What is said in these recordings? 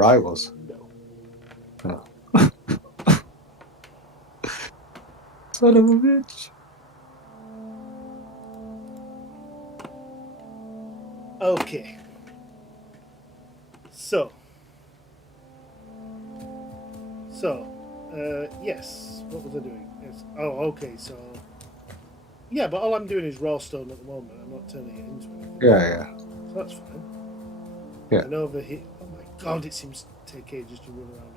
where I was? No. Oh. Son of a bitch. Okay. So, yes. What was I doing? Yes. Oh, okay. So, yeah, but all I'm doing is raw stone at the moment. I'm not turning it into anything. Yeah. So that's fine. Yeah. And over here, oh my god, it seems to take ages to run around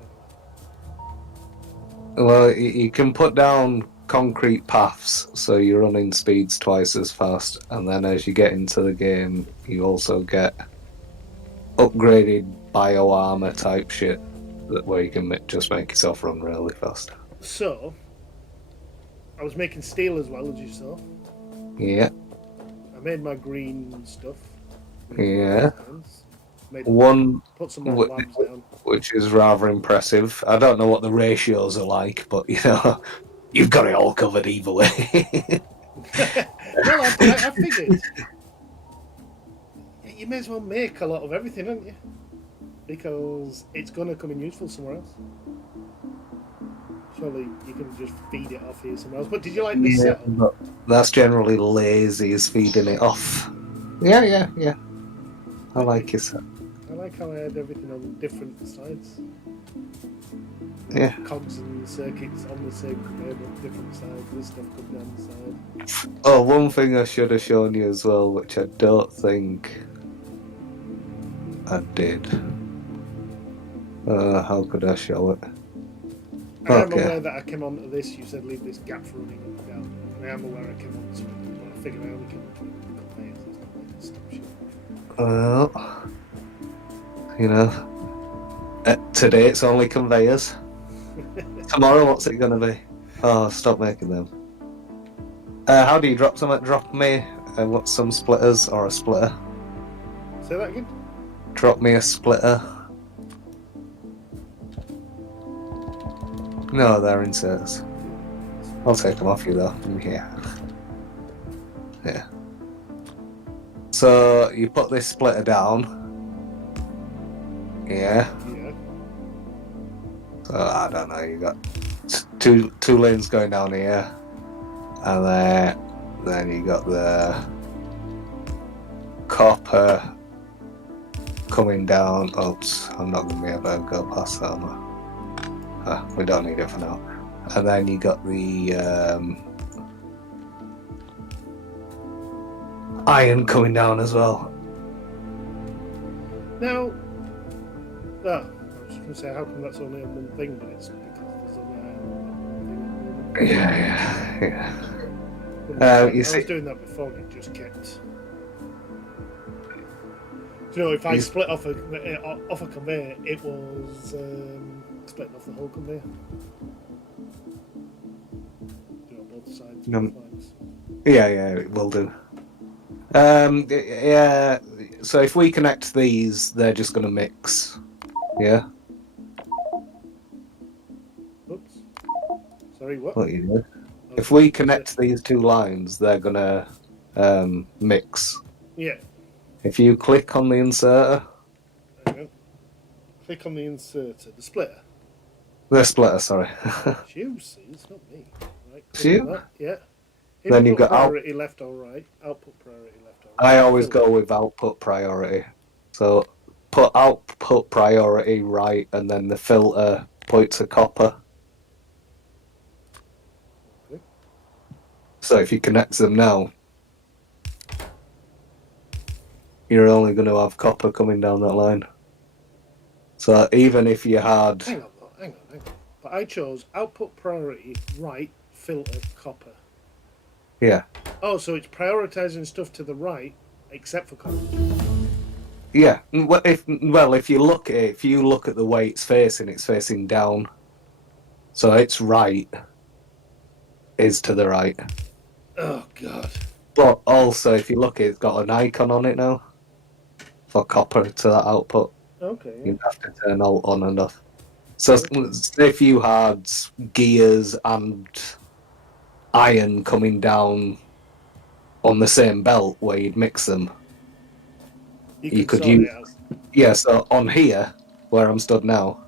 anyway. Well, you can put down concrete paths so your running speed's twice as fast, and then as you get into the game, you also get upgraded bio armor type shit where you can just make yourself run really fast. So, I was making steel as well, as you saw. Yeah, I made my green stuff. yeah. Made One put some more labs down. which is rather impressive. I don't know what the ratios are like, but you know, you've got it all covered either way. Well, I figured you may as well make a lot of everything, don't you? Because it's going to come in useful somewhere else. Surely you can just feed it off here somewhere else. But did you like this Yeah, setup? but that's generally lazy as feeding it off. Yeah. I like it. I like how I had everything on different sides. Yeah. Cogs and circuits on the same conveyor, but different sides. This stuff comes down the side. Oh, one thing I should have shown you as well, which I don't think I did. How could I show it? I am aware that I came onto this. You said leave this gap for running up and down. And I am aware I came onto it, but I figured I only came onto it with conveyors. It's not like this stuff shit. Well, you know, today it's only conveyors. Tomorrow, what's it going to be? Oh, stop making them. How do you drop something? Drop me some splitters or a splitter. Say that again? Drop me a splitter. No, they're inserts. I'll take them off you though. Yeah. So you put this splitter down. Yeah. So I don't know. You got two lanes going down here, and then you got the copper coming down. Oops, I'm not going to be able to go past that. We don't need it for now. And then you got the iron coming down as well. Now, I was going to say, how come that's only on one thing, but it's because there's only iron on one thing. Yeah. I was doing that before, and it just kept. You know, if I split off a conveyor, it was splitting off the whole conveyor. You know, both sides. Yeah, it will do. Yeah. So if we connect these, they're just going to mix. Yeah. Oops. Sorry, what? What you did? Okay. If we connect these two lines, they're going to mix. Yeah. If you click on the inserter. There you go. Click on the inserter. The splitter. The splitter, sorry. It's you, see, it's not me. Right. It's you? Yeah. Then you've got priority left or right. Output priority left or right. I always go with output priority. So put output priority right, and then the filter points to copper. Okay. So if you connect them now, you're only going to have copper coming down that line. So even if you had... Hang on. But I chose output priority right, filter copper. Yeah. Oh, so it's prioritizing stuff to the right, except for copper. Yeah. If you look at the way it's facing down. So its right is to the right. Oh God. But also, if you look, it's got an icon on it now for copper to that output. Okay. Yeah. You have to turn alt on and off. So if you had gears and iron coming down on the same belt where you'd mix them, you could use. Yeah, so on here, where I'm stood now.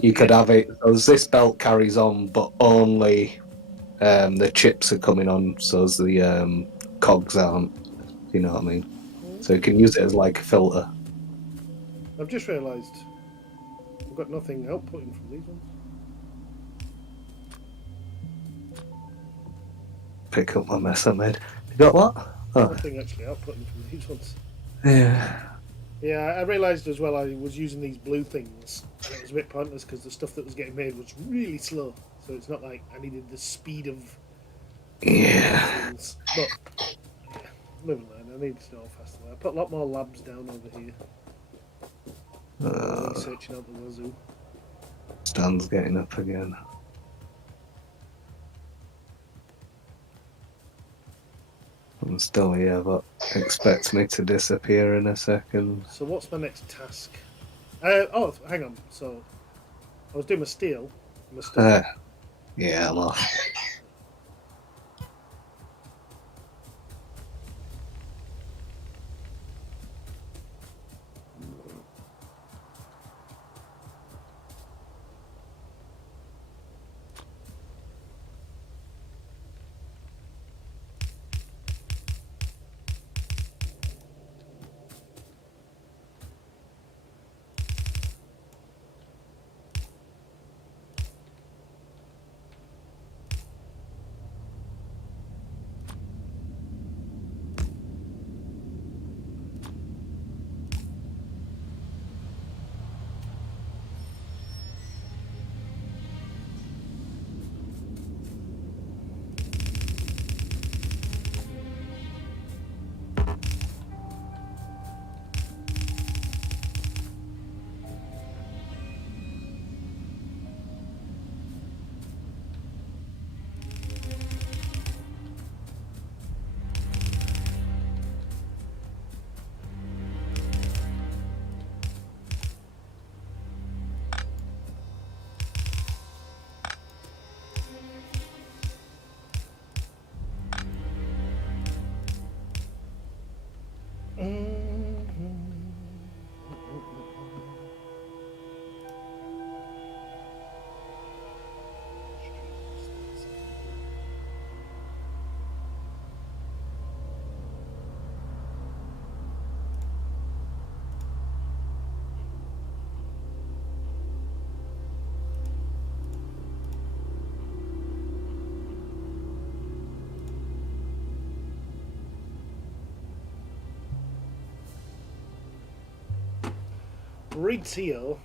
You could have it as this belt carries on, but only the chips are coming on, so as the cogs aren't. You know what I mean? So you can use it as like a filter. I've just realised I've got nothing outputting from these ones. Pick up my mess I made. You got what? Oh. Nothing actually outputting from these ones. Yeah. Yeah, I realised as well I was using these blue things, and it was a bit pointless because the stuff that was getting made was really slow. So it's not like I needed the speed of things. But yeah, live and learn. I need to know faster. I put a lot more labs down over here. Researching out the wazoo. Stan's getting up again. I'm still here, but expects me to disappear in a second. So what's my next task? Hang on. So I was doing my steel. Yeah, I'm off. Retail.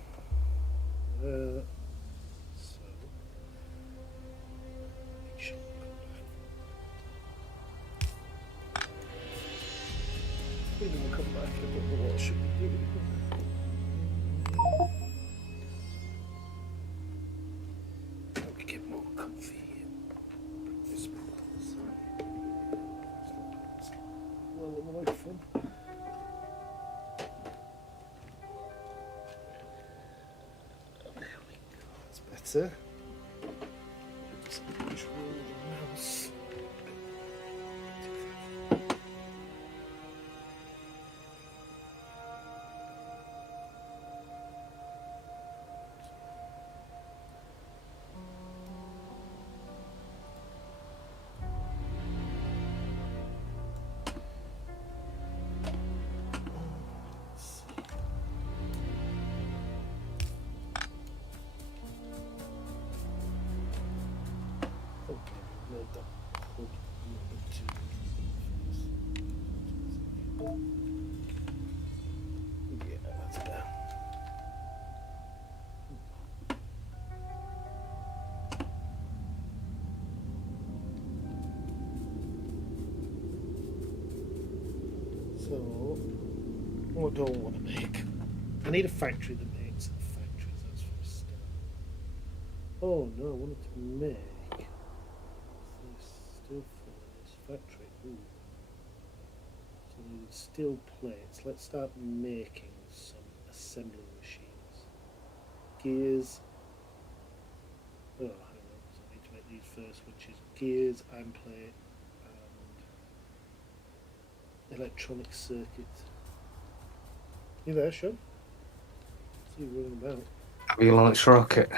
Maybe we'll come back. I don't know what I should be doing. I'll get more comfy. This well on the microphone. There we go. That's better. Just control the mouse. Yeah, that's better. So, what do I want to make? I need a factory that makes factories, that's for a start. Oh no, I wanted to make this steel furnace factory. Ooh. So I need steel plates. Let's start making some assembling machines. Gears. Oh, hang on. So I need to make these first, which is gears, iron plate, and electronic circuit. You there, Sean? See you running about. Have you launched rocket?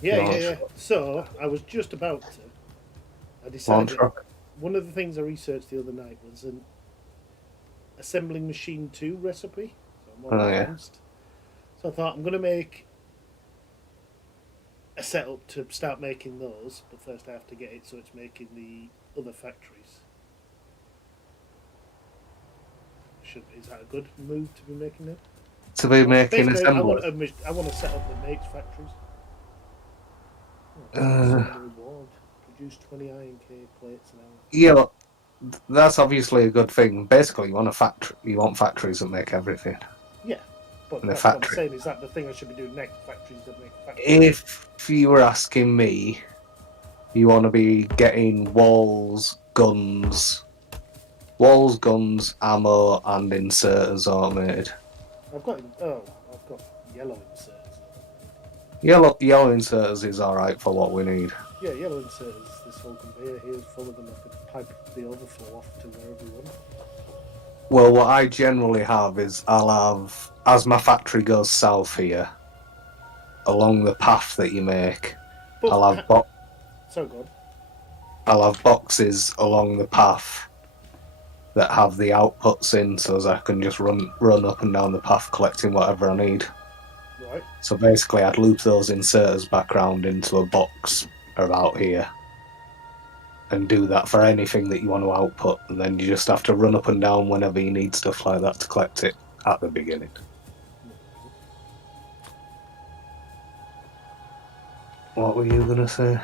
Yeah, yeah, Launch, yeah. So I was just about to. I launch decided rocket. one of the things I researched the other night was an assembling machine 2 recipe. So more Oh yeah. advanced. So I thought I'm going to make a setup to start making those, but first I have to get it so it's making the other factories. Is that a good move to be making now? To be making Basically, assemblers. I want a setup that makes factories. Oh, Uh, some reward. Produce 20 iron K plates an hour. yeah, but that's obviously a good thing. Basically, you want a factory. You want factories that make everything Yeah, but in a that's what I'm factory. saying. Is that the thing I should be doing next? Factories that make factories. If you were asking me, you want to be getting walls, guns, ammo, and inserters automated. I've got I've got yellow inserters. Yellow inserters is all right for what we need. Yeah, yellow inserters. This whole conveyor here is full of them. I could pipe the overflow off to wherever we want. Well, what I generally have is I'll have, as my factory goes south here, along the path that you make, But I'll have bo- so good. I'll have boxes along the path that have the outputs in, so as I can just run up and down the path collecting whatever I need. Right. So basically, I'd loop those inserters back round into a box about here, and do that for anything that you want to output, and then you just have to run up and down whenever you need stuff like that to collect it at the beginning. What were you gonna say?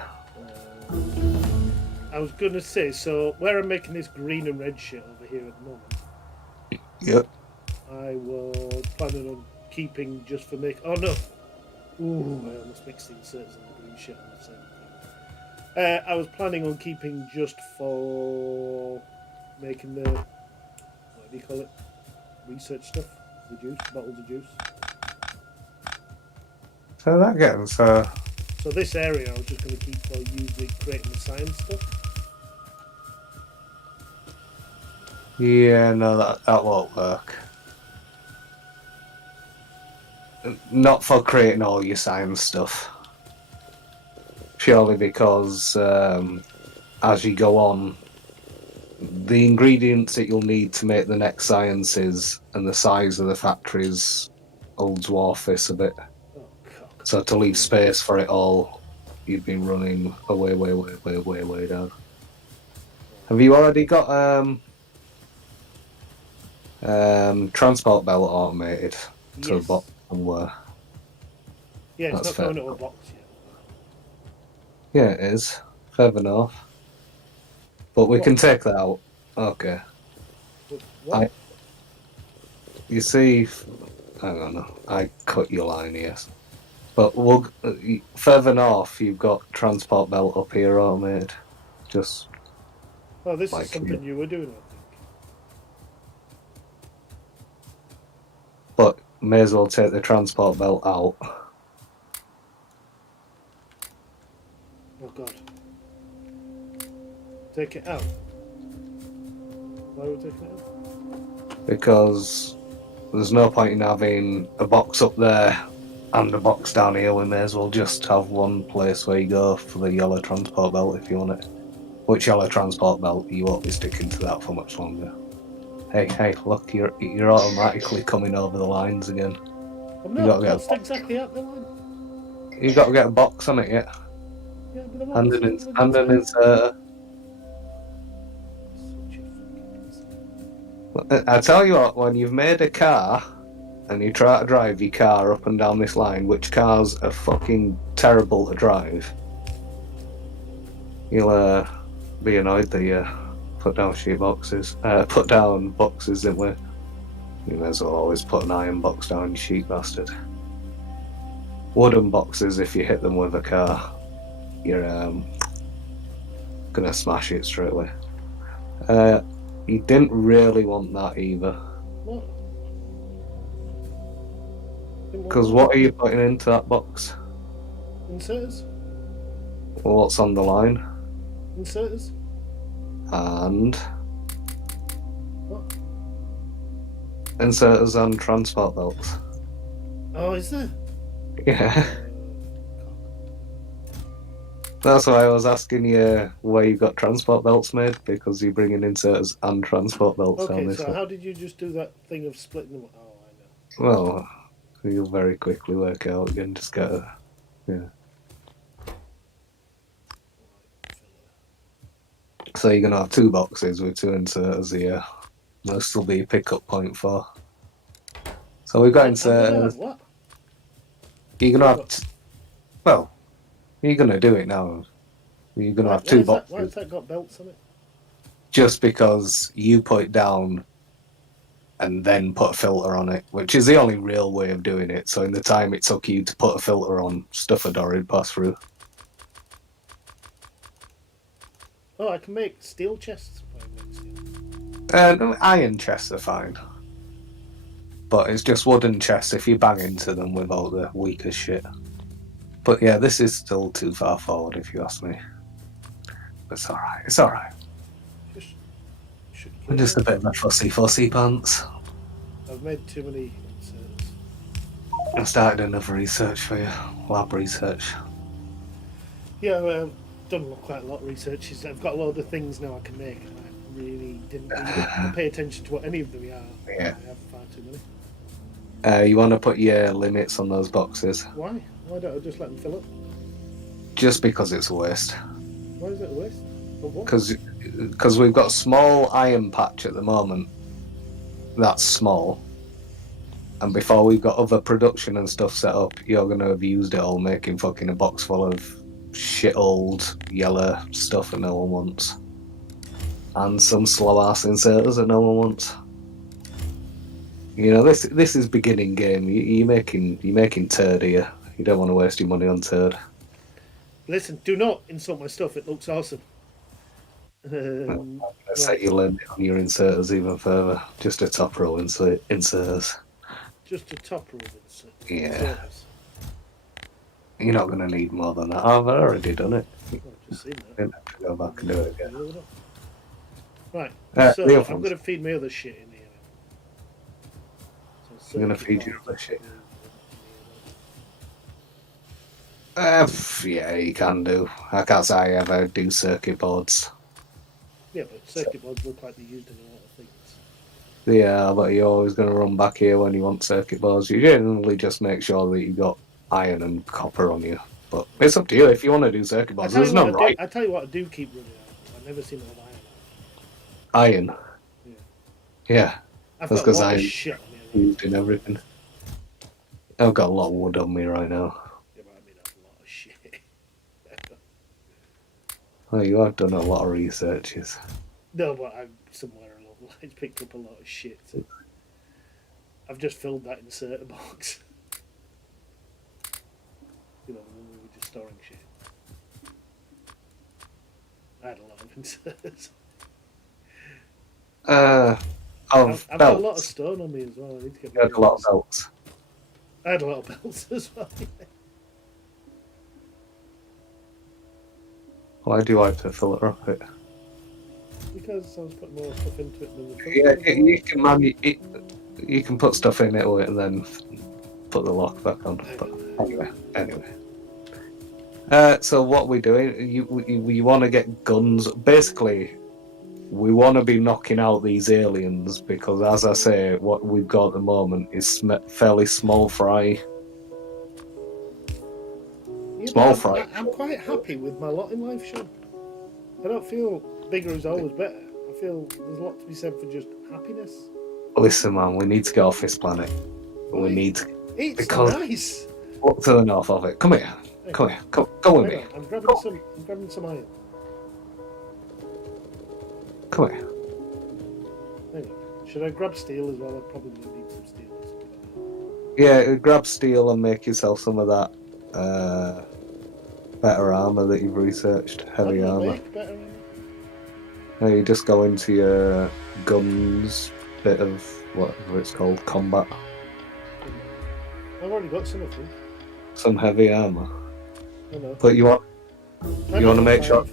I was gonna say, so where I'm making this green and red shit over here at the moment, Yep. I was planning on keeping just for make. Oh no! Ooh, I almost mixed the inserts and the green shit on the same thing. I was planning on keeping just for making the what do you call it? Research stuff. The juice, bottles of juice. So that gets So this area, I was just going to keep for using creating the science stuff. yeah, no, that won't work. Not for creating all your science stuff. Purely because as you go on, the ingredients that you'll need to make the next sciences and the size of the factories will dwarf this a bit. Oh, cock. So to leave space for it all, you'd be running way down. Have you already got transport belt automated to a Yes. box somewhere? Yeah, it's That's not fair. going to a box yet. Yeah, it is. Fair enough. But we can take that out. Okay. What? You see, hang on, I cut your line, yes. But further north, you've got transport belt up here automated. Just Oh, this like is something you were doing, I think. But may as well take the transport belt out. Oh God. Take it out. Why are we taking it out? Because there's no point in having a box up there and a box down here. We may as well just have one place where you go for the yellow transport belt if you want it. Which yellow transport belt? You won't be sticking to that for much longer. Hey, look, you're automatically coming over the lines again. I'm not. That's exactly out the line. You got to get a box on it, yeah. Yeah, but I'm And not. an inserter. Such a fucking piece. I tell you what, when you've made a car and you try to drive your car up and down this line, which cars are fucking terrible to drive, you'll be annoyed that you put down put down boxes, didn't we? You may as well always put an iron box down, you sheep bastard. Wooden boxes, if you hit them with a car, you're gonna smash it straight away. You didn't really want that either. What? Because what are you putting into that box? Inserters? Well, what's on the line? Inserters? And What? inserters and transport belts. Oh, is there? Yeah. That's why I was asking you where you got transport belts made, because you're bringing inserters and transport belts down Okay, this so way. how did you just do that thing of splitting them? Oh, I know. Well, you'll very quickly work out. You can just get a. Yeah. Right, filler. So you're going to have two boxes with two inserters here. There'll still be a pickup point for. So we've got I'm gonna have inserters. what? You're going Two to have. bucks. Well, you're going to do it now. You're going to Why? have two Why has boxes that got belts on it? just because you put it down and then put a filter on it, which is the only real way of doing it. So in the time it took you to put a filter on, stuff had already passed through. Oh, I can make steel chests. I make steel. And iron chests are fine, but it's just wooden chests if you bang into them with all the weakest shit. But yeah, this is still too far forward if you ask me. But it's alright, it's alright. Just should I'm just a bit of a fussy pants. I've made too many inserts. I started another research for you, lab research. Yeah, I've done quite a lot of research. I've got a lot of things now I can make, and I really didn't need pay attention to what any of them are. Yeah. I have far too many. You want to put your limits on those boxes, Why? Why don't I just let them fill up? just because it's a waste. Why is it a waste? For what? Because we've got a small iron patch at the moment. That's small. And before we've got other production and stuff set up, you're going to have used it all making fucking a box full of shit old yellow stuff that no one wants. And some slow ass inserters that no one wants. You know, this is beginning game. You're making turd here. You don't want to waste your money on turd. Listen, do not insult my stuff. It looks awesome. Let's Right. set your limit on your inserters even further. Just a top row inserters. Just a top row of Yeah. inserters. You're not going to need more than that. I've already done it. Oh, I've just seen that. I didn't have to go back and do it again. Right, The so other I'm ones. going to feed my other shit in here. So You're going to circuit feed your boards other shit. in here. Yeah, you can do. I can't say I ever do circuit boards. Yeah, but circuit boards look like they're used in a lot of things. Yeah, but you're always going to run back here when you want circuit boards. You generally just make sure that you got iron and copper on you. But it's up to you if you want to do circuit boards. There's no right I tell you what I do keep running out. I've never seen it on iron. Yeah. Yeah, I've that's got a because lot of I'm shit on me. used in everything. I've got a lot of wood on me right now. Yeah, but I mean that's a lot of shit. Oh, you have done a lot of researches. No, but I'm somewhere along the lines picked up a lot of shit. I've just filled that inserter box. You know, when we were just storing shit. I had a lot of inserters. Of I've got a belts. lot of stone on me as well. I need to get You had a lot of belts. I had a lot of belts as well. Why do I have to filter up it? Because I was putting more stuff into it than the Yeah, you can you can put stuff in it and then put the lock back on. But anyway. So what we're doing, you want to get guns. Basically, we want to be knocking out these aliens because, as I say, what we've got at the moment is fairly small fry. Yeah, Small fry. I'm quite happy with my lot in life, Sean. I don't feel bigger is always better. I feel there's a lot to be said for just happiness. Listen, man, we need to get off this planet. We need to. It's because nice. walk to the north of it. Come here. Come here. Go with me. I'm grabbing some iron. Come here. Hang on. Should I grab steel as well? I probably need some steel. Yeah, grab steel and make yourself some of that better armor that you've researched. Heavy armor. Make better armor? Yeah, you just go into your guns bit of whatever it's called, combat. I've already got some of them. Some heavy armor. I know. But you want to make sure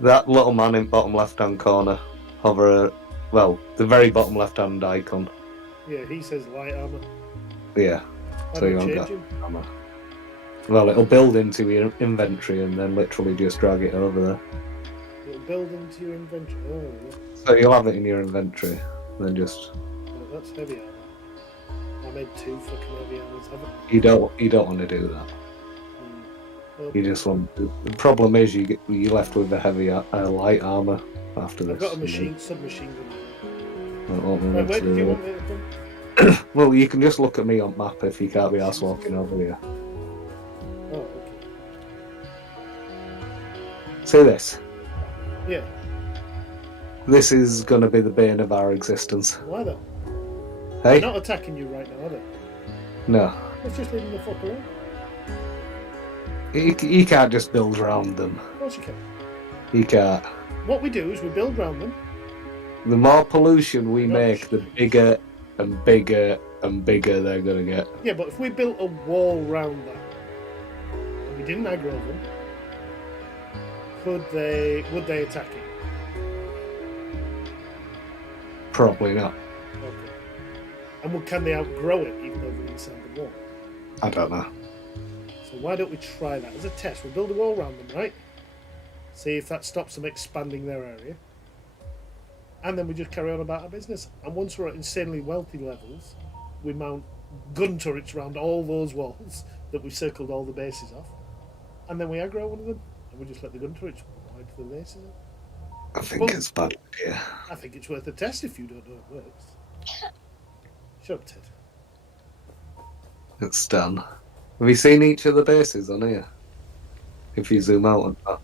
that little man in bottom left-hand corner, hover, the very bottom left-hand icon. Yeah, he says light armor. Yeah. How So do you I won't change get him? armor. Well, it'll build into your inventory and then literally just drag it over there. It'll build into your inventory. Oh, yeah. So you'll have it in your inventory, then just Right, that's heavy armor. I made 2 fucking heavy armors, haven't I? you don't want to do that. Well, You just want the problem is you're left with a heavy light armor after I've this. got a submachine gun. That won't be Right, able where to did you do want me to come? it. Well, you can just look at me on map if you can't be asked Jesus. walking over here. Oh, okay. See this? Yeah. This is going to be the bane of our existence. Why though? Hey? They're not attacking you right now, are they? No. Let's just leave them the fuck alone. You can't just build around them. Of course you can. You can't. What we do is we build around them. The more pollution we No, make, the bigger and bigger and bigger they're going to get. Yeah, but if we built a wall round that and we didn't aggro them, would they attack it? Probably not. Okay. And can they outgrow it even though they're inside the wall? I don't know. So why don't we try that as a test? We'll build a wall around them, right? See if that stops them expanding their area. And then we just carry on about our business. And once we're at insanely wealthy levels, we mount gun turrets around all those walls that we've circled all the bases off. And then we aggro one of them. And we just let the gun turrets wipe the bases up. I think it's a bad idea. I think it's worth a test if you don't know it works. Shut up, Ted. It's done. Have you seen each of the bases on here? If you zoom out on that.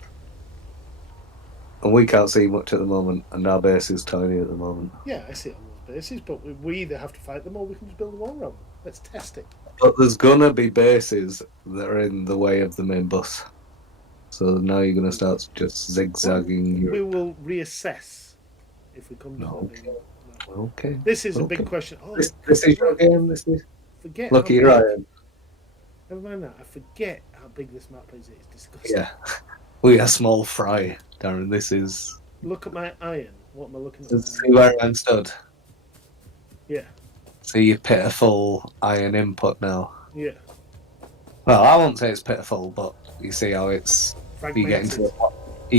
And we can't see much at the moment, and our base is tiny at the moment. Yeah, I see it on those bases, but we either have to fight them or we can just build a wall around them. Let's test it. But there's gonna be bases that are in the way of the main bus. So now you're gonna start just zigzagging. We will reassess if we come to Okay. No. Okay. This is a Okay. big question. Oh, This is your game. This is. forget. Look, how you're big- right. Never mind that. I forget how big this map is. It's disgusting. Yeah. We are small fry, Darren. This is. Look at my iron. What am I looking at? See where I'm stood. Yeah. See your pitiful iron input now. Yeah. Well, I won't say it's pitiful, but you see how it's. You're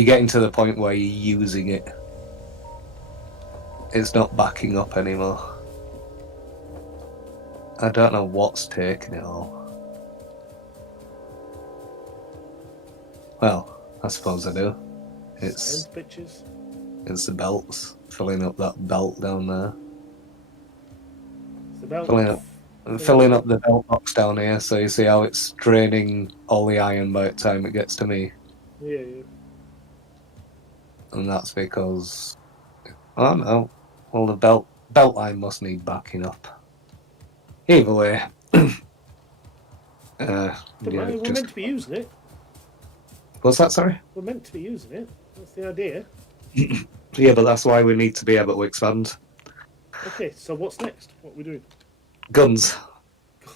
getting to the point where you're using it. It's not backing up anymore. I don't know what's taking it all. Well, I suppose I do. Science bitches. It's the belts, filling up that belt down there. It's about Filling up the belt box down here, so you see how it's draining all the iron by the time it gets to me. Yeah. And that's because, I don't know, well, the belt line must need backing up. Either way, We're meant to be using it. What's that, sorry? We're meant to be using it. That's the idea. Yeah, but that's why we need to be able to expand. Okay, so what's next? What are we doing? Guns.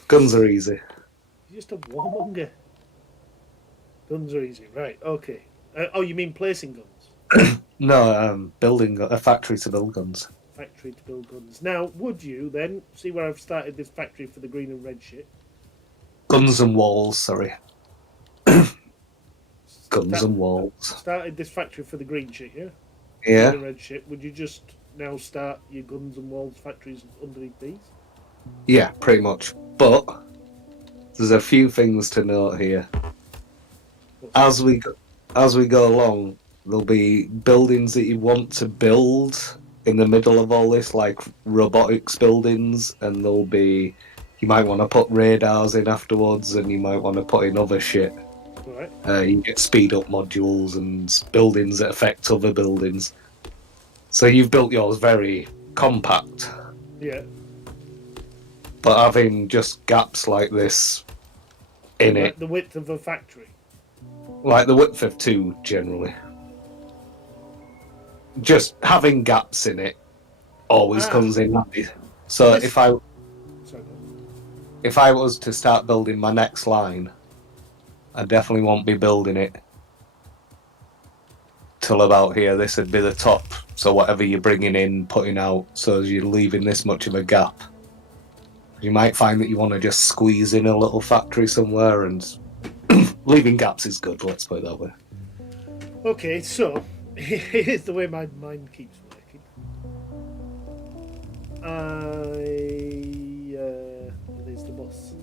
Guns are easy. You're just a warmonger. Guns are easy, right? Okay. You mean placing guns? No, building a factory to build guns. Factory to build guns. Now, would you then see where I've started this factory for the green and red shit? Guns and walls, sorry. Guns and walls. Started this factory for the green shit, yeah? Yeah. Green and red shit. Would you just now start your guns and walls factories underneath these? Yeah, pretty much. But there's a few things to note here. As we go along, there'll be buildings that you want to build in the middle of all this, like robotics buildings, and there'll be you might want to put radars in afterwards, and you might want to put in other shit. Right. You get speed up modules and buildings that affect other buildings. So you've built yours very compact. Yeah. But having just gaps like this in Like it, the width of a factory. like the width of 2 generally, just having gaps in it always comes in handy. So This- if I Sorry, go on. if I was to start building my next line, I definitely won't be building it till about here. This would be the top. So whatever you're bringing in, putting out, so as you're leaving this much of a gap. You might find that you want to just squeeze in a little factory somewhere, and leaving gaps is good, let's put it that way. Okay, so here's the way my mind keeps working. There's the bus.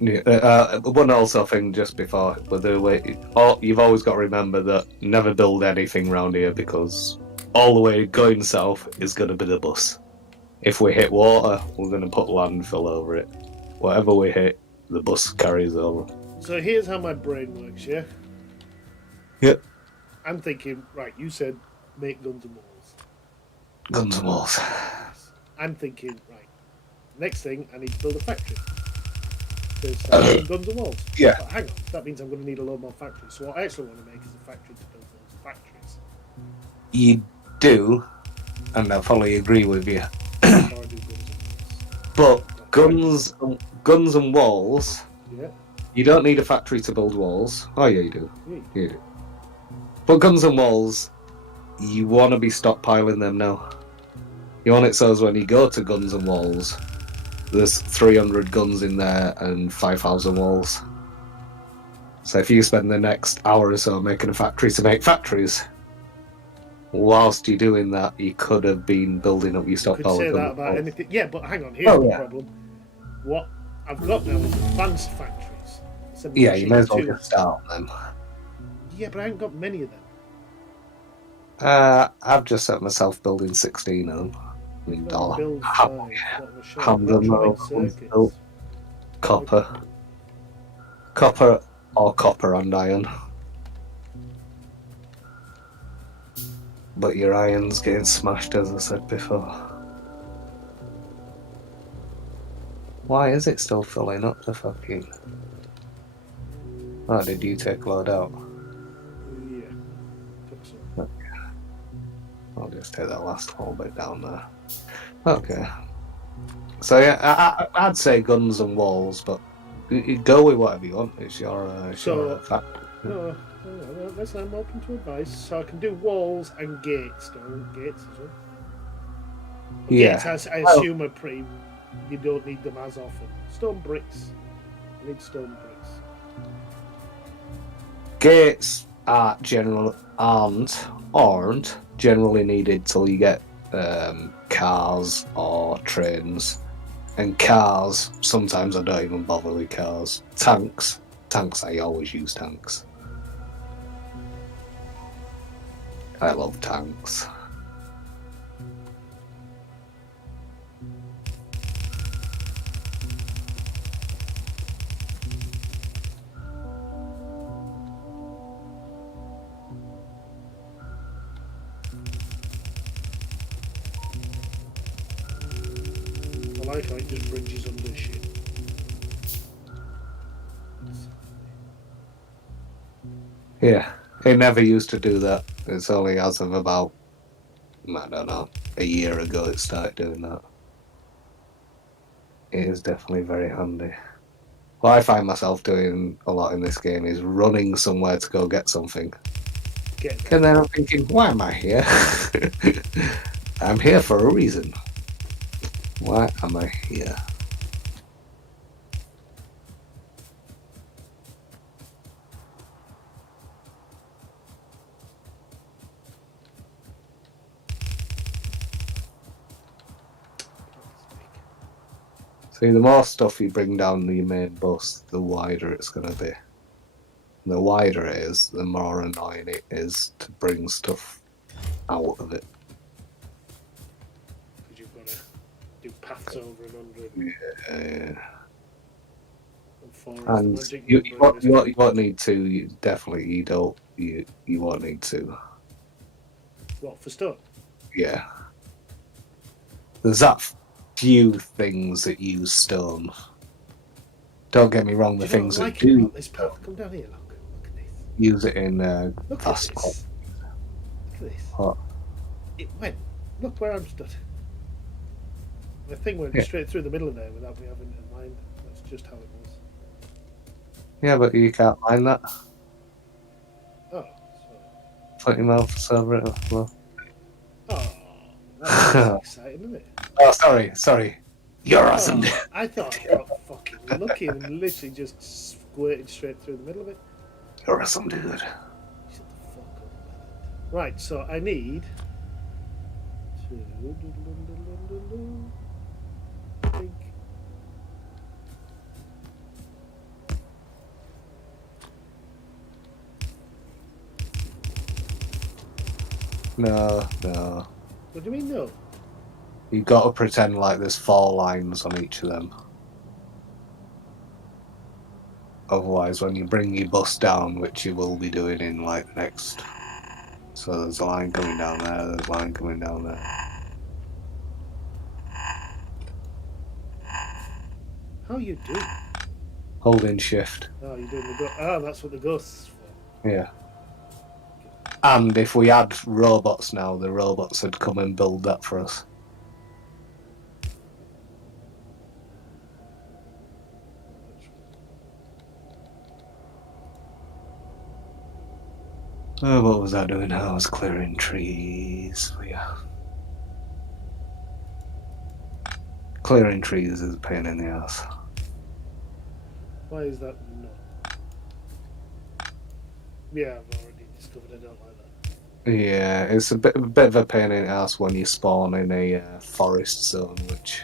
Yeah, one also thing just before, with the way, you've always got to remember that never build anything around here because all the way going south is going to be the bus. If we hit water, we're going to put landfill over it. Whatever we hit, the bus carries over. So here's how my brain works, yeah? Yep. I'm thinking, right, you said make guns and walls. Guns and walls. Yes. I'm thinking, right, next thing, I need to build a factory. Because guns and walls. Yeah. But hang on, that means I'm going to need a load more factories. So what I actually want to make is a factory to build those factories. You do, and I fully agree with you. Before I do guns and walls. But guns and walls, Yeah. you don't need a factory to build walls. Oh yeah, you do. Yeah. You do. But guns and walls, you want to be stockpiling them now. You want it so as when you go to guns and walls, there's 300 guns in there and 5,000 walls. So if you spend the next hour or so making a factory to make factories, whilst you're doing that, you could have been building up your You stockpile. could say of that guns about and walls. anything. Yeah, but hang on, here's the problem. What I've got now is advanced factories. Yeah, you may as well Two. just start on them. Yeah, but I haven't got many of them. I've just set myself building 16 of them. I mean, Build Ham- what of a shot. Hammer Electronic ones circuits. built. Copper or copper and iron. But your iron's getting smashed, as I said before. Why is it still filling up the fucking... Oh, did you take a load out? Yeah. Took some. I'll just take that last whole bit down there. Okay. So yeah, I'd say guns and walls, but you go with whatever you want. It's your fact. No, listen, I'm open to advice. So I can do walls and gates. Gates as well. But Yeah. gates, I assume, are pretty. You don't need them as often. Stone bricks. I need stone bricks. Gates aren't generally needed till you get cars or trains. And cars, sometimes I don't even bother with cars. Tanks, I always use tanks. I love tanks. I like how it just bridges under shit. Yeah, it never used to do that. It's only as of about, I don't know, a year ago it started doing that. It is definitely very handy. What I find myself doing a lot in this game is running somewhere to go get something. And then I'm thinking, why am I here? I'm here for a reason. Why am I here? See, the more stuff you bring down the main bus, the wider it's going to be. The wider it is, the more annoying it is to bring stuff out of it. Because you've got to do paths over and under it. Yeah. And And you won't need to. You won't need to. What, for stone? Yeah. There's that few things that use stone. Don't get me wrong, the things that do about this path? Come down here, look at this. use it in Look fast at this. Look at this. What? It went. Look where I'm stood. The thing went straight through the middle of there without me having it in mind. That's just how it was. Yeah, but you can't mind that. Oh, Put your mouth over it. Well. oh, that's exciting, isn't it? Oh, sorry. You're awesome. I thought I got fucking lucky and literally just squirted straight through the middle of it. You're awesome, dude. Shut the fuck up. Right, so I need to think. No. What do you mean no? You've got to pretend like there's 4 lines on each of them. Otherwise, when you bring your bus down, which you will be doing in like the next... So there's a line coming down there, there's a line coming down there. How are you doing? Holding shift. Oh, you're doing the that's what the ghost's for. Yeah. And if we had robots now, the robots would come and build that for us. Oh, what was I doing? I was clearing trees. Yeah. Clearing trees is a pain in the ass. Why is that not? Yeah, I've already discovered I don't like that. Yeah, it's a bit of a pain in the ass when you spawn in a forest zone, which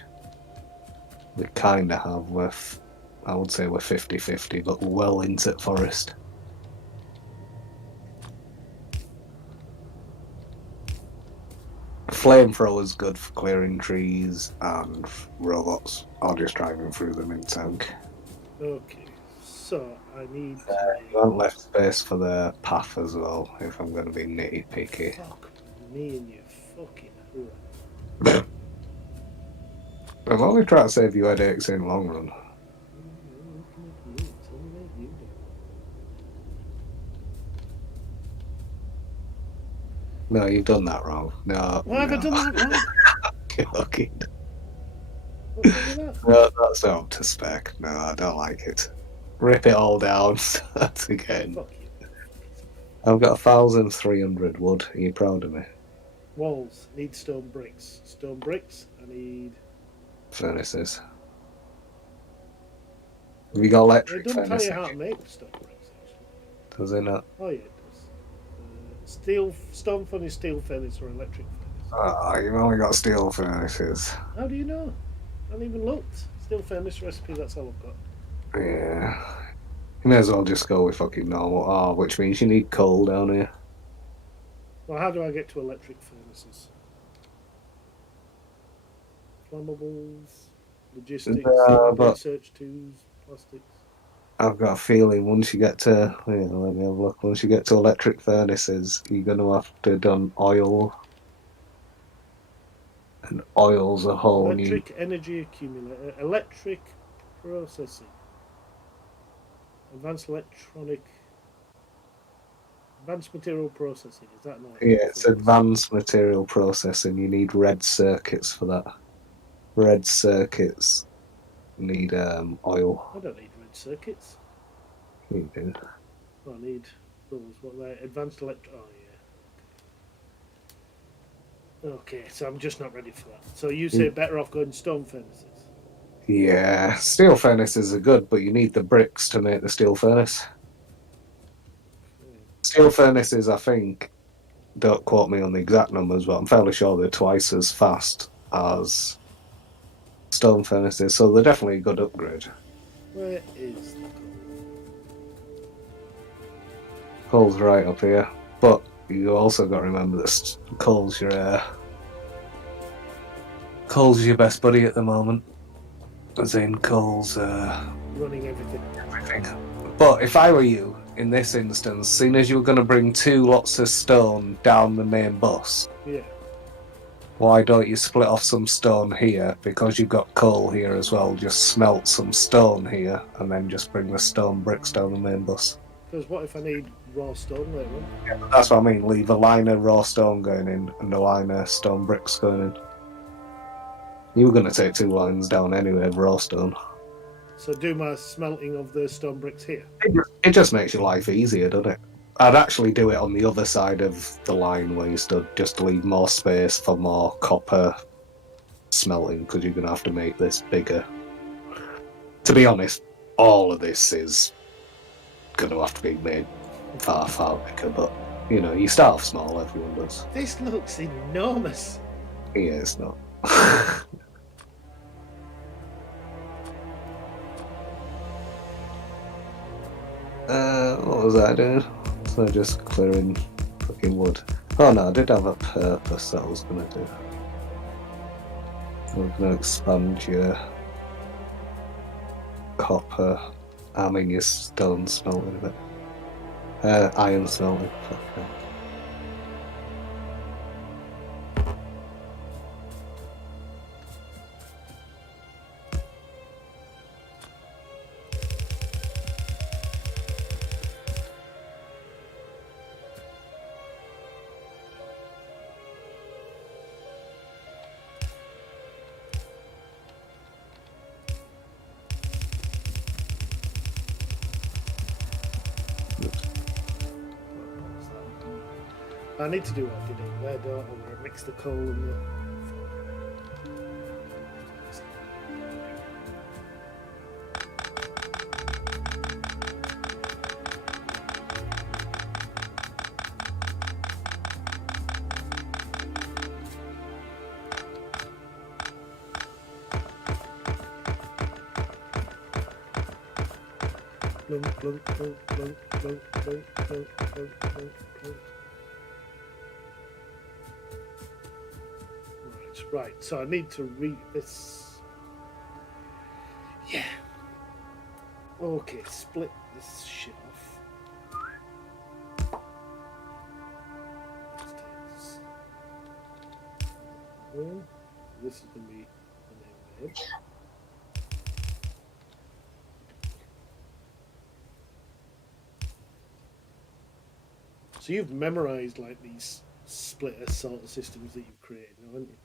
we kind of have with, I would say we're 50-50, but well into forest. Flamethrower's good for clearing trees, and robots are just driving through them in tank. Okay, so I need You want left space for the path as well, if I'm going to be nitty picky. Fuck me and you fucking hoorah. I'm only trying to save you headaches in long run. No, you've done that wrong. No. Why have I done that wrong? You're lucky. What's wrong with that? No, that's not up to spec. No, I don't like it. Rip it all down. Start again. Fuck you. I've got 1,300 wood. Are you proud of me? Walls. Need stone bricks. Stone bricks. I need Furnaces. Have you got electric It doesn't tell furnaces? you how to make stone bricks, actually. Does it not? Oh, yeah, it does. Stone furnace, steel furnace, or electric furnace. Oh, you've only got steel furnaces. How do you know? I haven't even looked. Steel furnace recipe, that's all I've got. Yeah. You may as well just go with fucking normal. Oh, which means you need coal down here. Well, how do I get to electric furnaces? Flammables, logistics, research tools, plastics. I've got a feeling once you get to, let me have a look. Once you get to electric furnaces, you're going to have to done oil. And oil's a whole Electric energy accumulator, electric processing, advanced material processing. Is that not? Yeah, it's advanced material processing. You need red circuits for that. Red circuits need oil. I don't need red circuits. You do. I need those. What are they? Advanced electro. Oh yeah. Okay, so I'm just not ready for that. So you say better off going stone furnaces? Yeah, steel furnaces are good, but you need the bricks to make the steel furnace. Steel furnaces, I think, don't quote me on the exact numbers, but I'm fairly sure they're twice as fast as stone furnaces, so they're definitely a good upgrade. Where is the coal? Coal's right up here, but you also got to remember that coal's your best buddy at the moment. As in, coal's Running everything. But if I were you, in this instance, seeing as you were going to bring 2 lots of stone down the main bus, Yeah. why don't you split off some stone here? Because you've got coal here as well, just smelt some stone here, and then just bring the stone bricks down the main bus. Because what if I need raw stone later on? Yeah, that's what I mean, leave a line of raw stone going in, and a line of stone bricks going in. You were going to take 2 lines down anyway of raw stone. So do my smelting of the stone bricks here? It just makes your life easier, doesn't it? I'd actually do it on the other side of the line where you stood, just to leave more space for more copper smelting because you're going to have to make this bigger. To be honest, all of this is going to have to be made far, far bigger, but you know, you start off small, everyone does. This looks enormous. Yeah, it's not. What was I doing? So just clearing fucking wood. Oh no, I did have a purpose that I was gonna do. I was gonna expand your copper, I mean your stone smelting a bit. Iron smelting, fuck yeah. I need to do what I did over there, don't I? Where I mix the coal and the. Plunk, plunk, plunk, plunk, plunk, plunk, plunk, plunk, plunk, plunk. Right, so I need to read this. Yeah. Okay, split this shit off. Let's take this. This is going to be the name of it. So you've memorized like these splitter sort of systems that you've created, haven't you?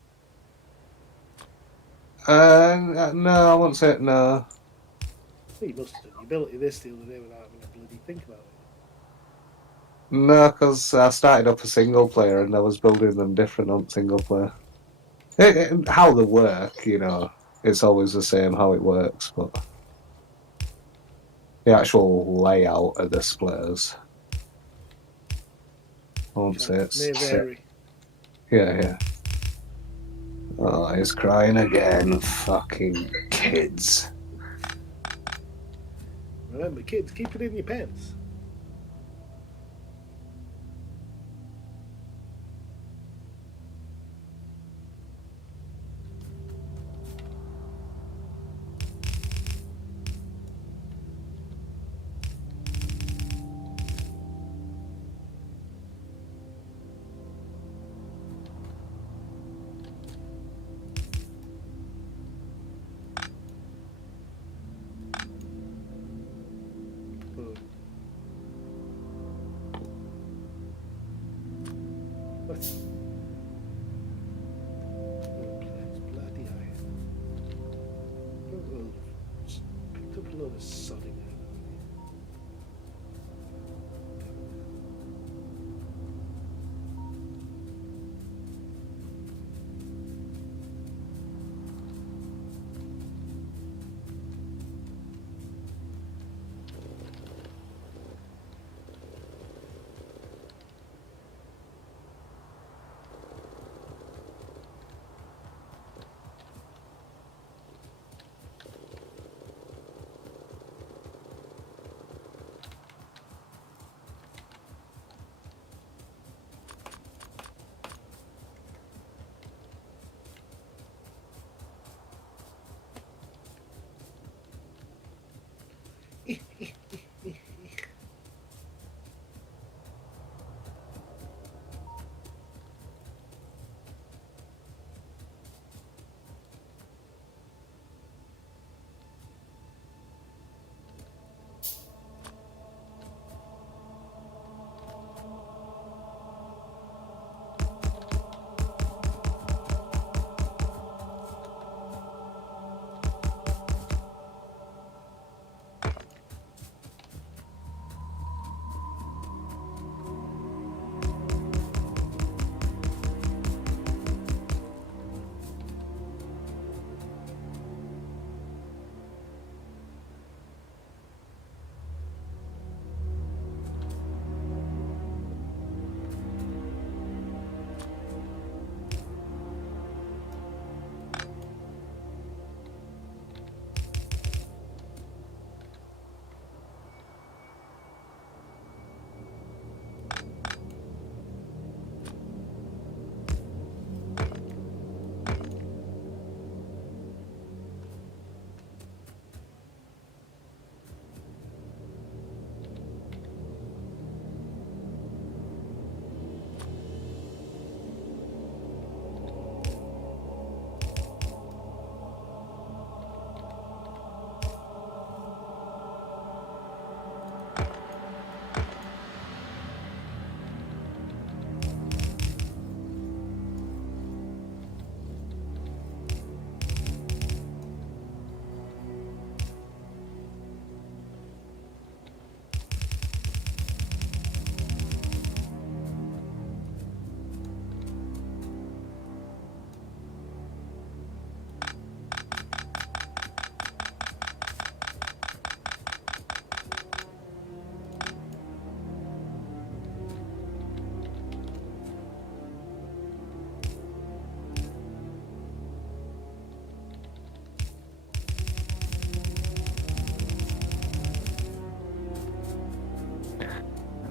No, I won't say it, no. Well, you must have done. You built this the other day without having to bloody think about it. No, because I started up a single player and I was building them different on single player. How they work, you know, it's always the same how it works, but the actual layout of the splitters, I won't say it's. May vary. Yeah. Oh, he's crying again. Fucking kids. Remember, kids, keep it in your pants. What? Bloody iron. Picked up a load of sodding out.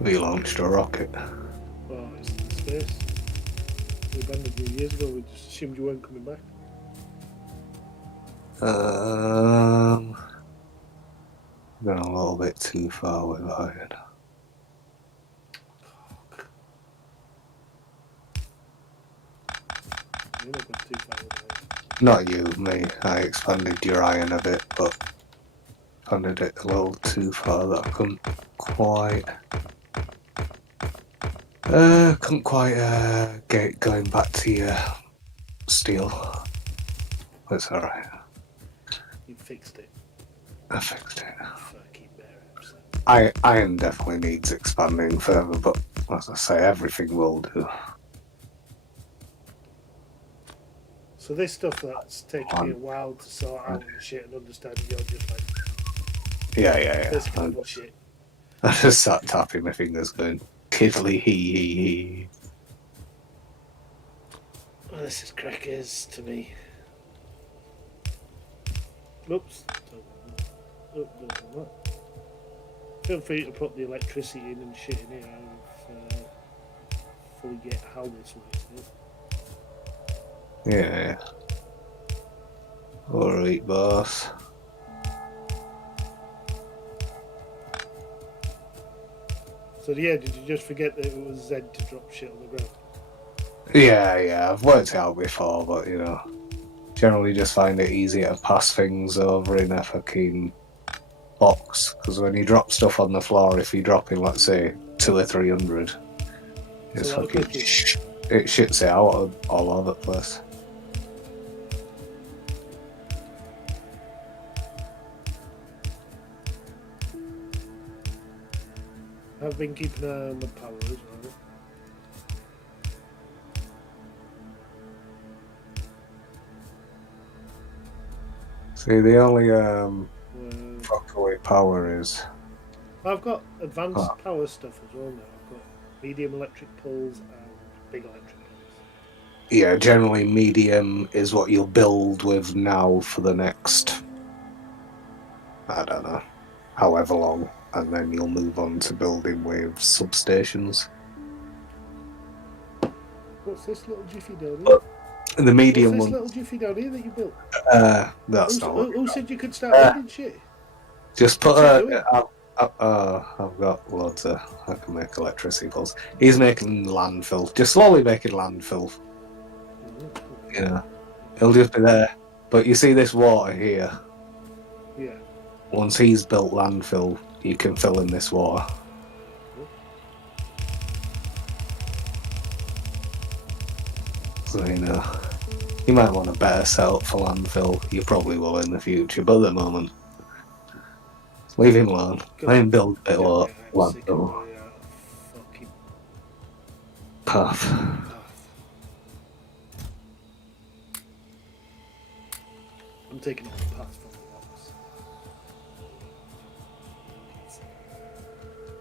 We launched a rocket. Oh, it's in space. We abandoned you years ago. We just assumed you weren't coming back. Gone a little bit too far with iron. You're not going too far with it. Not you, me. I expanded your iron a bit, but expanded it a little too far that I couldn't quite get it going back to your steel. It's alright. You fixed it. I fixed it. Fucking bear. Iron definitely needs expanding further, but as I say, everything will do. So this stuff that's taken me a while to sort out and shit and understand, you're just like Yeah. basically bullshit. I just sat tapping my fingers going, tiddly hee. Oh, this is crackers to me. Oops. Feel free to put the electricity in and shit in here. I fully get how this works. Yeah. Alright, boss. So yeah, did you just forget that it was Z to drop shit on the ground? Yeah, I've worked it out before, but you know, generally just find it easier to pass things over in a fucking box, because when you drop stuff on the floor, if you're dropping, let's say, 200 or 300, it's fucking it shits it out all over the place. I've been keeping an eye on the power as well. See, the only fuck away power is. I've got advanced power stuff as well now. I've got medium electric pulls and big electric pulls. Yeah, generally medium is what you'll build with now for the next, I don't know, however long, and then you'll move on to building with substations. What's this little jiffy down here? The medium What's this one. little jiffy down here that you built? That's not. Who said you could start building shit? Just put I've got loads of. I can make electricity pulls. He's making landfill. Just slowly making landfill. Yeah, he'll just be there. But you see this water here? Yeah. Once he's built landfill, you can fill in this water. So, you know, you might want a better setup for landfill. You probably will in the future, but at the moment, leave him alone. Let him build a bit of landfill path. I'm taking all the paths from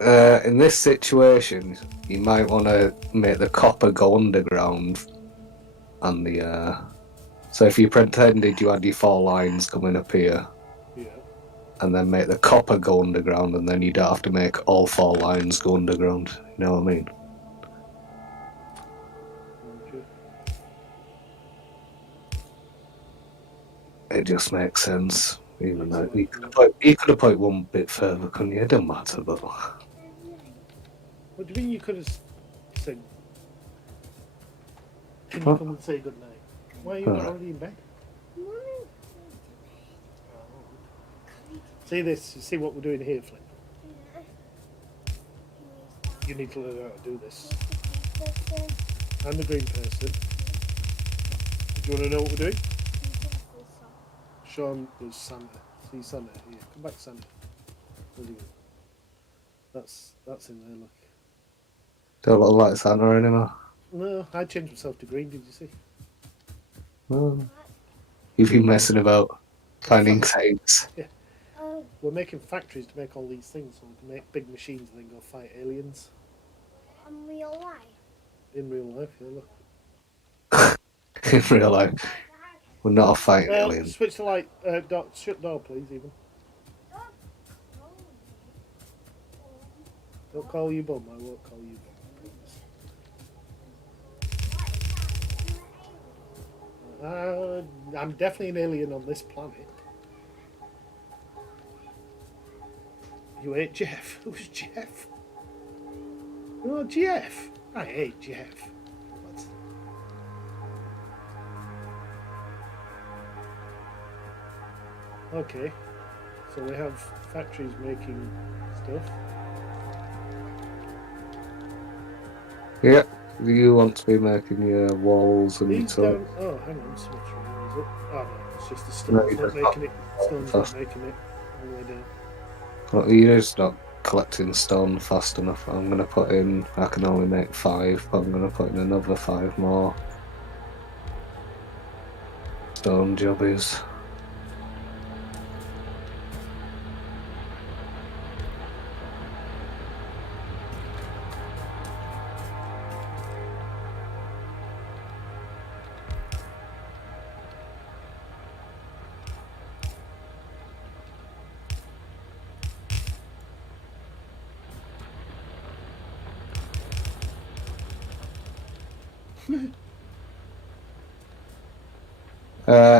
the rocks. In this situation, you might want to make the copper go underground, and the so if you pretended you had your 4 lines coming up here, yeah, and then make the copper go underground, and then you don't have to make all 4 lines go underground. You know what I mean? Okay. It just makes sense. Even though you could have put one bit further, couldn't you? It doesn't matter, but. What do you mean you could have said? Can you come and say good night? Why are you not already in bed? See this? You see what we're doing here, Flip? You need to learn how to do this. I'm the green person. Do you want to know what we're doing? Sean was Santa. See Santa here. Come back, Santa. What are you doing? That's in there, look. Don't look like Santa anymore. No, I changed myself to green, did you see? Oh. You've been messing about, finding things. Yeah. We're making factories to make all these things so we can make big machines and then go fight aliens. In real life? In real life, yeah, look. In real life. We're not fighting aliens. Switch the light. Shut door, please, even. Don't call you bum. I won't call you bum. I promise. I'm definitely an alien on this planet. You hate Jeff? Who's Jeff? Oh, Jeff. I hate Jeff. What? Okay. So we have factories making stuff. Yeah, you want to be making your walls and These so. down. Oh, hang on. So much wrong, is it? Oh no, it's just the No, stone's you not just making it. Stone's not fast. making it all the way down. Well, you're just not collecting stone fast enough. I'm gonna put in. I can only make 5, but I'm gonna put in another 5 more stone jobbies.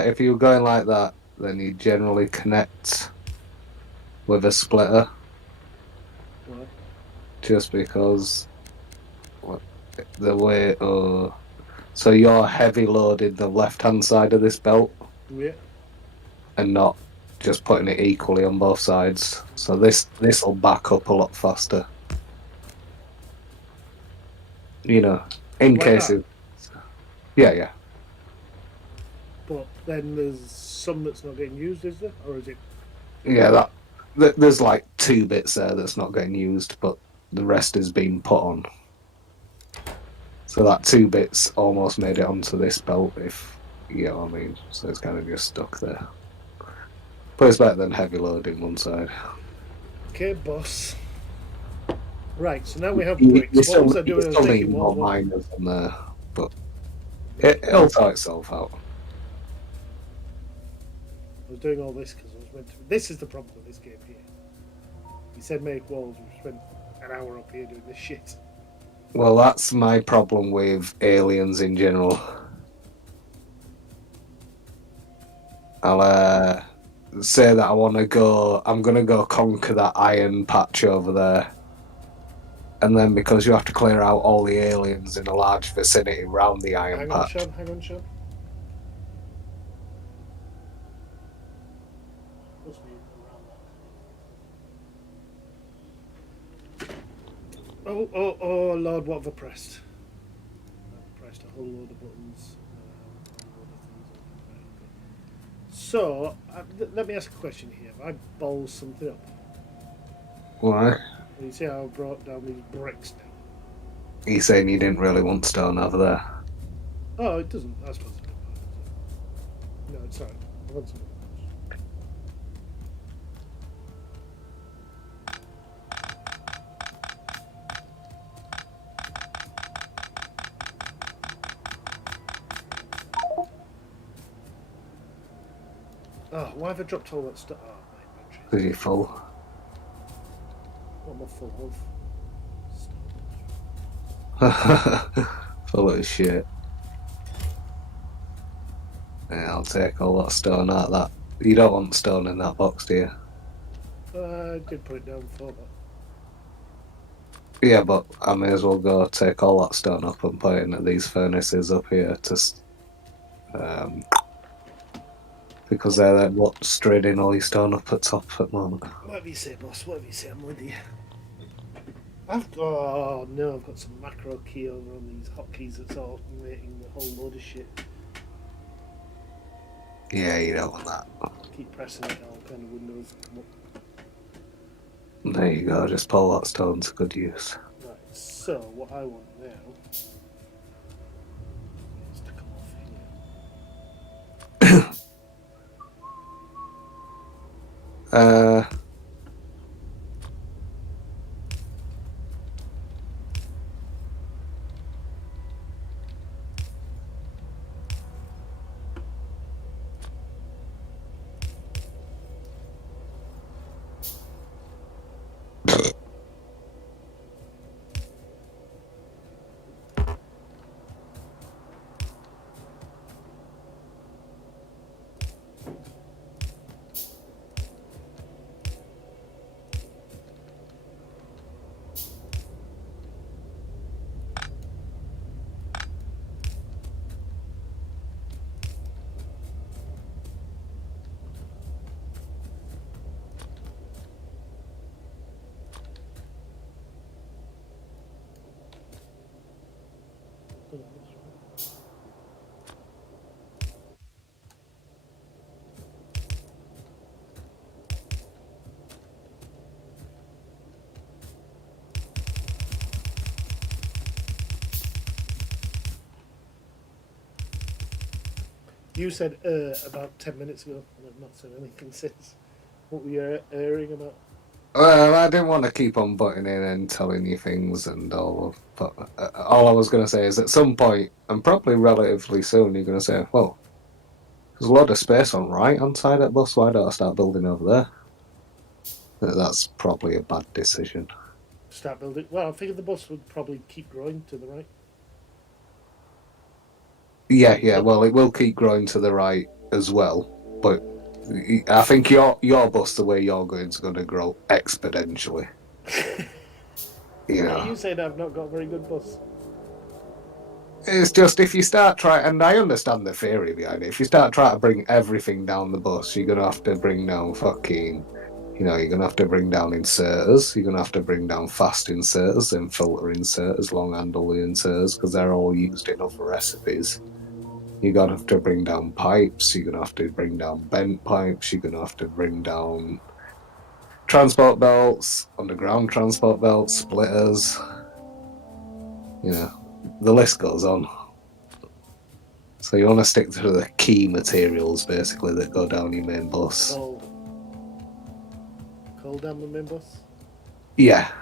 If you're going like that, then you generally connect with a splitter, Why? just because the way. So you're heavy loading the left hand side of this belt Yeah. and not just putting it equally on both sides. So this will back up a lot faster. You know, in Like case that. of yeah. But then there's some that's not getting used, is there? Or is it? Yeah, there's like 2 bits there that's not getting used, but the rest is being put on. So that 2 bits almost made it onto this belt, if you know what I mean. So it's kind of just stuck there. But it's better than heavy loading one side. Okay, boss. Right, so now we have You, bricks. What was I you doing? I was still need making more walls. miners on there, but Right. it'll sort itself out. I was doing all this because I was meant to. This is the problem with this game here. You said make walls. We spent an hour up here doing this shit. Well, that's my problem with aliens in general. I'll say that I want to go. I'm gonna go conquer that iron patch over there, and then because you have to clear out all the aliens in a large vicinity around the iron Hang on, patch. Sean. Hang on, Sean. Must be around that. Oh, Lord, what have I pressed? I've pressed a whole load of buttons. A whole load of things. Right, okay. So, let me ask a question here. Have I bowled something up? Why? Well, you see how I brought down these bricks now? He's saying you didn't really want stone over there. Oh, it doesn't. I suppose it doesn't matter, does it? No, it's alright. I want some. Oh, why have I dropped all that stuff? Oh, my inventory. Because you're full. What am I full of? Full of shit. Yeah, I'll take all that stone out of that. You don't want stone in that box, do you? I did put it down before that. Yeah, but I may as well go take all that stone up and put it into these furnaces up here um, because they're what's straining all your stone up at top at the moment. Whatever you say, boss. Whatever you say, I'm with you. I've got some macro key over on these hotkeys that's automating the whole load of shit. Yeah, you don't want that. Keep pressing it, all kind of windows come up. There you go, just pull that stone to good use. Right, so what I want now is to come off here. You said about 10 minutes ago, and I've not said anything since. What were you erring about? Well, I didn't want to keep on butting in and telling you things and all, but all I was going to say is at some point, and probably relatively soon, you're going to say, well, there's a lot of space on right hand side of the bus, why don't I start building over there? That's probably a bad decision. Start building. Well, I figured the bus would probably keep growing to the right. Yeah, well, it will keep growing to the right as well, but I think your bus, the way you're going, is going to grow exponentially. You Why are know. you saying I've not got a very good bus? It's just if you start trying, and I understand the theory behind it. If you start trying to bring everything down the bus, you're gonna have to bring down you're gonna have to bring down inserters. You're gonna have to bring down fast inserters, then filter inserters, long handle inserters, because they're all used in other recipes. You're gonna have to bring down pipes. You're gonna have to bring down bent pipes. You're gonna have to bring down transport belts, underground transport belts, splitters. You know, the list goes on. So you want to stick to the key materials, basically, that go down your main bus. Coal. Coal down the main bus? Yeah.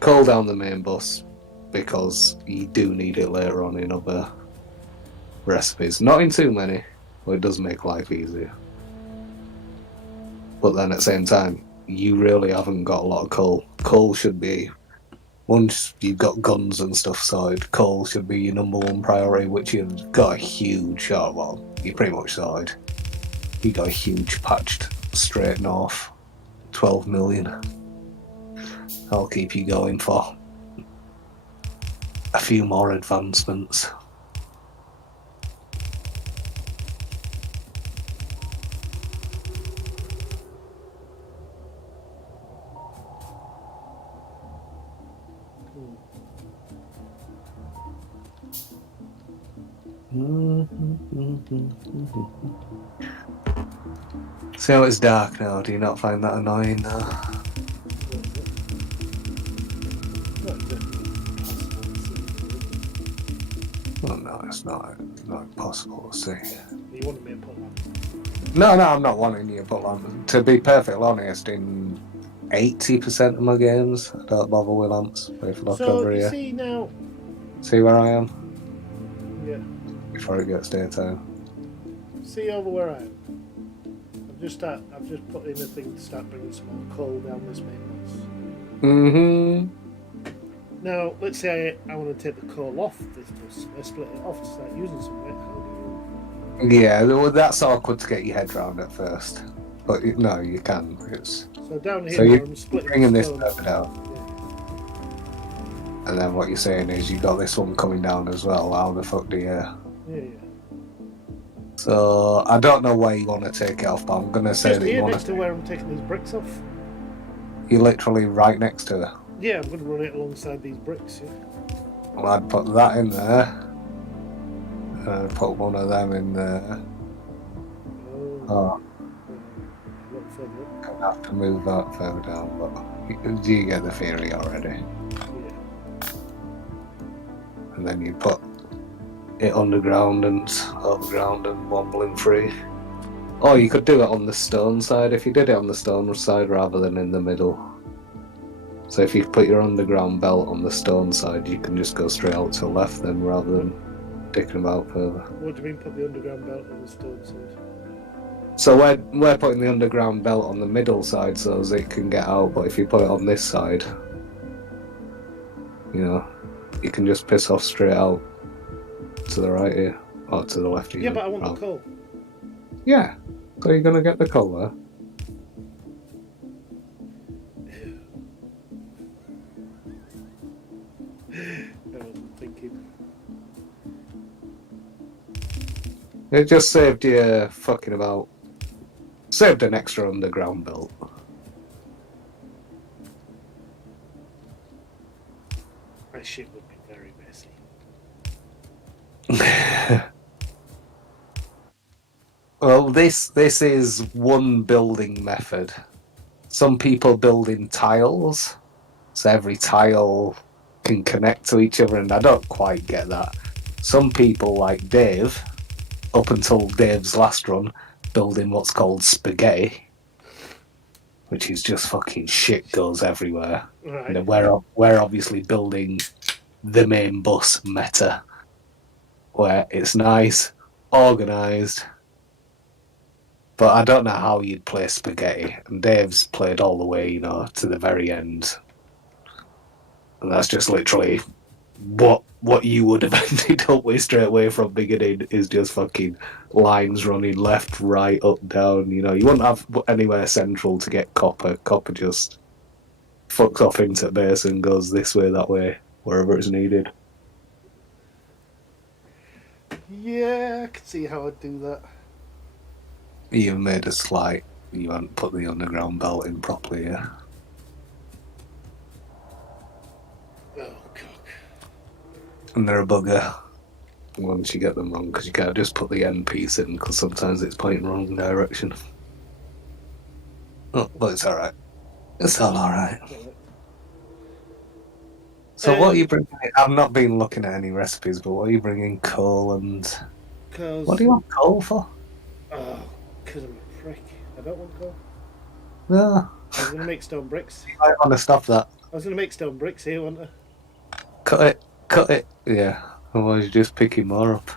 Coal down the main bus, because you do need it later on in other recipes. Not in too many, but it does make life easier. But then at the same time, you really haven't got a lot of coal. Coal should be, once you've got guns and stuff sorted, coal should be your number one priority, which you've got a huge shot. Well, you pretty much sorted. You got a huge patched straight north, 12 million. I'll keep you going for a few more advancements. So it's dark now. Do you not find that annoying now? Not exactly possible. Well, no, it's not. It's not impossible to see. You wanted me to put that? No, I'm not wanting you to put lamps. To be perfectly honest, in 80% of my games, I don't bother with lamps. But if I look So, over you here, see now... see where I am? Yeah. Before it gets daytime. See over where I am. I've just put in a thing to start bringing some more coal down this main bus. Mm-hmm. Now, let's say I want to take the coal off this bus. I split it off to start using somewhere. How do you... Yeah, well, that's awkward to get your head around at first. But no, you can. So down here, So you're I'm splitting bringing this stone. further down. Yeah. And then what you're saying is you got this one coming down as well. How the fuck do you... Yeah. So, I don't know where you want to take it off, but I'm going to say Just that you here want next to where I'm taking these bricks off. You're literally right next to it. Yeah, I'm going to run it alongside these bricks, yeah. Well, I'd put that in there. And I'd put one of them in there. Oh, A lot further up. I'm going to have to move that further down, but you get the theory already. Yeah. And then you put it underground and overground and wobbling free. Or you could do it on the stone side if you did it on the stone side rather than in the middle. So if you put your underground belt on the stone side, you can just go straight out to the left then rather than dicking about further. What do you mean put the underground belt on the stone side? So we're putting the underground belt on the middle side so as it can get out, but if you put it on this side, you know, you can just piss off straight out to the right here, or to the left here. Yeah, but I want the coal. Yeah, so you're going to get the coal there. I wasn't thinking. It just saved you fucking about... Saved an extra underground belt. My shit would be very messy. Well, this is one building method. Some people build in tiles, so every tile can connect to each other, and I don't quite get that. Some people, like Dave, up until Dave's last run, building what's called spaghetti, which is just fucking shit goes everywhere. Right. And we're obviously building the main bus meta, where it's nice, organised, but I don't know how you'd play spaghetti. And Dave's played all the way, to the very end. And that's just literally what you would have ended up with straight away from beginning is just fucking lines running left, right, up, down. You wouldn't have anywhere central to get copper. Copper just fucks off into base and goes this way, that way, wherever it's needed. Yeah, I can see how I'd do that. You've made a slight. You haven't put the underground belt in properly, yeah. Oh, cock. And they're a bugger once you get them wrong, because you can't just put the end piece in, because sometimes it's pointing wrong direction. Oh, but it's alright. It's all alright. So what are you bringing? I've not been looking at any recipes, but what are you bringing? Coal and... What do you want coal for? Oh, because I'm a prick. I don't want coal. No. I was going to make stone bricks. I want to stop that. I was going to make stone bricks here, wasn't I? Cut it. Yeah. Otherwise you're just picking more up.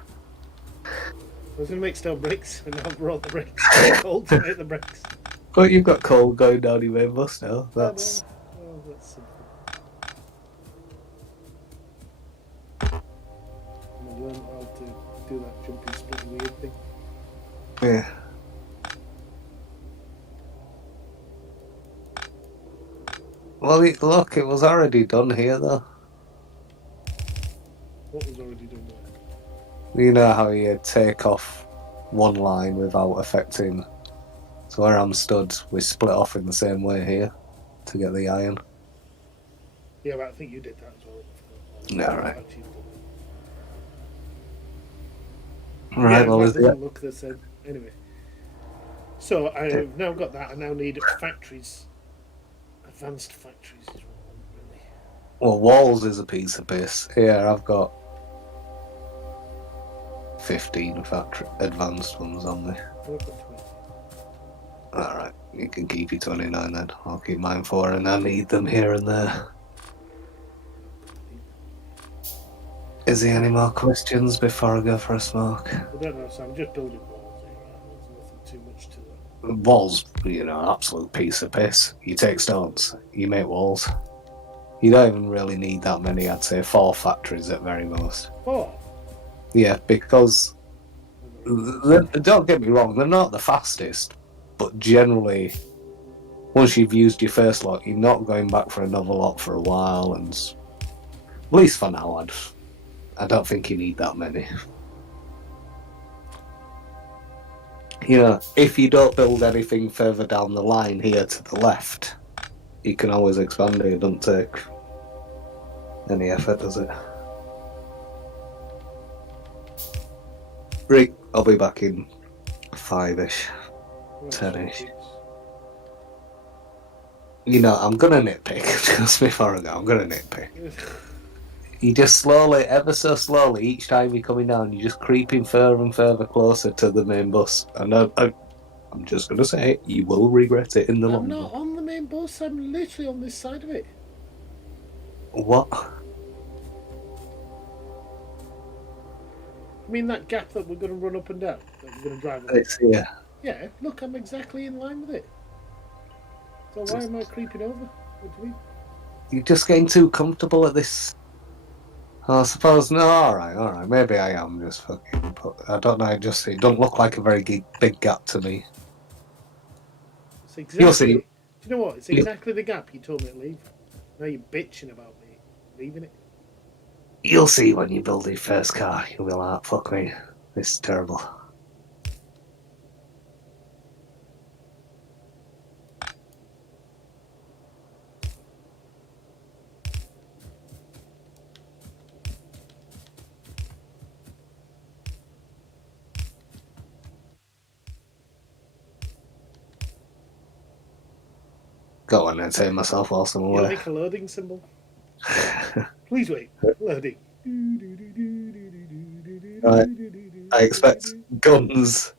I was going to make stone bricks, and I've brought the bricks. Coal to make the bricks. But you've got coal going down your main bus now. That's... Oh, that's something. I'm going to learn how to do that jumping, split weird thing. Yeah. Well, look, it was already done here, though. What was already done there? You know how you take off one line without affecting... So where I'm stood, we split off in the same way here to get the iron. Yeah, but I think you did that as well. Yeah, right. Right, well, that doesn't look the same. Anyway. So I've now got that. I now need factories. Advanced factories is what I want, really. Well, walls is a piece of piss. Here, I've got 15 advanced ones on me. I've got 20. Alright, you can keep your 29 then. I'll keep mine 4 and I need them here and there. Is there any more questions before I go for a smoke? I don't know, so I'm just building walls here. There's nothing too much to that. Walls, an absolute piece of piss. You take stones, you make walls. You don't even really need that many, I'd say 4 factories at very most. 4? Yeah, because, don't get me wrong, they're not the fastest, but generally, once you've used your first lot, you're not going back for another lot for a while, and at least for now, I don't think you need that many. If you don't build anything further down the line here to the left, you can always expand it. It doesn't take any effort, does it? Right, I'll be back in 5-ish, 10-ish. I'm gonna nitpick just before I go. I'm gonna nitpick. You just slowly, ever so slowly, each time you're coming down, you're just creeping further and further closer to the main bus. And I'm just going to say it, you will regret it in the long run. I'm not on the main bus, I'm literally on this side of it. What? I mean that gap that we're going to run up and down, that we're going to drive over. It's here. Yeah, look, I'm exactly in line with it. So why am I creeping over? What do you mean? You're just getting too comfortable at this. I suppose, no, alright, maybe I am just fucking, but I don't know, it don't look like a very big gap to me. It's exactly, You'll see. Do you know what? It's exactly the gap you told me to leave. Now you're bitching about me leaving it. You'll see when you build your first car, you'll be like, fuck me, this is terrible. Go on, entertain myself whilst I'm You away. like a loading symbol? Please wait. Loading. Right. I expect guns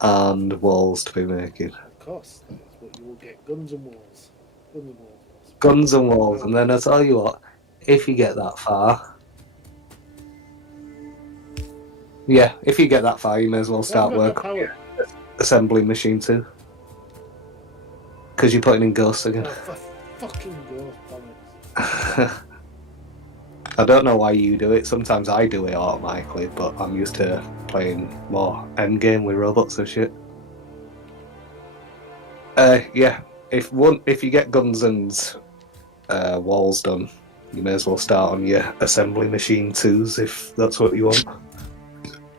and walls to be making. Of course, that is what you will get. Guns and walls. Guns and walls. Guns and walls, and then I tell you what, if you get that far, yeah, if you get that far, you may as well Why have start I got no work on power? your assembly machine too, because you're putting in ghosts again. Oh, for fucking ghost bollocks. I don't know why you do it. Sometimes I do it automatically, but I'm used to playing more endgame with robots and shit. Yeah. If you get guns and walls done, you may as well start on your assembly machine twos if that's what you want.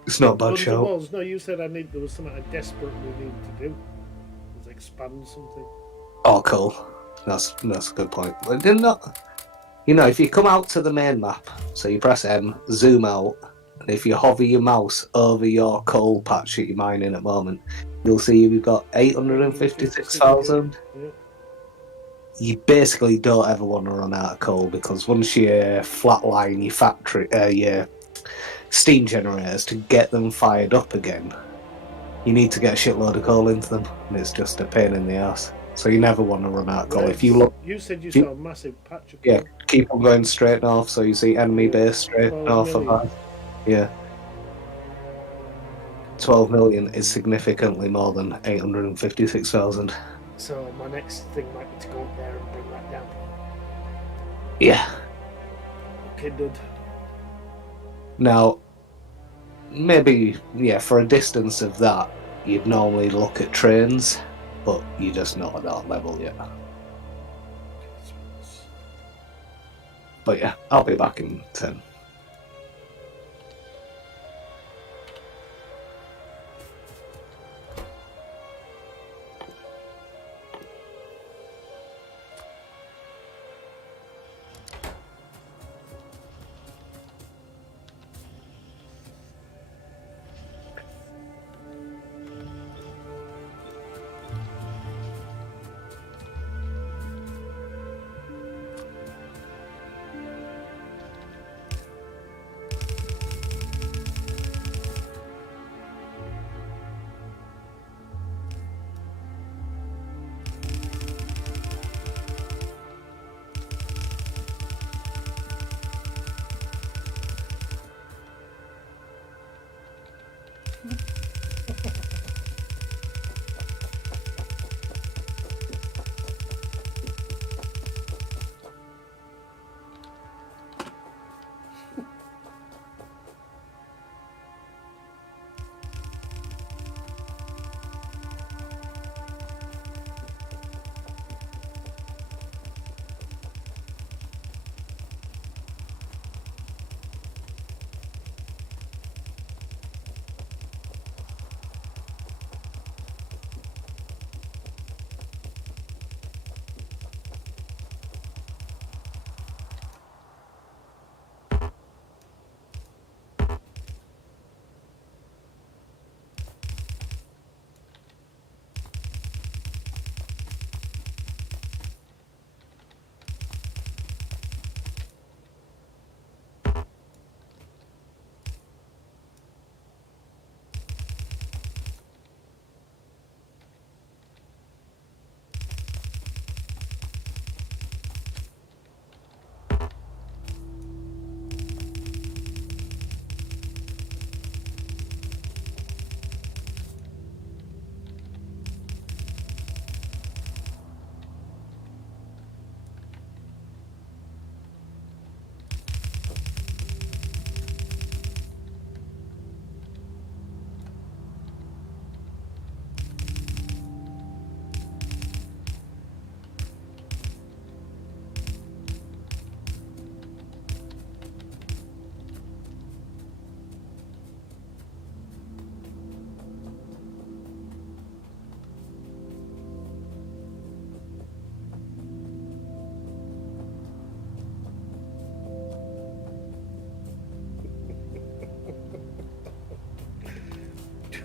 It's not a bad Guns and show. walls. No, you said there was something I desperately needed to do. It was expand something. Oh, cool. That's a good point. But did not. You know, if you come out to the main map, so you press M, zoom out, and if you hover your mouse over your coal patch that you're mining at the moment, you'll see you've got 856,000. Yeah. You basically don't ever want to run out of coal because once you flatline your factory, your steam generators to get them fired up again, you need to get a shitload of coal into them, and it's just a pain in the ass. So you never want to run out of coal. If you look, you said you saw a massive patch of yeah, coal. keep on going straight north, so you see enemy base straight 12 north of million. that. Yeah. 12 million is significantly more than 856,000. So my next thing might be to go up there and bring that down. Yeah. Okay, dude. Now, maybe, yeah, for a distance of that, you'd normally look at trains, but you're just not at that level yet. But yeah, I'll be back in 10.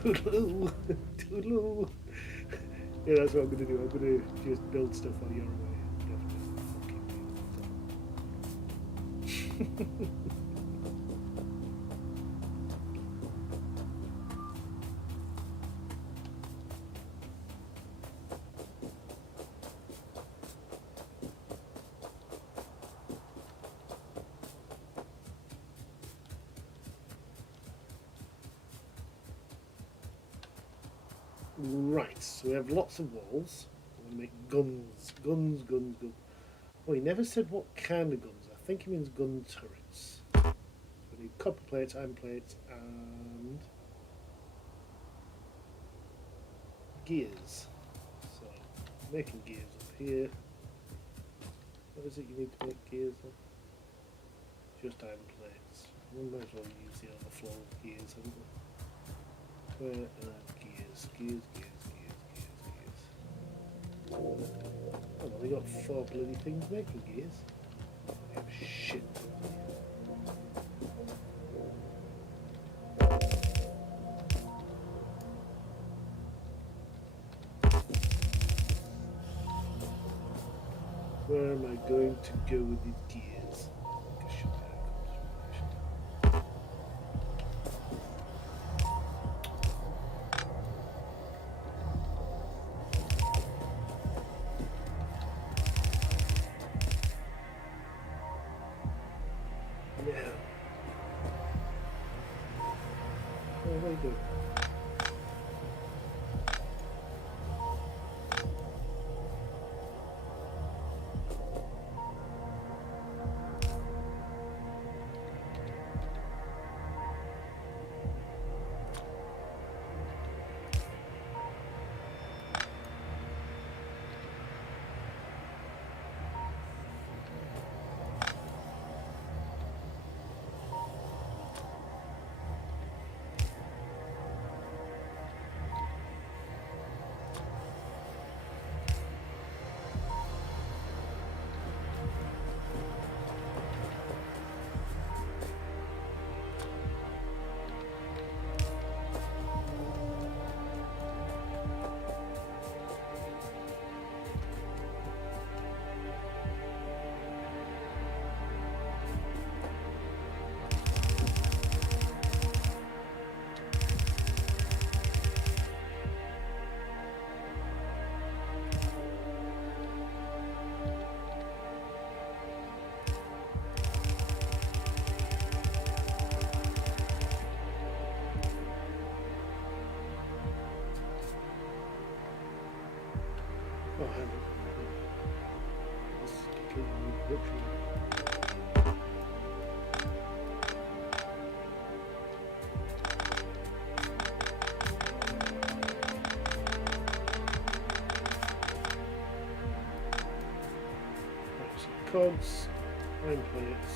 Toodaloo. Toodaloo. Yeah, that's what I'm going to do. I'm going to just build stuff while you're away. Definitely. Right, so we have lots of walls. I'm going to make guns. Guns, guns, guns. Oh, he never said what kind of guns. I think he means gun turrets. So we need copper plates, iron plates, and gears. So, making gears up here. What is it you need to make gears of? Just iron plates. We might as well use the overflow of gears, haven't we? Where are gears? Gears, gears, gears, gears, gears. I've only got 4 bloody things making gears. I have shit. Where am I going to go with these gears? I should now. Where do I go? Oh, hang on. This is completely new production. Right, so cogs, iron plates.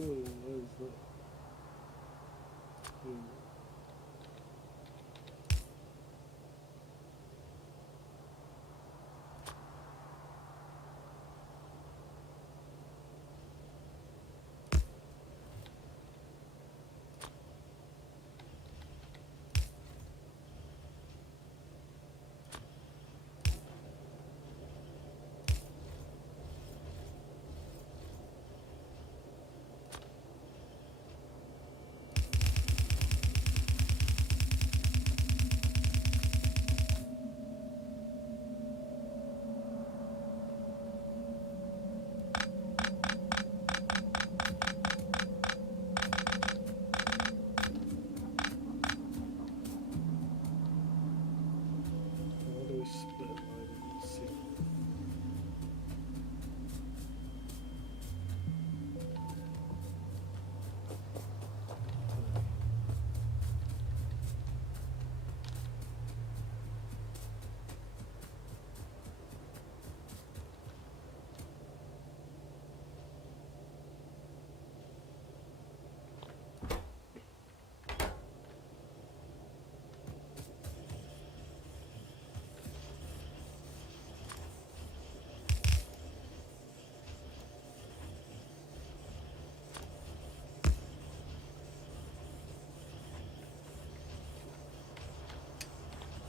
Oh, what is that?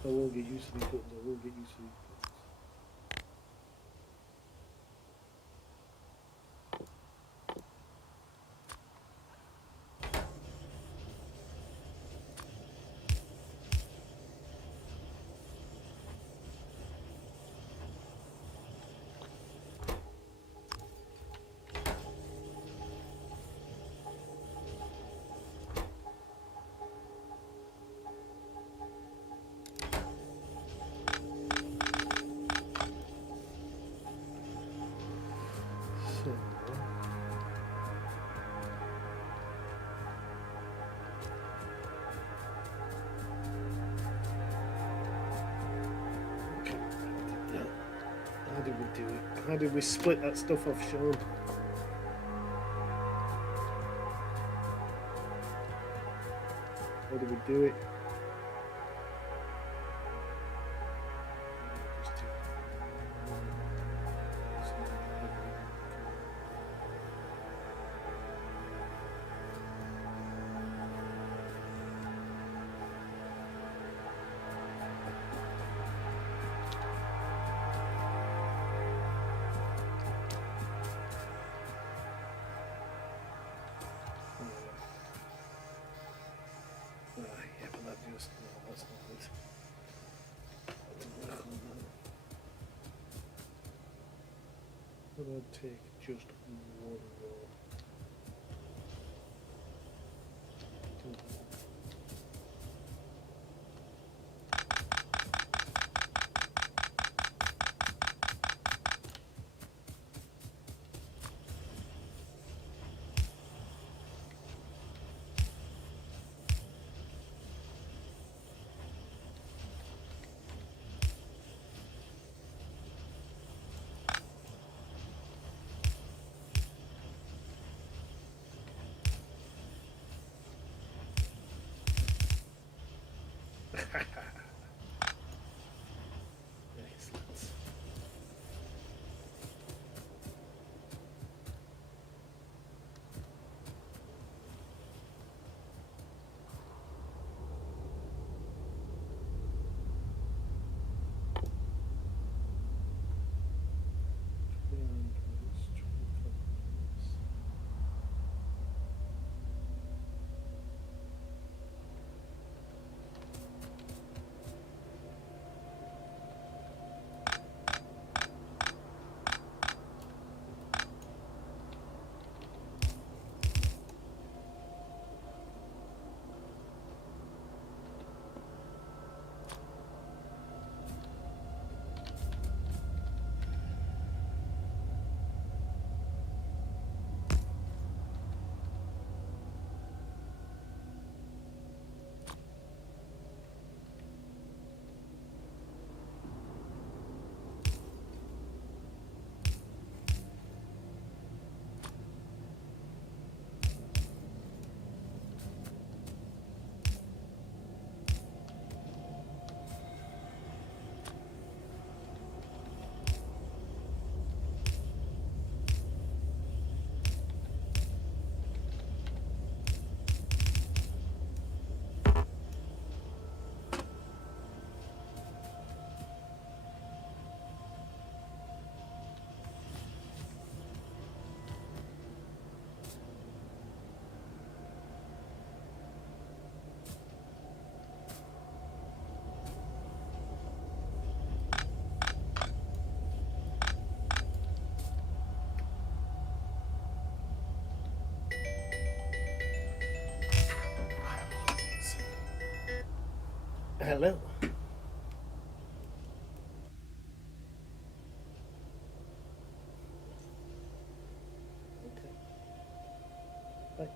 I will get used to these buttons. I will get used to these buttons. So, okay, we did that. How did we do it? How did we split that stuff off, Sean? How did we do it? Just do yeah, but that just no, that's not good. That doesn't work on that. How about take just one row? Excellent. And let's try and copy this. Hello. Okay. Bye.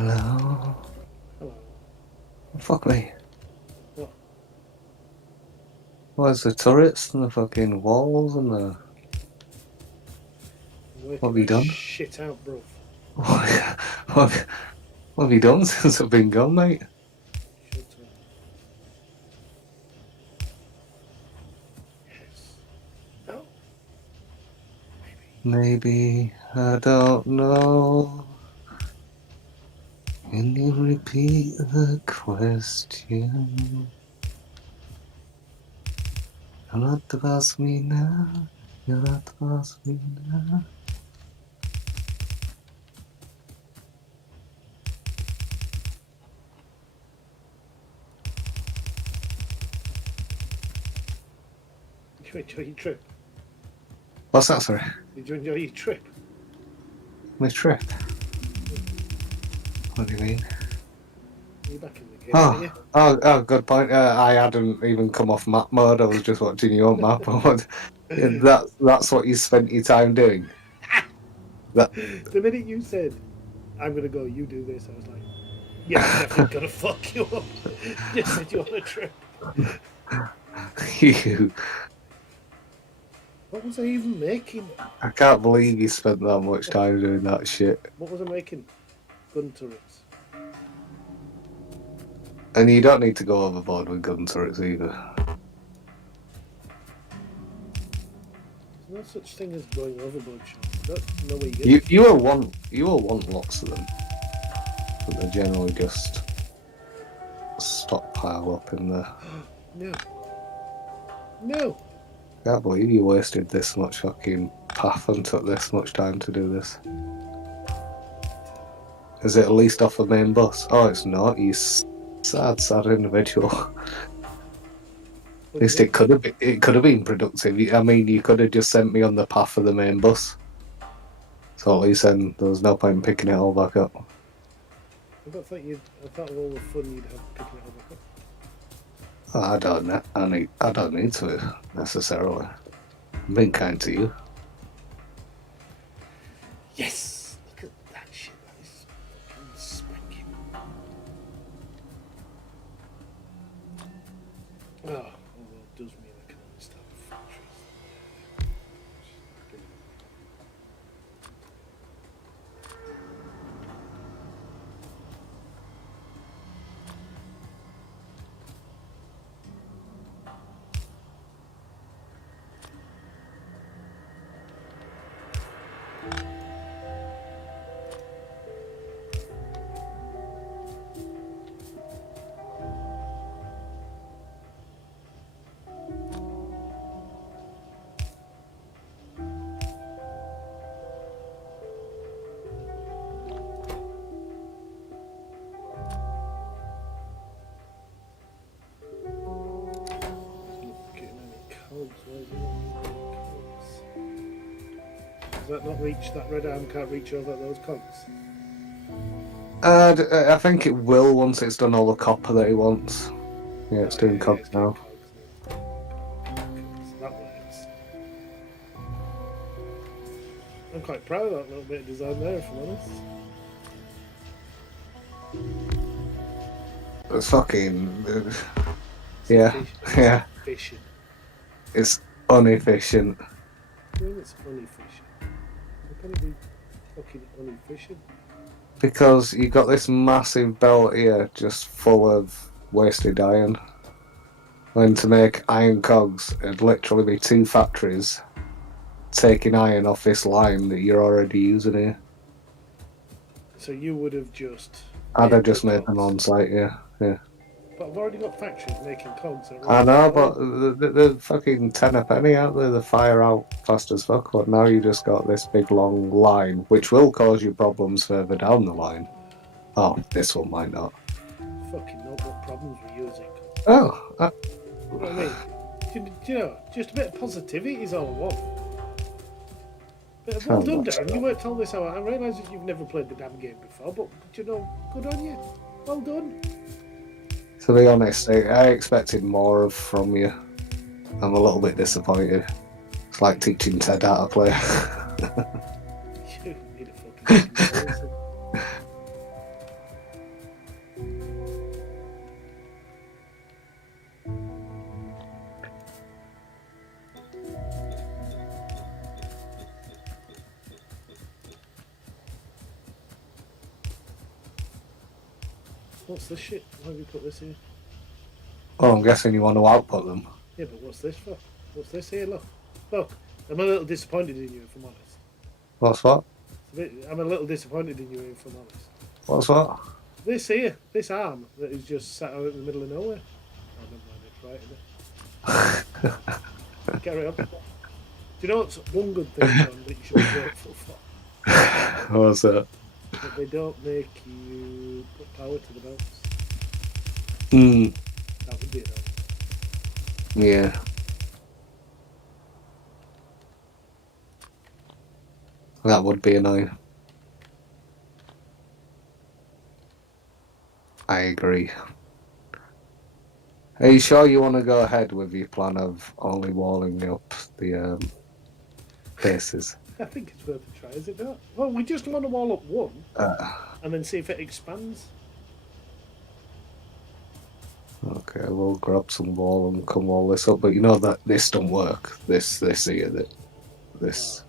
Hello. Hello. Fuck me. What? Where's the turrets and the fucking walls and the... I'm What working have you that done? shit out, bruv. What have you done since I've been gone, mate? Shut up. Yes. No. Maybe, I don't know. Can you repeat the question? You're not the boss me now. You're not the boss me now. Did you enjoy your trip? What's that, sorry? Did you enjoy your trip? My trip? What do you mean? Are you back in the game, aren't you? Oh, good point. I hadn't even come off map mode. I was just watching you on map mode. Yeah, that's what you spent your time doing. That The minute you said, I'm going to go, you do this, I was like, yeah, I'm definitely going to fuck you up. Just said you on a trip. you. What was I even making? I can't believe you spent that much time doing that shit. What was I making? Gun turrets. And you don't need to go overboard with gun turrets either. There's no such thing as going overboard, Sean. I don't know where you get it. You will want lots of them, but they generally just stockpile up in there. No. No. I can't believe you wasted this much fucking path and took this much time to do this. Is it at least off the main bus? Oh, it's not. You sad individual. At least it could have been productive. I mean, you could have just sent me on the path of the main bus. So at least then there was no point in picking it all back up. I thought of all the fun you'd have picking it up. I don't need to necessarily. I'm being kind to you. Yes! Look at that shit. That is fucking spanking. Oh, although it does mean I can only start with factories. Does that not reach, that red arm can't reach over those cogs? I think it will once it's done all the copper that he wants. Yeah, it's doing cogs it's now. doing cogs. That works. I'm quite proud of that little bit of design there, if I'm honest. It's fucking... It's yeah, yeah. efficient. It's inefficient. I mean, it's inefficient. How can it be fucking inefficient? Because you got this massive belt here just full of wasted iron. When to make iron cogs, it'd literally be 2 factories taking iron off this line that you're already using here. So you would have just... I'd have just made them on site, yeah. But I've already got factories making cogs. I know, but the fucking 10 a penny out there, the fire out fast as fuck. But now you just got this big long line, which will cause you problems further down the line. Oh, this one might not. Fucking know what problems we're using. Oh, You know what I mean? Do you know, just a bit of positivity is all I want. But well done, Darren. You worked all this out. I realise that you've never played the damn game before, but you know, good on you. Well done. to be honest, I expected more from you. I'm a little bit disappointed. It's like teaching Ted how to play. You need a fucking comparison. What's this shit? Why have you put this here? Oh, I'm guessing you want to output them. Yeah, but what's this for? What's this here? Look. Look. I'm a little disappointed in you, if I'm honest. What's what? I'm a little disappointed in you, if I'm honest. What's what? This here, this arm that is just sat out in the middle of nowhere. Oh, never mind, it's right, isn't it? Carry on. Do you know what's one good thing, John, that you should be grateful for? What's that? That they don't make you put power to the belts. Hmm. That would be annoying. Yeah. That would be annoying. I agree. Are you sure you want to go ahead with your plan of only walling up the bases? I think it's worth a try, is it not? Well, we just want to wall up one Uh, and then see if it expands. okay, we'll grab some wall and come wall this up. But you know that this don't work. This here, this.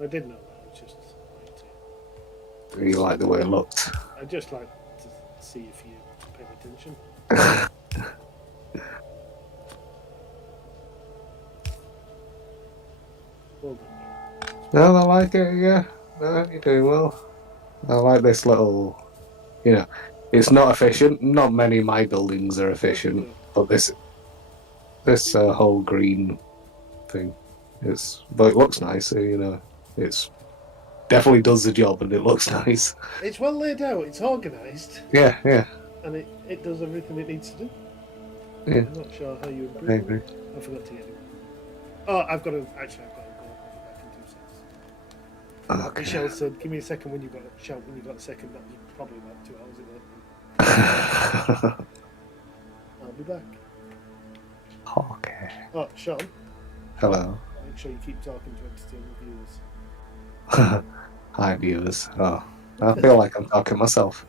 I did know that. I just like to. You like the way it looked. I just like to see if you pay attention. Well done. No, I like it. Yeah, no, you're doing well. I like this little. You know, it's not efficient. Not many of my buildings are efficient, but this whole green thing, but it looks nice. You know, it's definitely does the job and it looks nice. It's well laid out. It's organised. Yeah, yeah, And it does everything it needs to do. yeah. I'm not sure how you improve I it. agree. I forgot to get it. Oh, I've got to go. I'll be back in 2 seconds. Okay. Michelle said, "Give me a second when you got a shout when you got a second." That was probably about 2 hours ago. I'll be back. Okay. Oh, Sean, Hello. make sure you keep talking to entertain the viewers. Hi, viewers. Oh, I feel like I'm talking myself.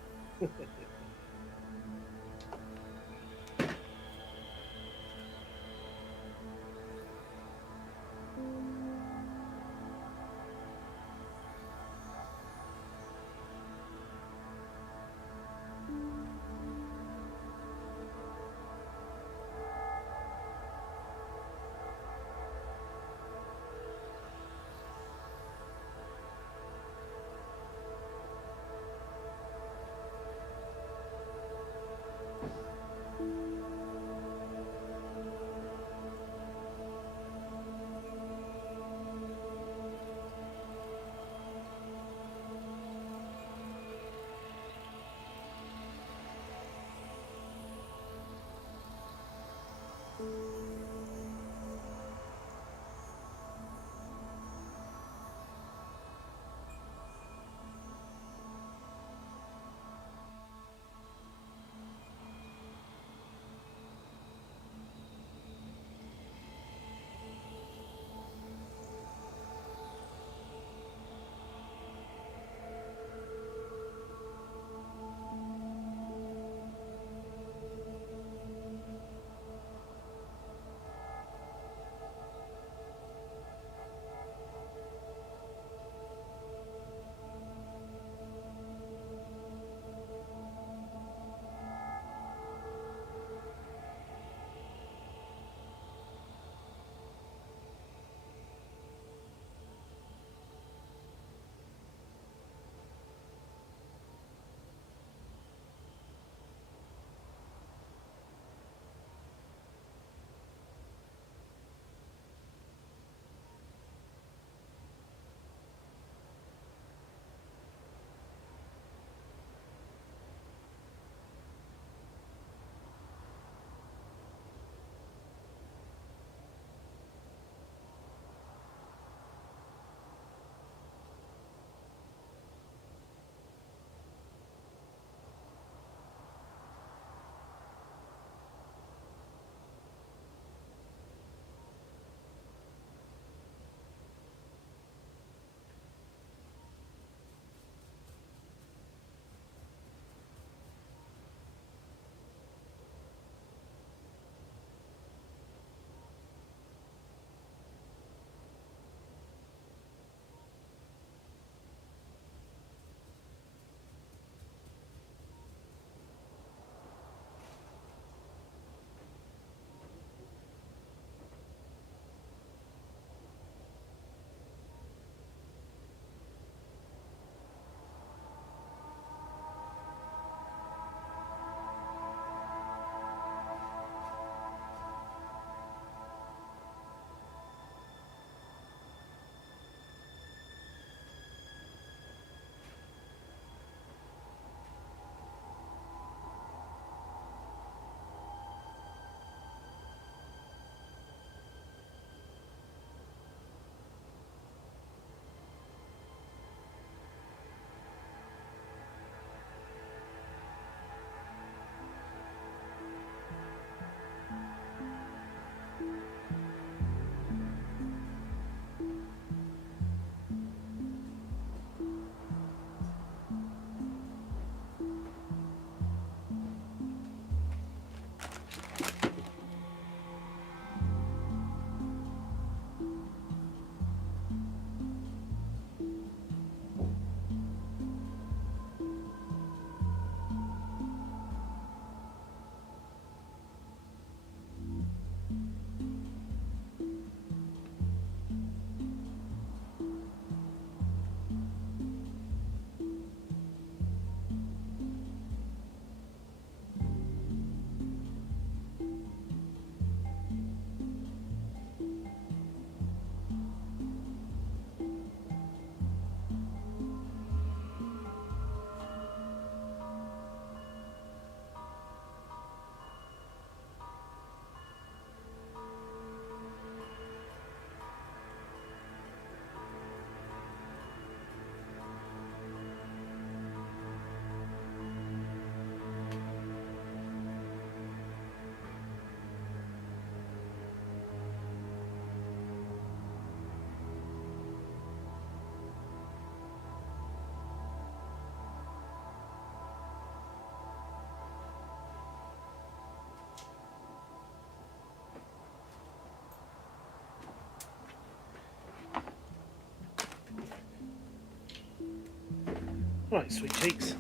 Right, sweet cheeks.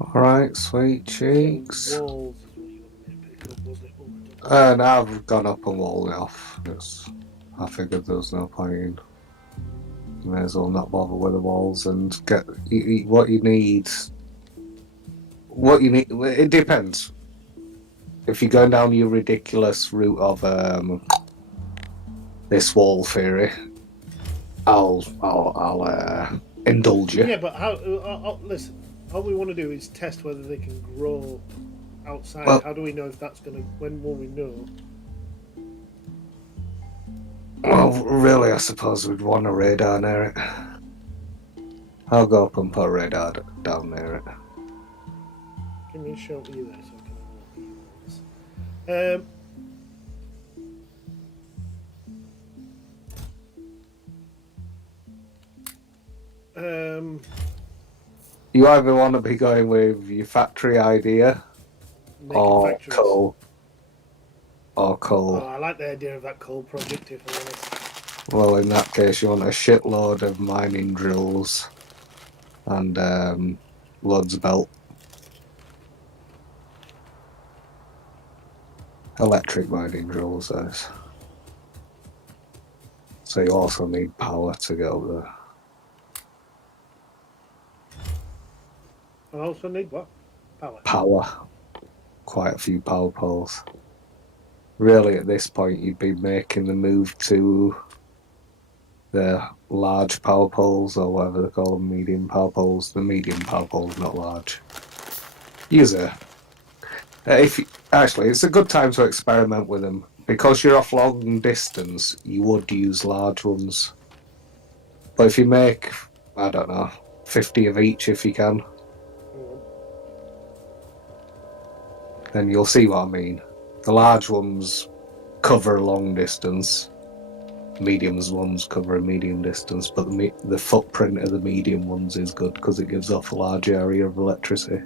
Alright, sweet cheeks. So walls is what you wanted me to pick up, wasn't it? Oh, I don't know. And I've gone up and walled it off. I figured there was no point in. You may as well not bother with the walls and get what you need. What you need. It depends. If you're going down your ridiculous route of this wall theory, I'll indulge you. Yeah, but how? Listen, all we want to do is test whether they can grow outside. Well- How do we know if that's gonna? When will we know? Well, really, I suppose we'd want a radar near it. I'll go up and put a radar down near it. Give me a shout you there so I can have a look at You either want to be going with your factory idea making or factories. coal. Or coal. Oh, I like the idea of that coal project. If I'm honest. Well, in that case, you want a shitload of mining drills and loads of belt. Electric mining drills, those. So you also need power to get over there. I also need what? Power. Power. Quite a few power poles. Really, at this point, you'd be making the move to the large power poles, or whatever they call them, medium power poles. The medium power poles, not large. Use a. Actually, it's a good time to experiment with them. Because you're off long distance, you would use large ones. But if you make, I don't know, 50 of each if you can, then you'll see what I mean. The large ones cover a long distance. Mediums ones cover a medium distance, but the footprint of the medium ones is good because it gives off a large area of electricity.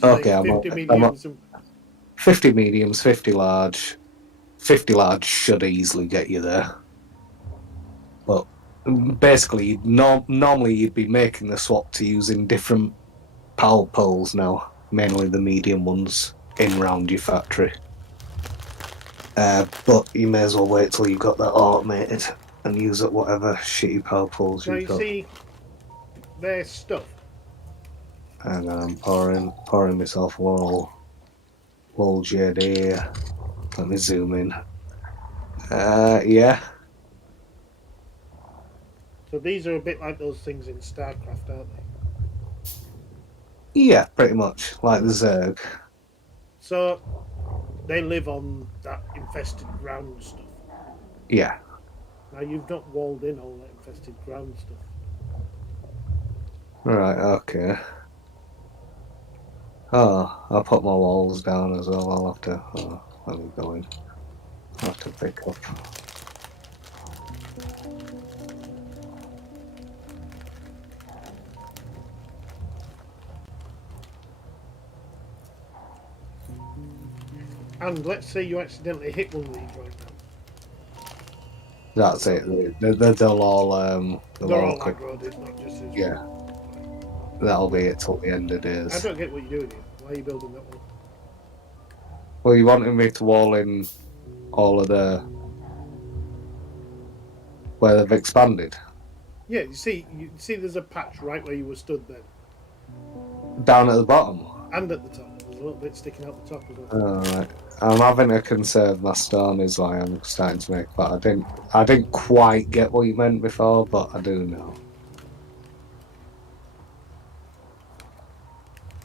So Okay, I'm 50 up. 50 mediums, 50 large. 50 large should easily get you there. But basically, normally you'd be making the swap to using different power poles now, mainly the medium ones, in round your factory. But you may as well wait till you've got that automated and use it whatever shitty power poles Now you've you got. see their stuff. Hang on, I'm pouring myself a little JD. Let me zoom in. Yeah. So these are a bit like those things in StarCraft, aren't they? Yeah, pretty much. Like the Zerg. So they live on that infested ground stuff. Yeah. Now you've not walled in all that infested ground stuff. Right, okay. Oh, I'll put my walls down as well. I'll have to. Oh, let me go in. I'll have to pick up. And let's say you accidentally hit one of these right now. That's it. They'll all. They're all aggro, it's not just this Yeah. one. That'll be it till the end of I days. don't get what you're doing here. Why are you building that one? Well, you wanted me to wall in all of the where they've expanded Yeah, you see there's a patch right where you were stood then. down at the bottom. And at the top. There's a little bit sticking out the top as well. Alright. I'm having to conserve my stone is why I'm starting to make that. I didn't quite get what you meant before, but I do now.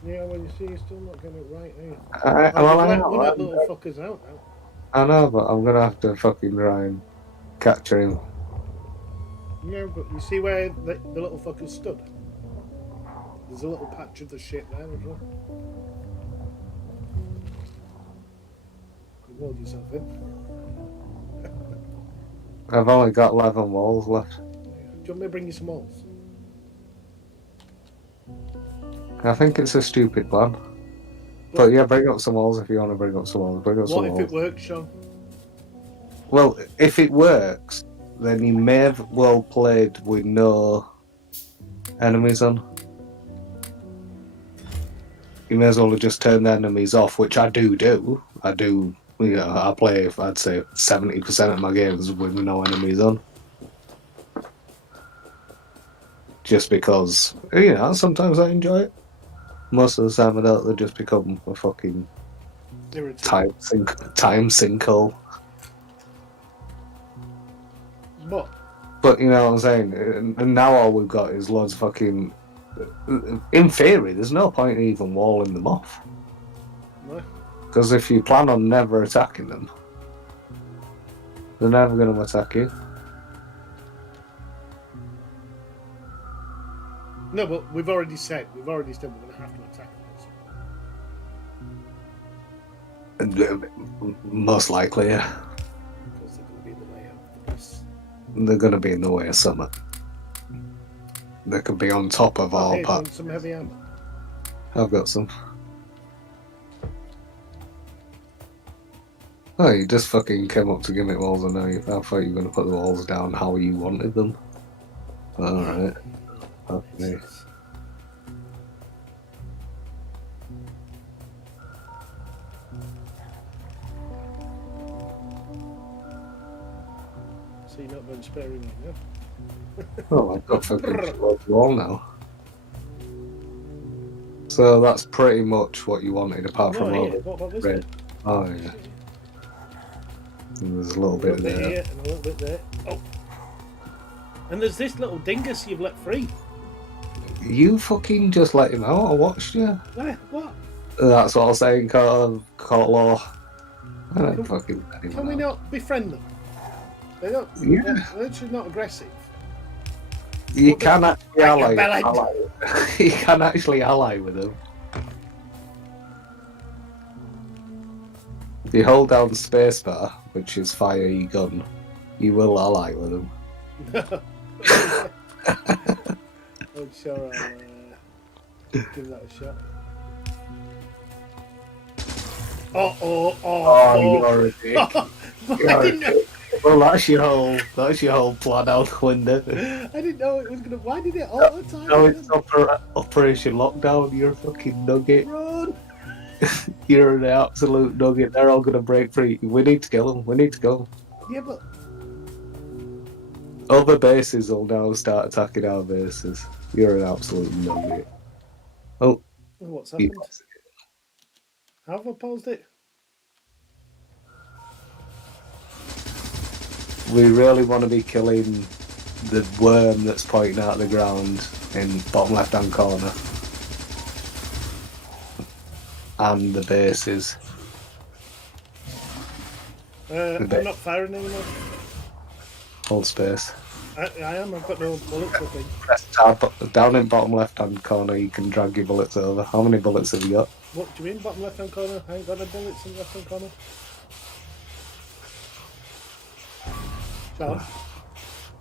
Yeah, well, you see, you're still not getting it right, are you? I Let one of the little fuckers out now. I know, but I'm gonna have to fucking try and capture him. Yeah, but you see where the little fuckers stood? There's a little patch of the shit there as well. You walled yourself in. I've only got 11 walls left. Do you want me to bring you some walls? I think it's a stupid plan. But yeah, bring up some walls if you want to bring up some walls. Bring up some What if walls. it works, Sean? Well, if it works, then you may have well played with no enemies on. You may as well have just turned the enemies off, which I do. I do, I play, I'd say, 70% of my games with no enemies on. Just because, sometimes I enjoy it. Most of the time I don't, they just become a fucking Irritating. time sinkhole. But But you know what I'm saying? And now all we've got is loads of fucking... In theory, there's no point in even walling them off. no. Because if you plan on never attacking them, they're never going to attack you. No, but we've already said we're going to have to attack them. Most likely, yeah. Because they're going to be in the way of this. They're going to be in the way of something. They could be on top of our Hey, part. want some heavy ammo? I've got some. Oh, you just fucking came up to gimmick walls and I thought you were going to put the walls down how you wanted them. Alright. Okay. So you're not going sparing me, no? Oh, I've got fucking towards the wall now. So that's pretty much what you wanted, apart from all What about this red. bit? Oh, yeah. And there's a little bit there. Here and a little bit there. Oh. And there's this little dingus you've let free. You fucking just let him out, I watched you. Where? What? That's what I was saying, court law. I don't fucking let him Can we out. not befriend them? They're not. Yeah. They're actually not aggressive. You can actually Like your ally. You can actually ally with them. If you hold down spacebar, which is fire your gun, you will ally with them. I'm sure I'll give that a shot. You're a dick. You're a dick. Well, that's your whole plan out the window. I didn't know it was gonna. Why did it all the time? No, it's Operation Lockdown. You're a fucking nugget. Run! You're an absolute nugget. They're all gonna break free. We need to kill them. We need to go. Yeah, but Other bases will now start attacking our bases. You're an absolute nugget. Oh, what's you- happened? How have I paused it? we really want to be killing the worm that's pointing out the ground in bottom left-hand corner. And the bases. I'm not firing anymore. Hold space. I am. I've got no bullets. I think. Press tab down in bottom left-hand corner. You can drag your bullets over. How many bullets have you got? What do you mean, bottom left-hand corner? I ain't got no bullets in the left-hand corner. Sean,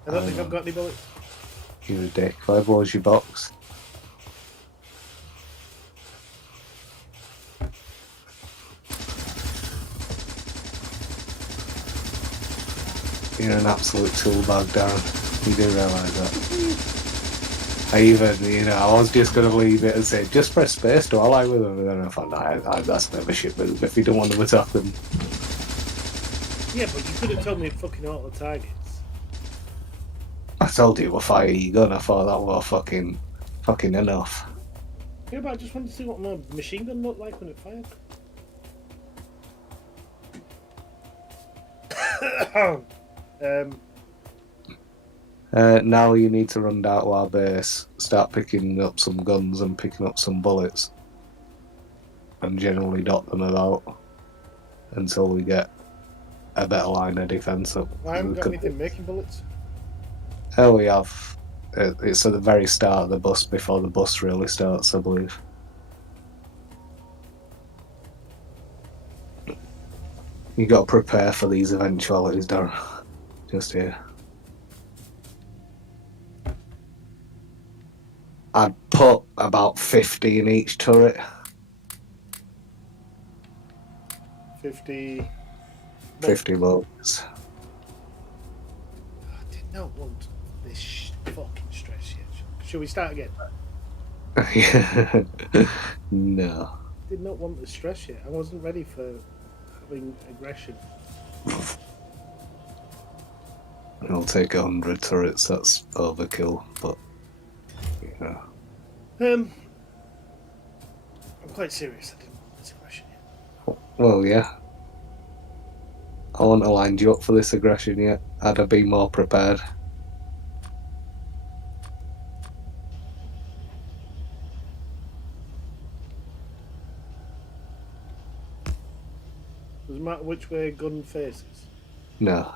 I don't think I've got any bullets. You're a dick. Where was your box? You're an absolute tool bag, Darren. You do realise that. I was just going to leave it and say, just press space to ally with them. And then I thought, nah, that's never shit move if you don't want to attack them. Yeah, but you could have told me fucking auto targets. I told you to fire your gun. I thought that was fucking enough. Yeah, but I just wanted to see what my machine gun looked like when it fired. Now you need to run down to our base, start picking up some guns and picking up some bullets, and generally dot them about until we get a better line of defence up. I haven't got anything making bullets. Oh, we have. It's at the very start of the bus before the bus really starts, I believe. You got to prepare for these eventualities, Darren. Just here. I'd put about 50 in each turret. 50. 50 bullets. Oh, damn don't want this fucking stress yet. Shall we start again? No. Did not want the stress yet. I wasn't ready for having aggression. I'll take 100 turrets, that's overkill, but yeah. I'm quite serious. I didn't want this aggression yet. Well, yeah. I wouldn't have lined you up for this aggression yet. I'd have been more prepared. Doesn't matter which way a gun faces. No.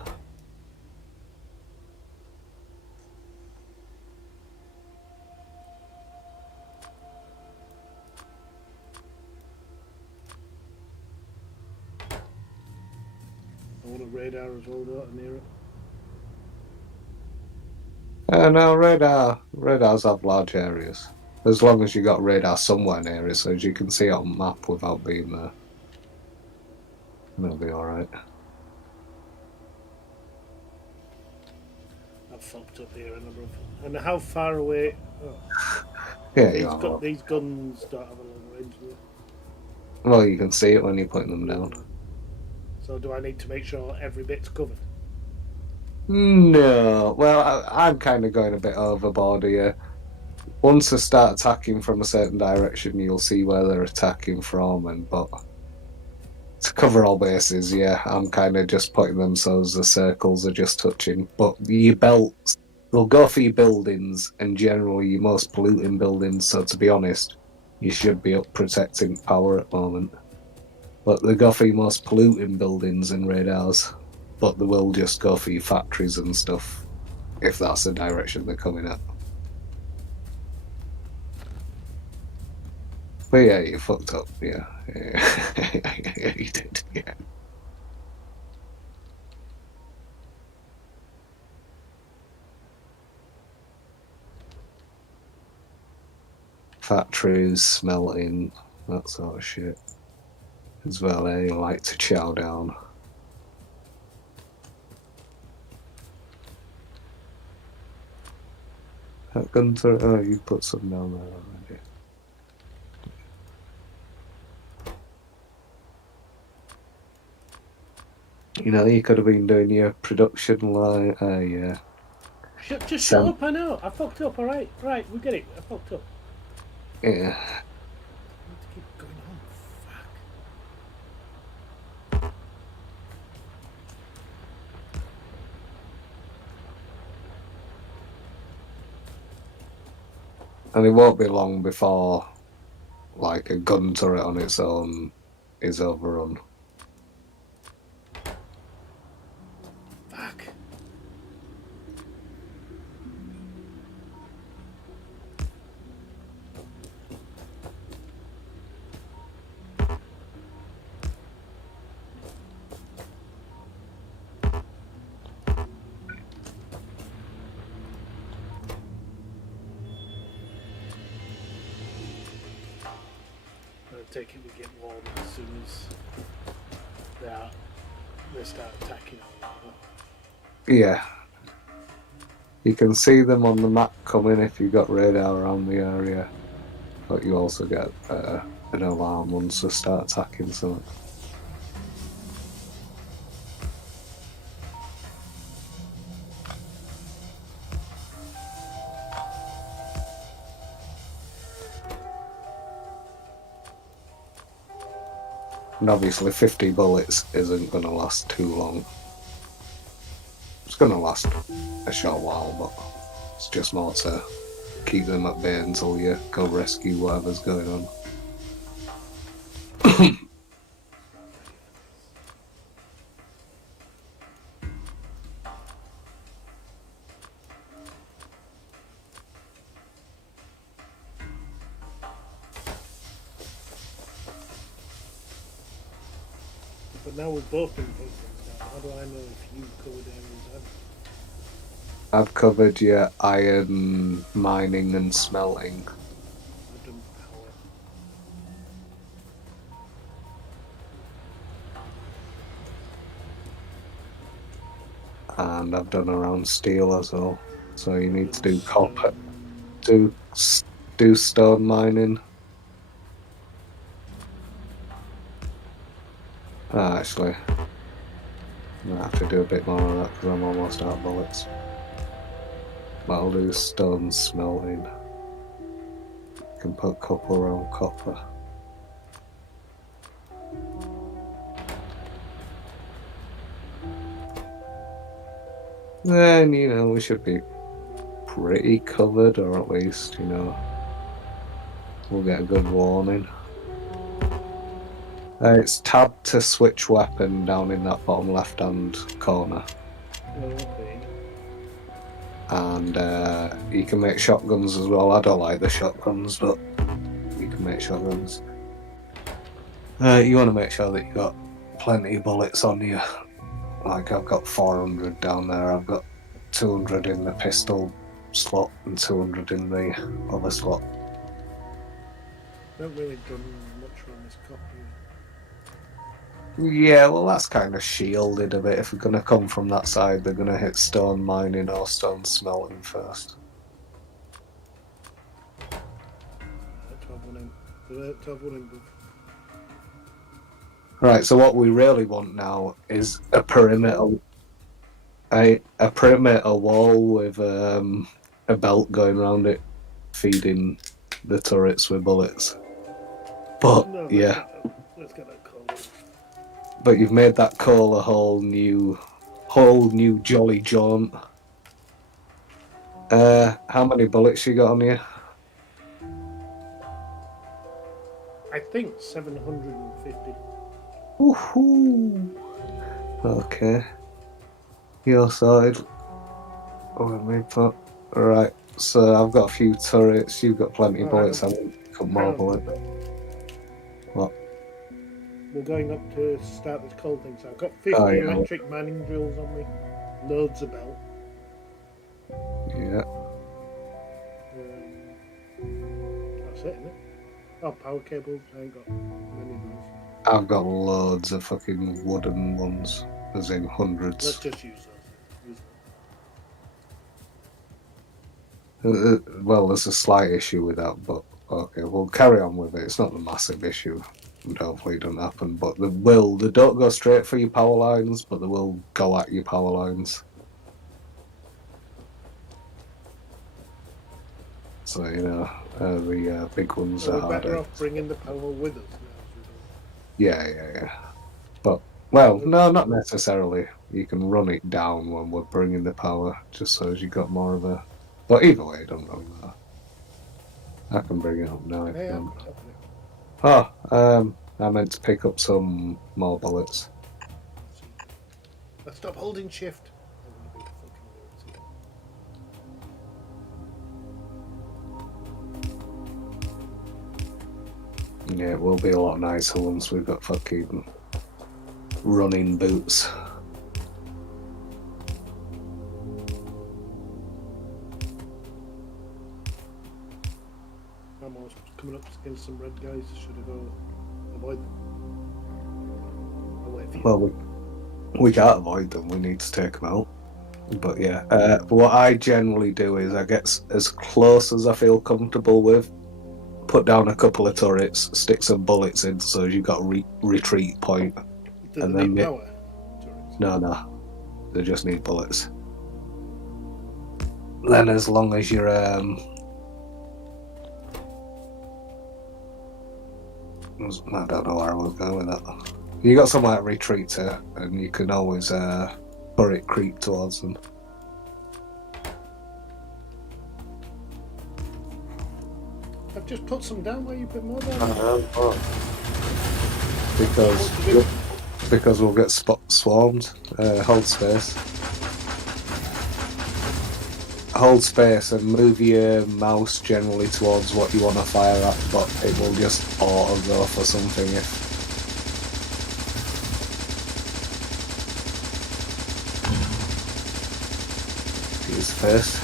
I want a radar as well, though, near it. No, radars have large areas. As long as you got radar somewhere near it, so as you can see it on map without being there. It'll be alright. I've fucked up here, and how far away? Oh, Yeah, you are. these guns don't have a long range. Do they? Well, you can see it when you're putting them down. So do I need to make sure every bit's covered? No. Well, I'm kind of going a bit overboard here. Once they start attacking from a certain direction, you'll see where they're attacking from, but to cover all bases, yeah, I'm kind of just putting them so as the circles are just touching. But your belts, they'll go for your buildings, and generally your most polluting buildings, so to be honest, you should be up protecting power at the moment. But they go for your most polluting buildings and radars, but they will just go for your factories and stuff, if that's the direction they're coming at. But yeah, you fucked up, yeah. Yeah, you did, yeah. Factories, smelting, that sort of shit. As well, they like to chow down. That gun turret, oh, you put some down there already. You know, you could have been doing your production line, yeah. Just shut up, I know. I fucked up, alright? Right, we get it. I fucked up. Yeah. I need to keep going on. Fuck. And it won't be long before, like, a gun turret on its own is overrun. Fuck. I take it we get warm as soon as they start attacking or whatever. Yeah. You can see them on the map coming if you've got radar around the area, but you also get an alarm once they start attacking something. And obviously 50 bullets isn't going to last too long. It's going to last a short while, but it's just more to keep them at bay until you go rescue whatever's going on. But now we've both been victims now. How do I know if you covered areas? I've covered your iron mining and smelting. I've done power. and I've done around steel as well. So you need to do Stone. copper, do stone mining. Actually, I'm gonna have to do a bit more of that because I'm almost out of bullets. But I'll do stone smelting. Can put copper around copper. Then, we should be pretty covered, or at least, we'll get a good warning. It's tab to switch weapon down in that bottom left-hand corner. Okay. And you can make shotguns as well. I don't like the shotguns, but you can make shotguns. You want to make sure that you've got plenty of bullets on you. Like, I've got 400 down there. I've got 200 in the pistol slot and 200 in the other slot. Not really done much on this copper. Yeah, well, that's kind of shielded a bit. If we're going to come from that side, they're going to hit stone mining or stone smelting first. 12 in. Right, so what we really want now is a perimeter wall with a belt going around it, feeding the turrets with bullets. But No, yeah, let's get that coal. but you've made that coal a whole new jolly jaunt. How many bullets you got on you? I think 750. Woohoo! Okay. Your side. Right, so I've got a few turrets, you've got plenty of bullets, I need a couple more bullets. What? We're going up to start this coal thing, so I've got 50 Oh, yeah. electric mining drills on me. Loads of belt. Yeah. That's it, isn't it? Oh, power cables. I ain't got many of those. I've got loads of fucking wooden ones, as in hundreds. Let's just use those. Well, there's a slight issue with that, but okay, we'll carry on with it. It's not a massive issue, and hopefully it doesn't happen. But they don't go straight for your power lines, but they will go at your power lines. So, the big ones are We're harder. better off bringing the power with us now. Yeah. But, well, no, not necessarily. You can run it down when we're bringing the power, just so as you got more of a... But either way, it don't really matter. I can bring it up now if you want. Oh, I meant to pick up some more bullets. Let's stop holding shift. Yeah, it will be a lot nicer once we've got fucking running boots. I'm almost coming up against some red guys. Should I go avoid them? I'll wait for you. Well, we can't avoid them. We need to take them out. But yeah, what I generally do is I get as close as I feel comfortable with, put down a couple of turrets, stick some bullets in so you've got a retreat point. Do and they then need power? Turrets? No. They just need bullets. Then as long as you're I don't know where I was going with that. You got something like retreat to, and you can always turret creep towards them. I've just put some down. Why you put more down? Because we'll get swarmed. Hold space. Hold space and move your mouse generally towards what you want to fire at, but it will just auto go for something if... Use first.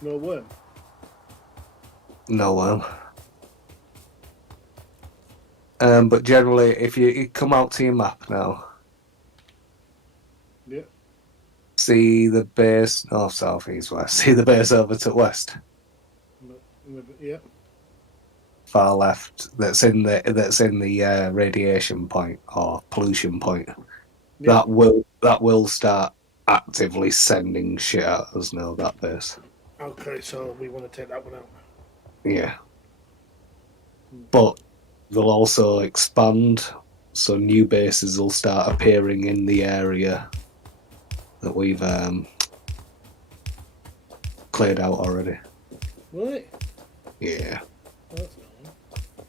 No worm. No worm. But generally, if you come out to your map now, See the base north, south, east, west. See the base over to west, Yeah. far left. That's in the radiation point or pollution point. Yeah. That will start actively sending shit at us now. That base. Okay, so we want to take that one out. Yeah, but they'll also expand, so new bases will start appearing in the area that we've cleared out already. Right. Yeah, That's fine.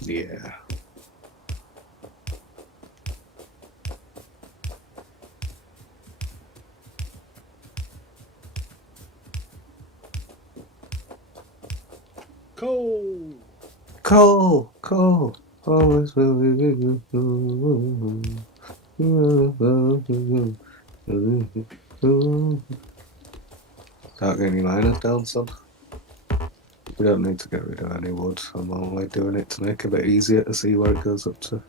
yeah. Coal. Coal. Always will be. Start getting your miners down, son. We don't need to get rid of any wood. I'm only doing it to make it a bit easier to see where it goes up to.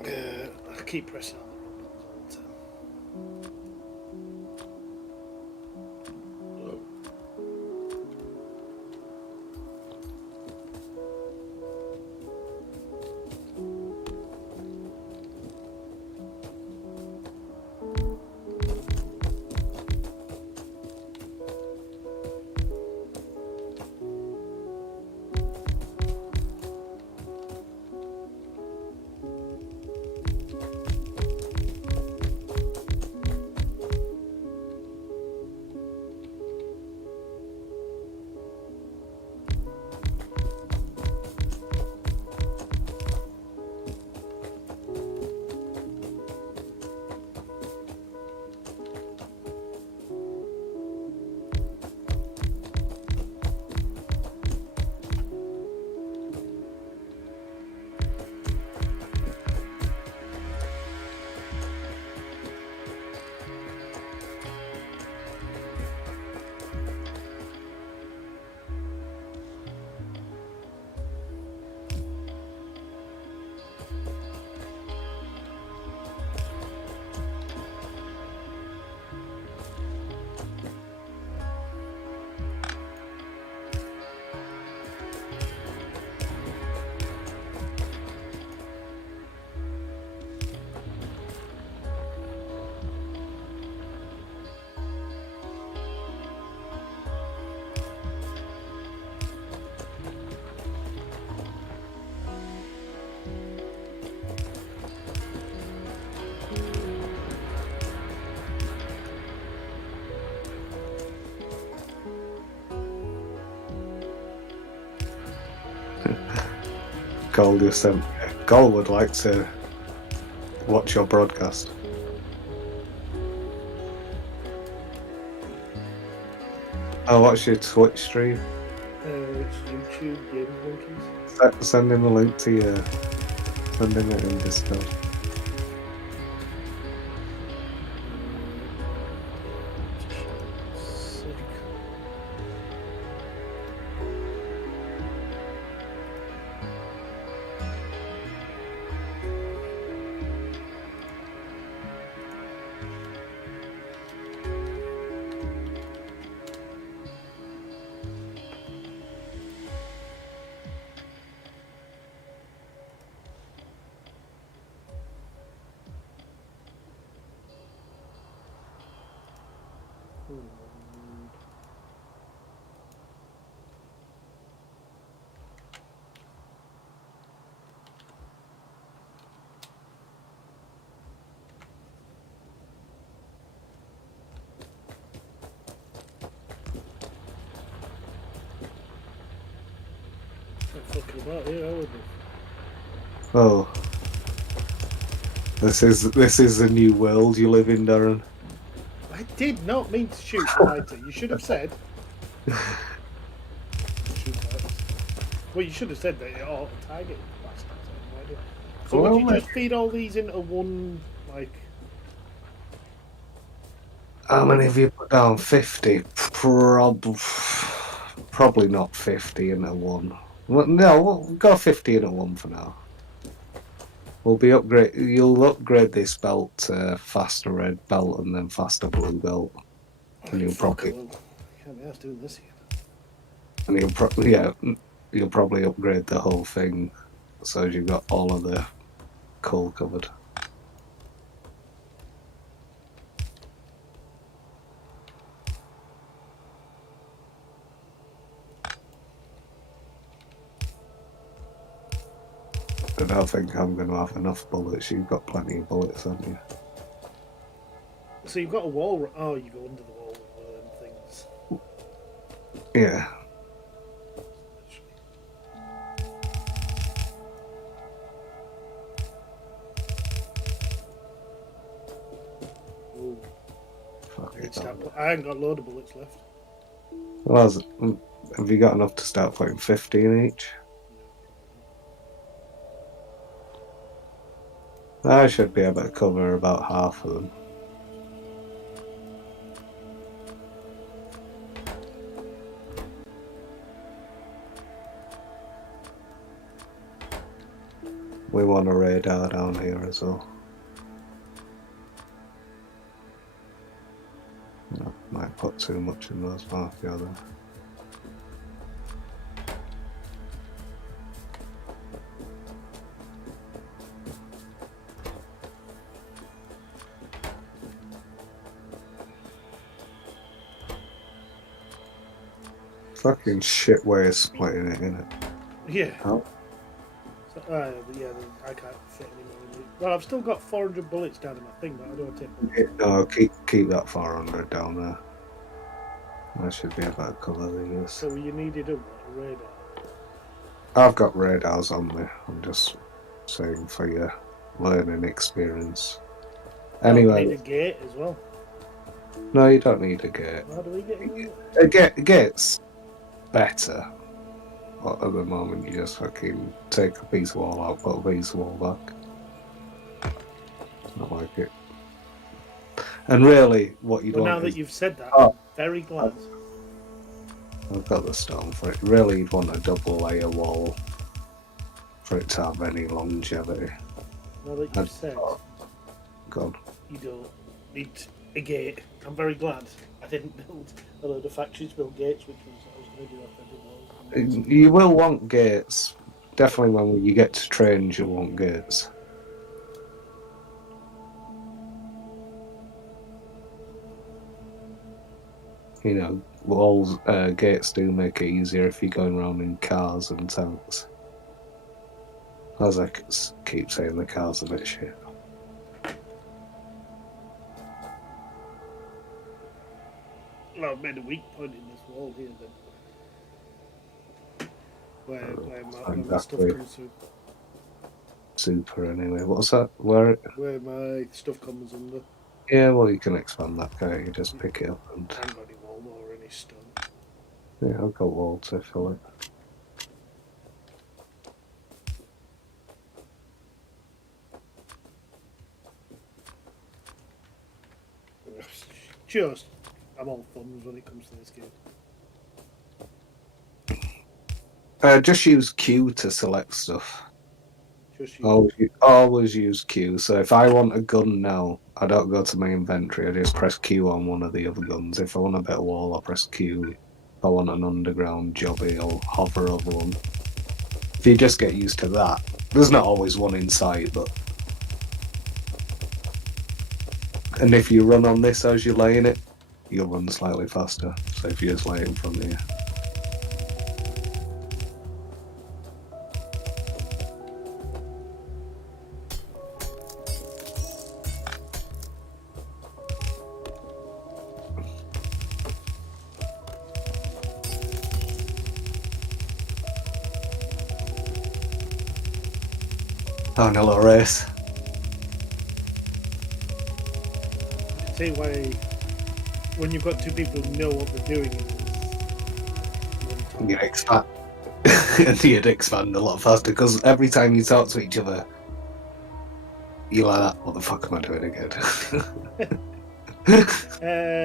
I keep pressing on the wrong buttons all the time. Gold just sent. Gold would like to watch your broadcast. I'll watch your Twitch stream. It's YouTube Gaming Monkeys. Send him a link to your. Send him it in Discord. Sick. Not fucking about here, are we? Oh. This is the new world you live in, Darren. I did not mean to shoot fighter. You should have said. Shoot fighter. Well, you should have said that it auto target. So Well, would you just feed all these into one, like? How many have you put down? 50? Probably not 50 into one. Well, no, we'll go 50 into one for now. will be upgrade. You'll upgrade this belt to faster red belt and then faster blue belt, and you'll Fuck, probably well, can't be asked doing this again. and you'll probably upgrade the whole thing so you've got all of the coal covered. I don't think I'm going to have enough bullets. You've got plenty of bullets, haven't you? So you've got a wall. Oh, you go under the wall with one of them things. Yeah. Ooh, Fuck I, need it. to start I ain't got a load of bullets left. Well, have you got enough to start putting 15 each? I should be able to cover about half of them. We want a radar down here as well. No, might put too much in those mafia though. Fucking shit way of splitting it, innit? Yeah. How? So, yeah, I can't fit any more in it. Well, I've still got 400 bullets down in my thing, but I don't take bullets. No, keep that 400 down there. I should be able to cover these. So you needed a radar. I've got radars on me. I'm just saying for your learning experience. Oh, Anyway, you need a gate as well. no, you don't need a gate. How do we get in? A gate's better. But at the moment, you just fucking take a piece of wall out, put a piece of wall back. Not like it. And really, what you'd Well, want now that is, you've said that, Oh. I'm very glad. I've got the stone for it. Really, you'd want a double layer wall for it to have any longevity. Now that you've said Go on. you don't need a gate, I'm very glad I didn't build a load of factories build gates, which was I was going to do after I did walls. You will want gates. Definitely when you get to trains, you'll want gates. You know, walls, gates do make it easier if you're going around in cars and tanks. As I keep saying, the car's a bit shit. Well, I've made a weak point in this wall here then. Where my stuff exactly. comes through. Super anyway. What's that? Where? Where my stuff comes under. Yeah, well, you can expand that, can't you? Just pick it up and. I haven't got any wall or any stone. Yeah, I've got wall to fill it. Just, I'm all thumbs when it comes to this game. Just use Q to select stuff. Just Always use Q. So if I want a gun now, I don't go to my inventory. I just press Q on one of the other guns. If I want a bit of wall, I press Q. If I want an underground jobby, I'll hover over one. If you just get used to that, there's not always one in sight, but. And if you run on this as you're laying it, you'll run slightly faster. So if you just lay it in front of you. Having a little race. see why when you've got two people who know what they're doing, You'd expand. You'd expand a lot faster because every time you talk to each other, you're like that. What the fuck am I doing again?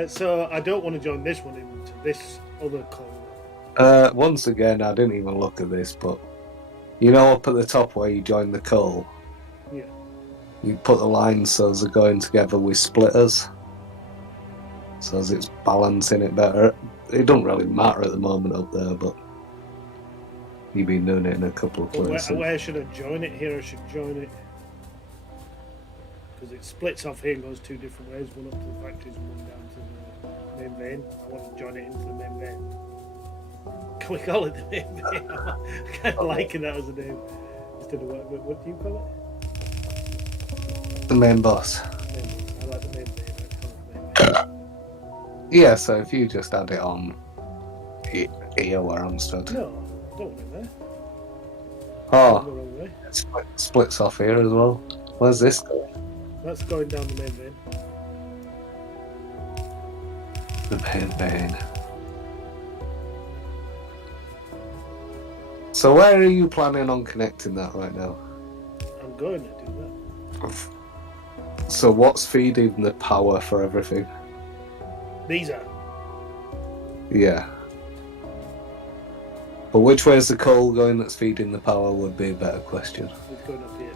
So I don't want to join this one into this other call. Once again, I didn't even look at this, but you know, up at the top where you join the call, Yeah. You put the lines so as they're going together with splitters, so as it's balancing it better. It don't really matter at the moment up there, but you've been doing it in a couple of But places. where should I join it? Here I should join it. Because it splits off here and goes two different ways, one up to the factories and one down to the main vein. I want to join it into the main vein. Can we call it the main vein? I'm kind of liking that as a name. Instead of what do you call The main boss. it? Main vein. I like the main vein. I call it the main vein. Yeah, so if you just add it on here where I'm stood. No, don't want it there. Oh, The wrong way. it splits off here as well. Where's this going? That's going down the main vein. The main vein. So where are you planning on connecting that right now? I'm going to do that. So what's feeding the power for everything? These are. Yeah. But which way is the coal going that's feeding the power would be a better question. It's going up here.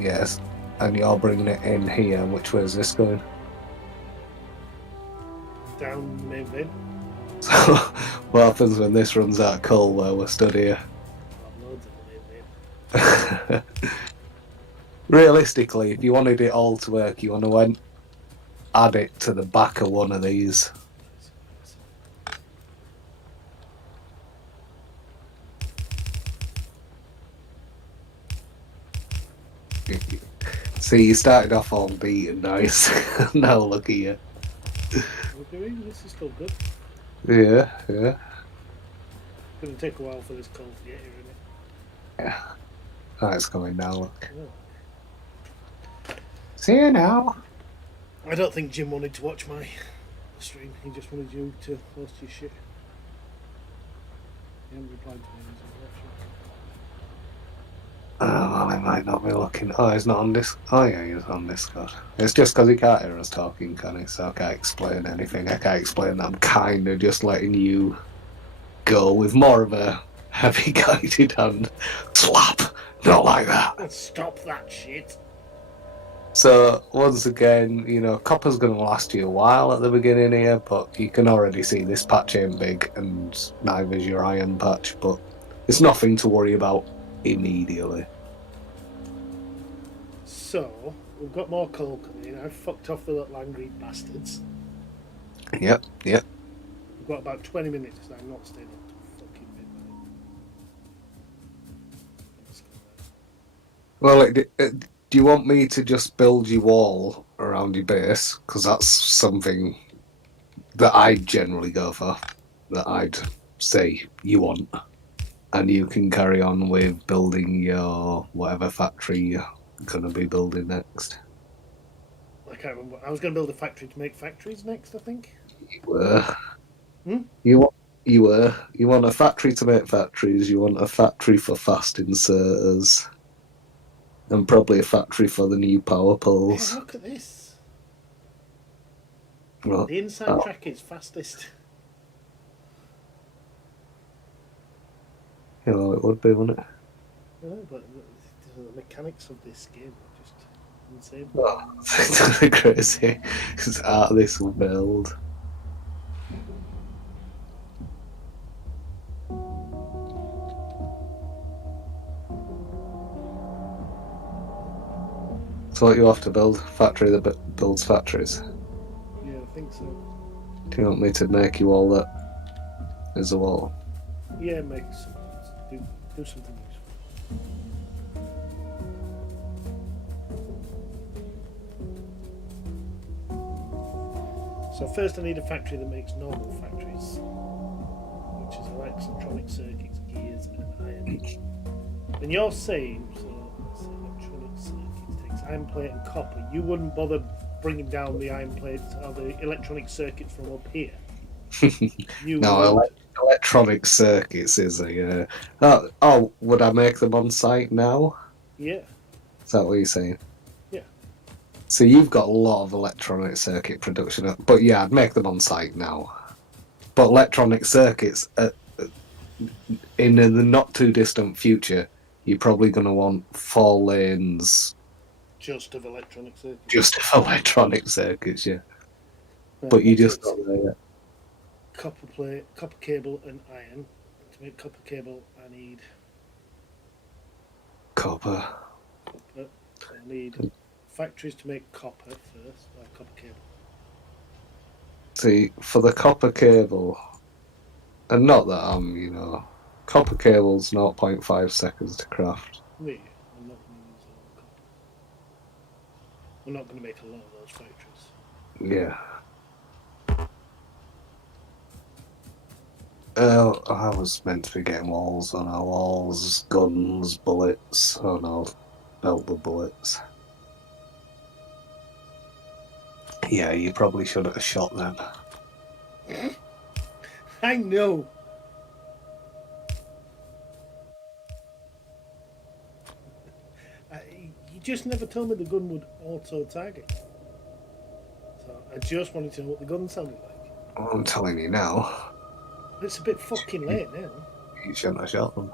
Yes. And you're bringing it in here. Which way is this going? Down the main vein. So what happens when this runs out of coal where we're stood here? I've loads of the main vein. Realistically, if you wanted it all to work, you want to add it to the back of one of these. See, you started off all beaten nice. Now look at you. We're doing this is still good. Yeah, yeah. It's going to take a while for this coal to get here, isn't it? Yeah. Oh, it's coming now, look. Oh. See you now. I don't think Jim wanted to watch my stream. He just wanted you to post your shit. He hasn't replied to me. Oh, well, he might not be looking. Oh, he's not on this. Oh, yeah, he's on Discord. It's just because he can't hear us talking, can he? So I can't explain anything. I can't explain that I'm kind of just letting you go with more of a heavy guided hand. Slap! Not like that. Let's stop that shit. So, once again, you know, copper's going to last you a while at the beginning here, but you can already see this patch ain't big, and neither is your iron patch, but it's nothing to worry about immediately. So, we've got more coal coming in. I've fucked off the little angry bastards. Yep, yep. We've got about 20 minutes because I'm not staying up to fucking midnight. Well, do you want me to just build your wall around your base? Because that's something that I generally go for, that I'd say you want. And you can carry on with building your whatever factory you're going to be building next. I can't remember. I was going to build a factory to make factories next, I think. You were. Hmm? You were. You want a factory to make factories, you want a factory for fast inserters, and probably a factory for the new power Hey, poles. look at this. Well, The inside track is fastest. you know, it would be, wouldn't it? No, but the mechanics of this game are just insane. Oh, it's crazy. It's out of this world. So what you have to build? Factory that builds factories? Yeah, I think so. Do you want me to make you all that as a wall? Yeah, make something. Do something useful. So first I need a factory that makes normal factories, which is electronic circuits, gears, and iron. And you're saying, so let's say electronic circuits takes iron plate and copper. You wouldn't bother bringing down the iron plates or the electronic circuits from up here. You No, would. electronic circuits is a. Would I make them on site now? Yeah. Is that what you're saying? Yeah. So you've got a lot of electronic circuit production, but yeah, I'd make them on site now. But electronic circuits, in the not too distant future, you're probably going to want 4 lanes Just of electronic circuits. Just electronic circuits, yeah. Right, But you what's just it? got there yet. Copper plate, copper cable, and iron. To make copper cable, I need Copper. copper. So I need factories to make copper first. Copper cable. See, for the copper cable, and not that copper cable's 0.5 seconds to craft. Wait, I'm not going to use all the copper. We're not going to make a lot of those factories. Yeah. I was meant to be getting walls on our walls, guns, bullets. Oh no, belt the bullets. Yeah, you probably should have shot them. I know. You just never told me the gun would auto target. So I just wanted to know what the gun sounded like. Well, I'm telling you now, It's a bit fucking late now. you shouldn't have shot them.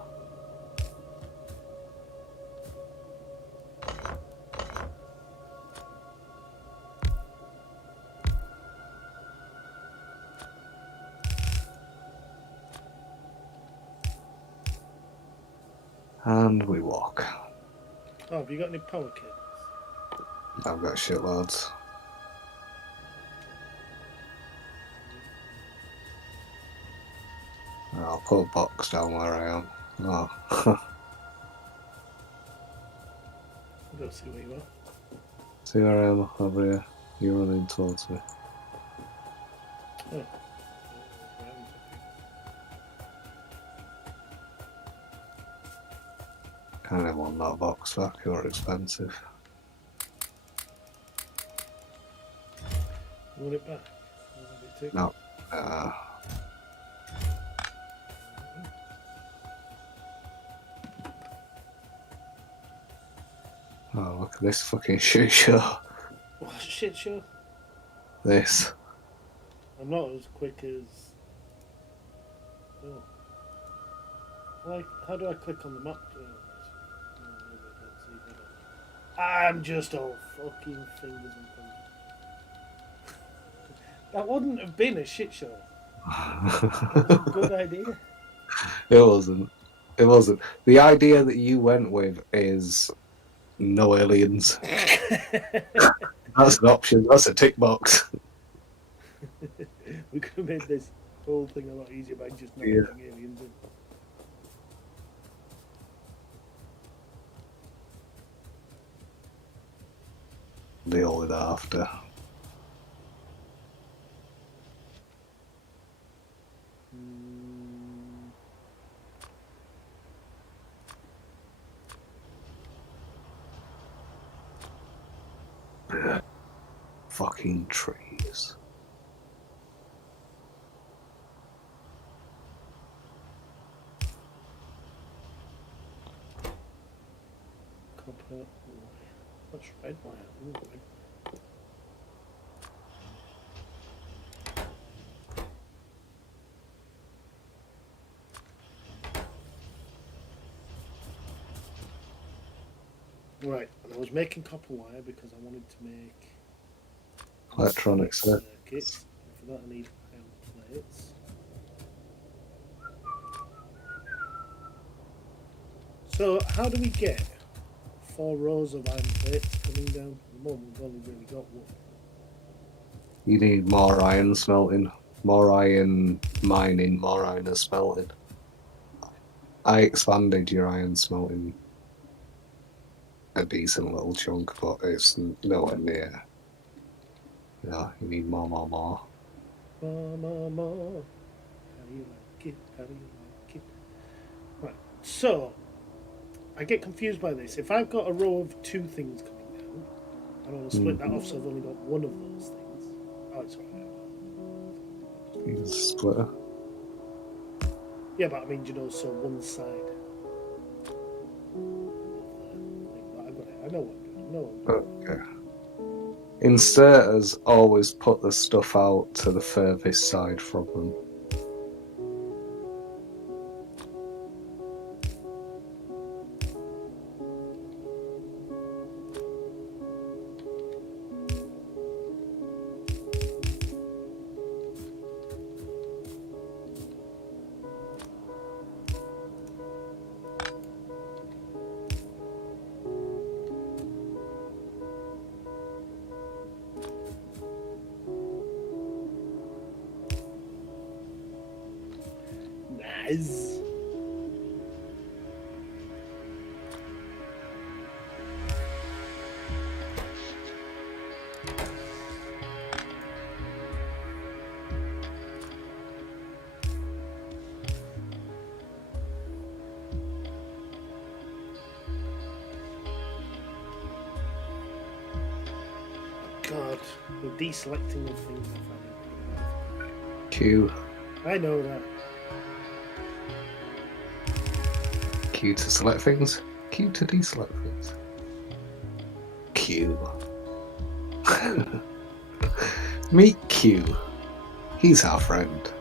And we walk. Oh, have you got any power cables? I've got shitloads. I'll put a box down where I am. No. I don't see where you are. See where I am over here? You're running towards me. Oh. Kind of want that box back, you're expensive. You want it back? No. Oh, look at this fucking shit show. What a shit show. This. I'm not as quick as. Oh. Like, how do I click on the map? I'm just all fucking fingers and thumbs. That wouldn't have been a shit show. That was a good idea. It wasn't. It wasn't. The idea that you went with is no aliens. That's an option. That's a tick box. We could have made this whole thing a lot easier by just not Yeah. putting aliens in. Deal with that after. Fucking trees. Copper wire. What's red wire? Ooh, red. Right, and I was making copper wire because I wanted to make Electronic circuits. And for that I need iron plates. So how do we get 4 rows of iron plates coming down? At the moment we've only really got one. You need more iron smelting, more iron mining, more iron smelting. I expanded your iron smelting a decent little chunk, but it's nowhere near. Yeah, you need more. More. How do you like it? How do you like it? Right, so I get confused by this. If I've got a row of 2 things coming down, I want to split that off so I've only got one of those things. Oh, it's alright. He's a splitter. Yeah, but I mean, so one side. I got it. I know what I'm doing. Okay. Inserters always put the stuff out to the furthest side from them. Yes. God, the deselecting of things I find incredibly Q. difficult. I know that. Q to select things. Q to deselect things. Q. Meet Q. He's our friend.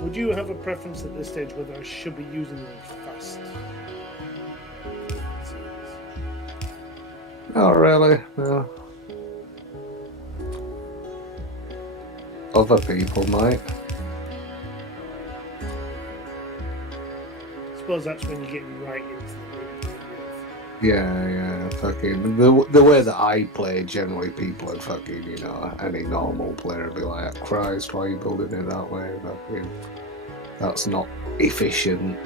Would you have a preference at this stage whether I should be using those fast? Not really, no. Other people might. I suppose that's when you're getting right into the Yeah, fucking the way that I play, generally people are fucking, you know, any normal player would be like, Christ, why are you building it that way? Fucking, that's not efficient.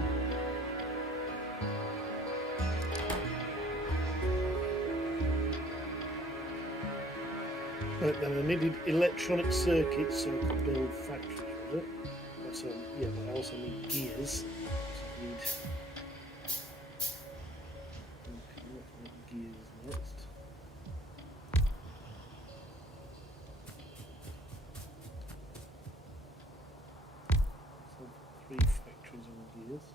Right, then I needed electronic circuits so I could build factories with it. Also, yeah, but I also need gears. So I need. Okay, let's make gears next. So 3 factories on gears.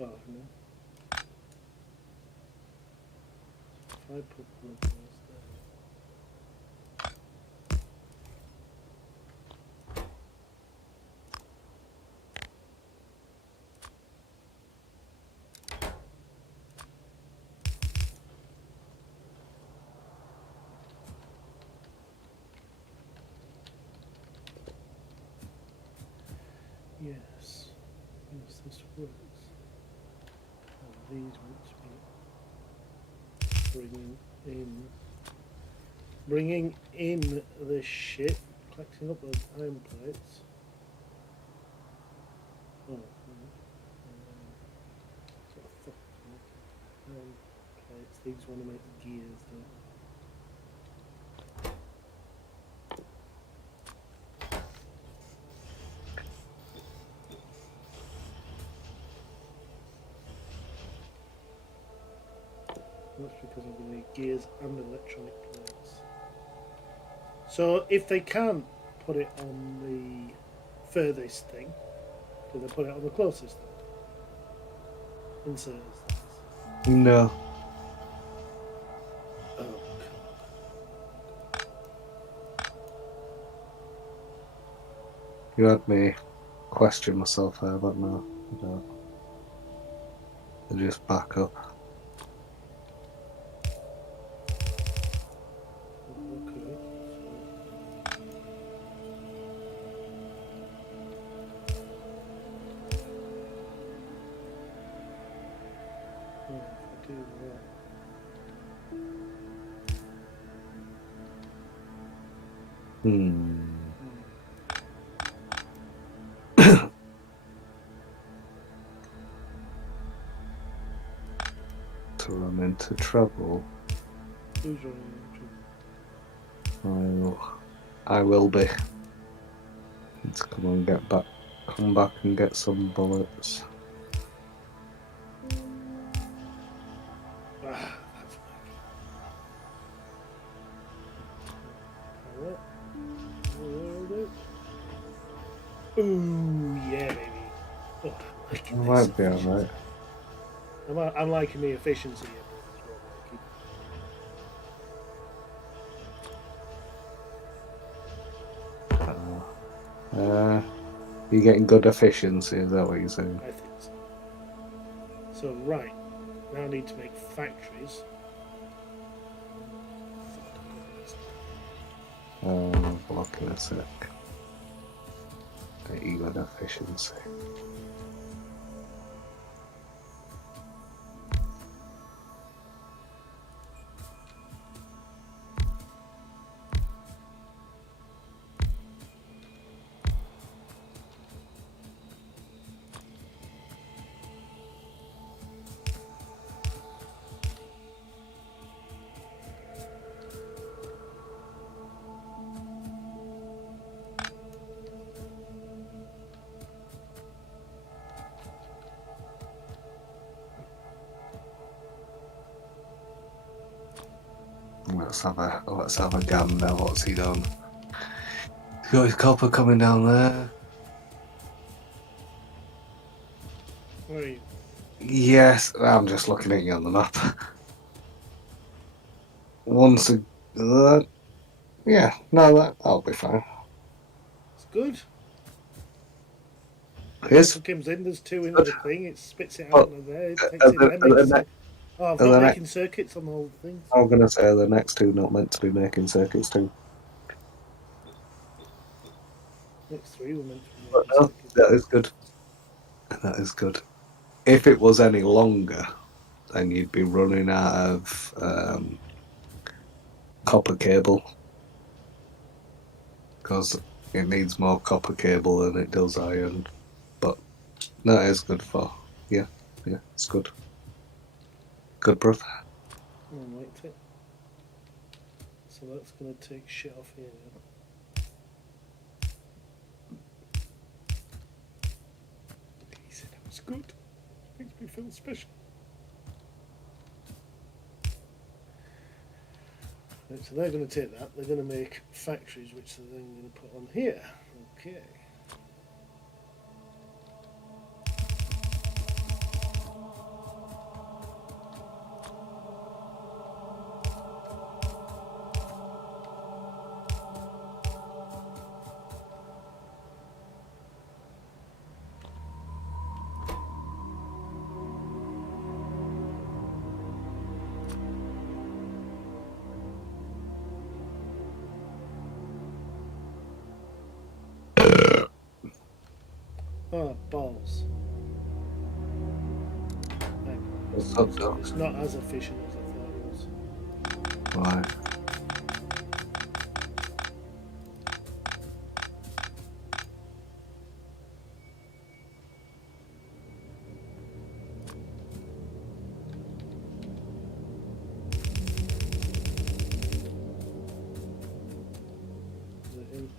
Oh no. If I put one of those there. Yes. Yes, this works. And these want to be bringing in this shit, collecting up those iron plates. Oh, what the fuck? Iron plates. These want to make gears, don't they? That's because I'm going to need gears and electronic plates. So if they can't put it on the furthest thing, do they put it on the closest thing? Inserters things. No. Oh, God. You had me question myself there, but no, I don't. I just back up. Okay. So, if I do that. To run into trouble, Who's running into I will be. Let's come back and get some bullets. Ah, that's working. Pallet. Ooh, yeah, baby. Oh, I'm liking this Might be efficiency. alright. I'm liking the efficiency of it as well. You're getting good efficiency, is that what you're saying? I think so. So right, now I need to make factories. Blocking a sec. Even efficiency. Let's have a gander. What's he done? He's got his copper coming down there. Where are you? Yes, I'm just looking at you on the map. Once a yeah, no, that'll be fine. It's good. Yes, Copper comes in, there's two in good. the thing, it spits it out But of there, it takes are it the, there, are the, makes ne- it. Oh, I've are not the ne- making circuits on the whole thing. I'm gonna say the next two not meant to be making circuits too. Next three were meant to be But making no, circuits. that is good. That is good. If it was any longer, then you'd be running out of copper cable because it needs more copper cable than it does iron. But that is good for yeah, it's good. Good, bruv. I liked it. So that's going to take shit off here now. He said that was good. Makes me feel special. Right, so they're going to take that. They're going to make factories, which they're then going to put on here. Okay. Oh, balls. What's up, though? It's not as efficient as I thought it was. Right. Is it in?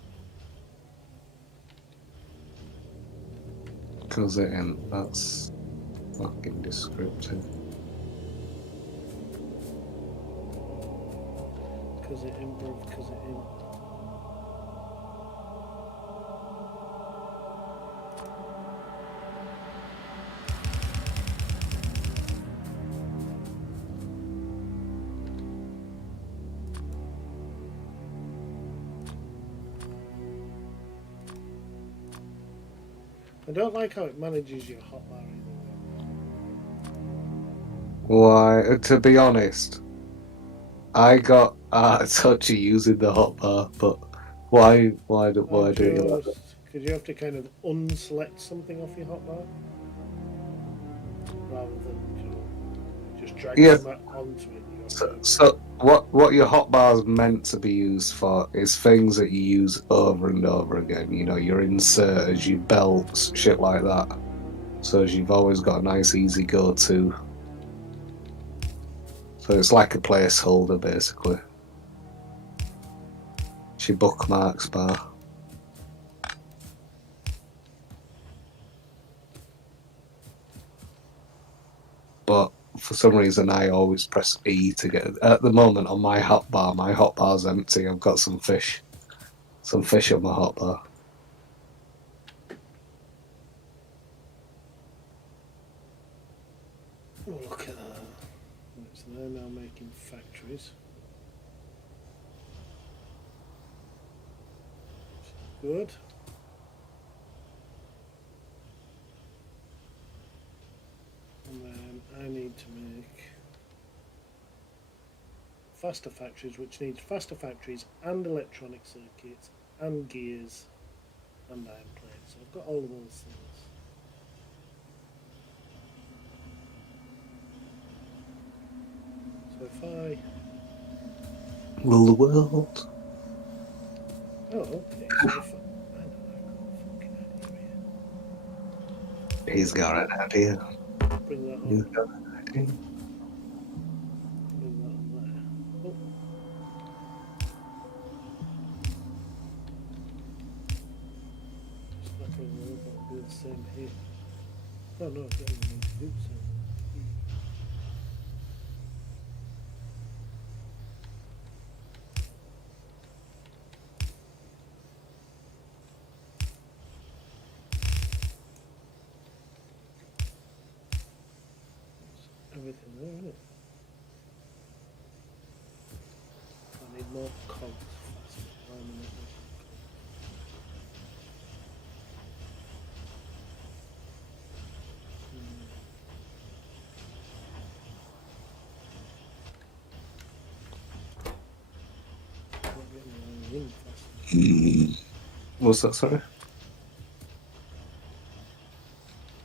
Because it in. That's fucking descriptive. Because it in, bro. Because it in. I don't like how it manages your hotbar either. Why? To be honest, I got touchy using the hotbar, but why? Why do I you like that? just because you have to kind of unselect something off your hotbar rather than just dragging Yes. them onto it. You have So what your hotbar's meant to be used for is things that you use over and over again. You know, your inserters, your belts, shit like that. So you've always got a nice, easy go-to. So it's like a placeholder, basically. It's your bookmarks bar. But for some reason, I always press E to get. At the moment, on my hotbar's empty. I've got some fish on my hotbar. Oh, look at that. Right, so they're now making factories. Good. And then need to make faster factories, which needs faster factories and electronic circuits and gears and iron plates. So I've got all of those things. So if I... Rule the world. Oh, okay. So if I know I've got a fucking idea here. He's got an idea. Bring that He's on. got an idea. Bring that on there. Oh. Just like bring the robot and do the same here. Oh no, I don't even need to do the same. Everything there, isn't it? I need more cogs faster. Why am I not making cogs? Not getting the iron in fast enough. What's that, sorry?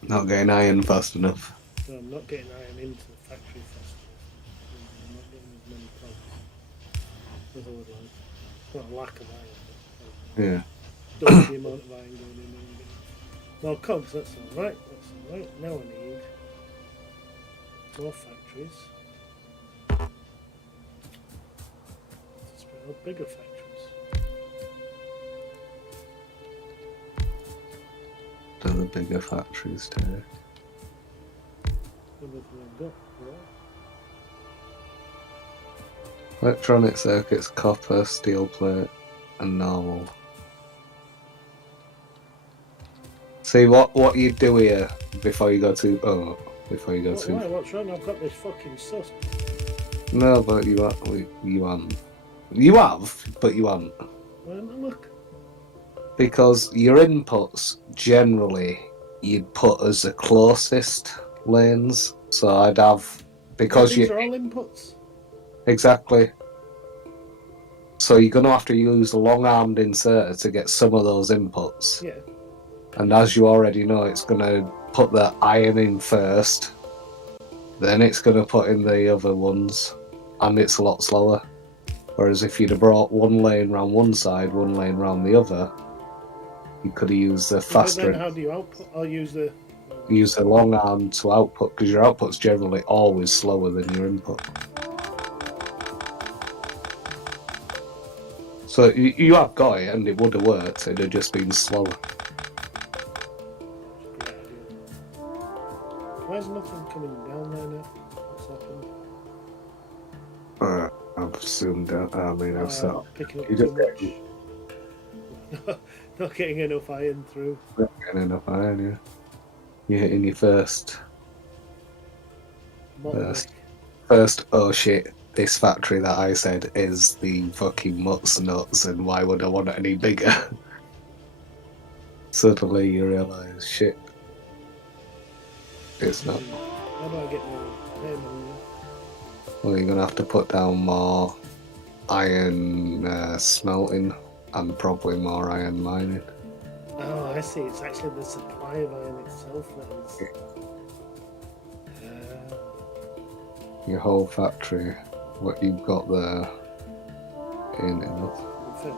Not getting iron fast enough. No, I'm not getting iron into the factory fast enough. I'm not getting as many cogs as I would like. It's not a lack of iron, Yeah. but double the amount of iron going in there and getting more cogs. That's all right. That's all right. Now I need more factories. Let's spread out bigger factories. Do the bigger factories take? Everything I've got. Right. Electronic circuits, copper, steel plate, and normal. See what you do here before you go to before you go What, to why? What's wrong? I've got this fucking sus. no, but you haven't. You have, but you haven't. Why not look? Because your inputs generally you'd put as the closest lanes. So I'd have because These you are all inputs. exactly. So you're gonna have to use a long-armed inserter to get some of those inputs. Yeah. And as you already know, it's gonna put the iron in first, then it's gonna put in the other ones, and it's a lot slower. Whereas if you'd have brought one lane round one side, one lane round the other, you could have used the But faster. then how do you output? I'll use the... Use the long arm to output, because your output's generally always slower than your input. So you have got it, and it would have worked. It'd have just been slower. Great idea. Why is nothing coming down there now? What's happened? I've zoomed out. I mean, I've set up. Picking up You too just much. Not getting enough iron through. not getting enough iron, yeah. You're hitting your first. Bottleneck. First, oh shit, this factory that I said is the fucking mutts nuts, and why would I want it any bigger? Suddenly you realise, shit, it's not. How do I get more iron on there? Well, you're gonna have to put down more iron smelting and probably more iron mining. Oh, I see. It's actually the supply of iron itself that is. Your whole factory, what you've got there, ain't enough. In fact,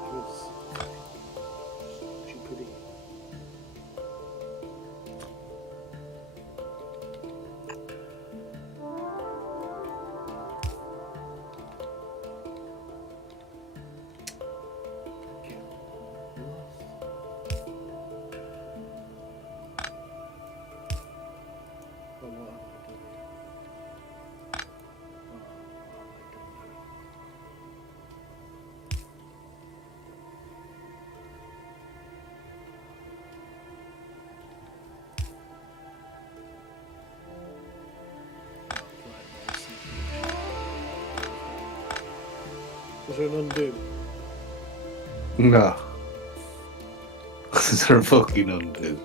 it's pretty. Was there an undo? No. They're a fucking undo.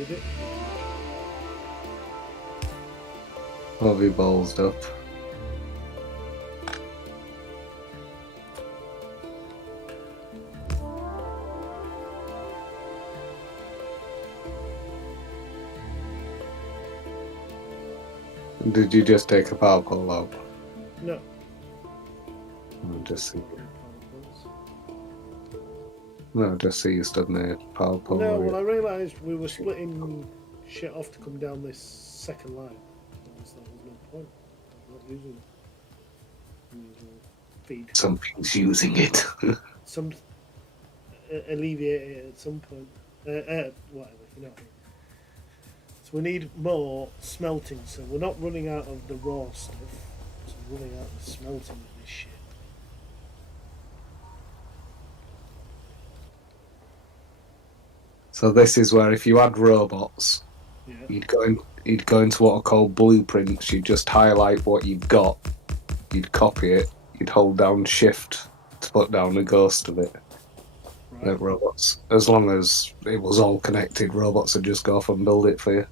with it. I'll be ballsed up. Did you just take a power pole out? No. Just see. Power No, just see you stood near power pole. poles. No, were you? well, I realised we were splitting shit off to come down this second line. So there was no point. I'm not using it. Usual feed. Something's using it. Some alleviate it at some point. Whatever, you know what I mean. So we need more smelting. So we're not running out of the raw stuff. So we're running out of smelting of this shit. So this is where if you had robots, Yeah. you'd go into what are called blueprints. You'd just highlight what you've got. You'd copy it. You'd hold down Shift to put down a ghost of it. Right. Like robots, as long as it was all connected, robots would just go off and build it for you.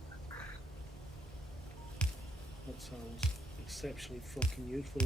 That sounds exceptionally fucking useful.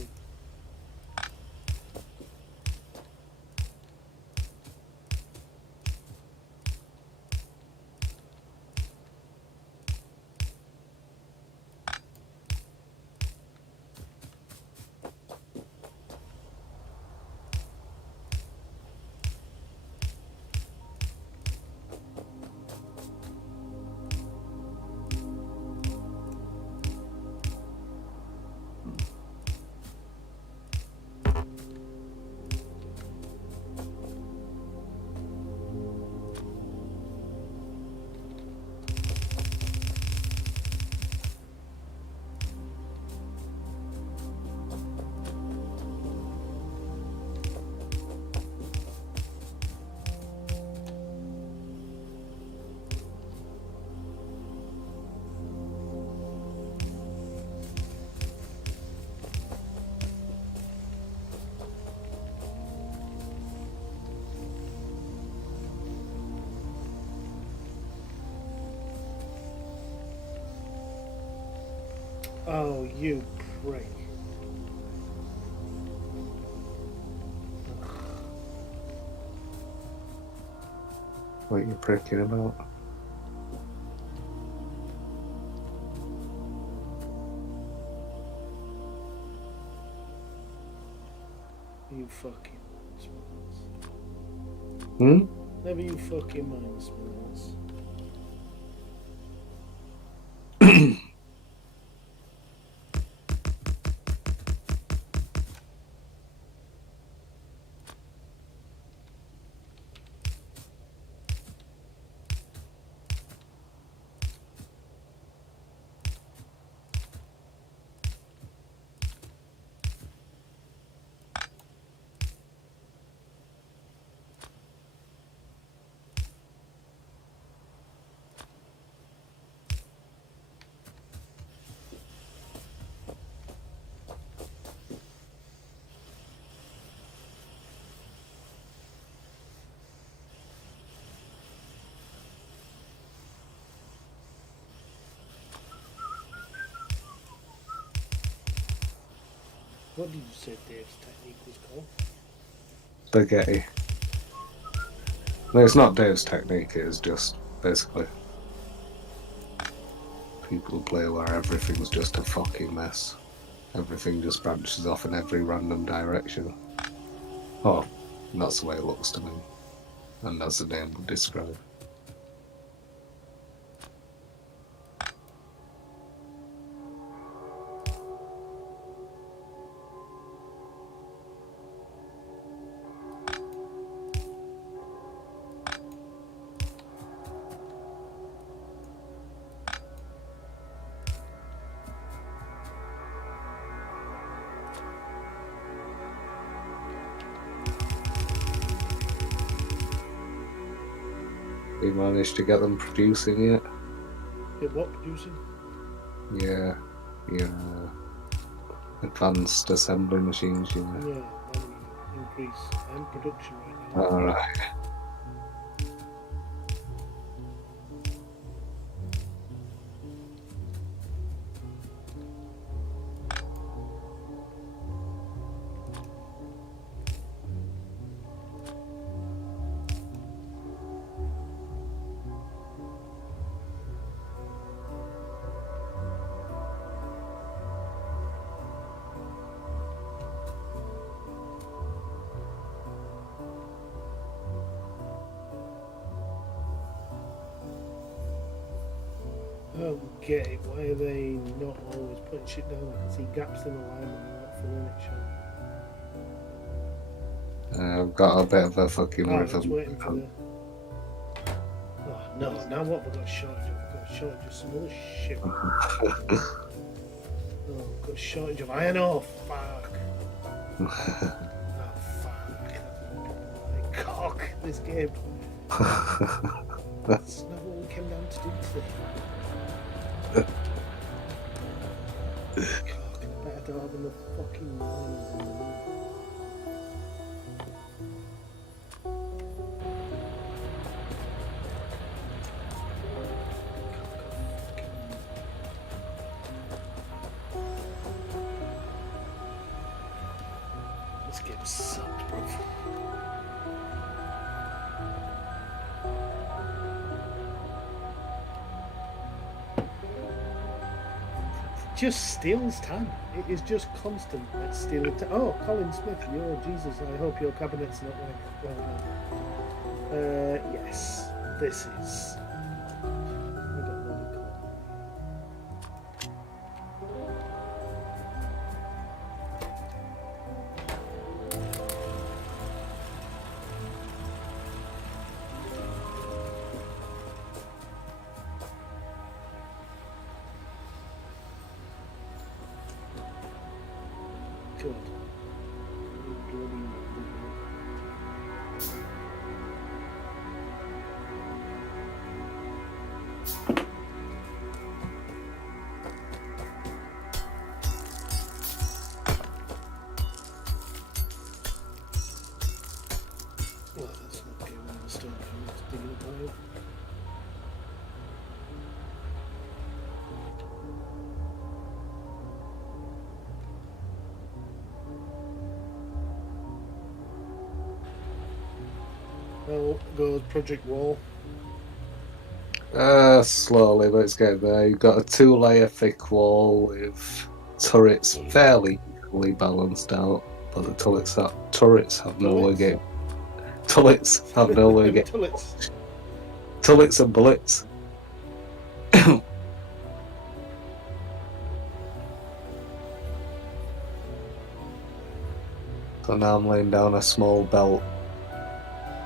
Oh, you prick. What are you pricking about? You fucking smells. Hmm? Never you fucking mind smells. What did you say Dave's technique was called? Spaghetti. No, it's not Dave's technique, it is just basically people who play where everything's just a fucking mess. Everything just branches off in every random direction. Oh, that's the way it looks to me. And as the name would describe. You managed to get them producing yet? Did what producing? Yeah. Advanced assembly machines, you know. Yeah, that would increase and production right now. Alright. don't get it. Why are they not always putting shit down? I can see gaps in the line and they're not filling it, Sean. I've got a bit of a fucking Oh, let's rhythm. waiting for the. Oh no! Now what? We've got a shortage of. We've got a shortage of some other shit. Oh, we've got a shortage of iron ore. Fuck. Oh fuck! That's cock. This game. That's not what we came down to do today. Cock. Better dog than the fucking mine. This game sucked, bro. Just steals time. It is just constant. Let's steal it. Oh, Colin Smith, yo, Jesus, I hope your cabinet's not well done. Yes, this is. I don't know the call. God. Well, that's not getting on the stone. It's digging a pile. How goes Project Wall? Slowly, but it's getting there. You've got a 2-layer thick wall with turrets fairly equally balanced out, but the turrets have nowhere getting. Tullets have nowhere Them getting. tullets. Tullets and bullets. So now I'm laying down a small belt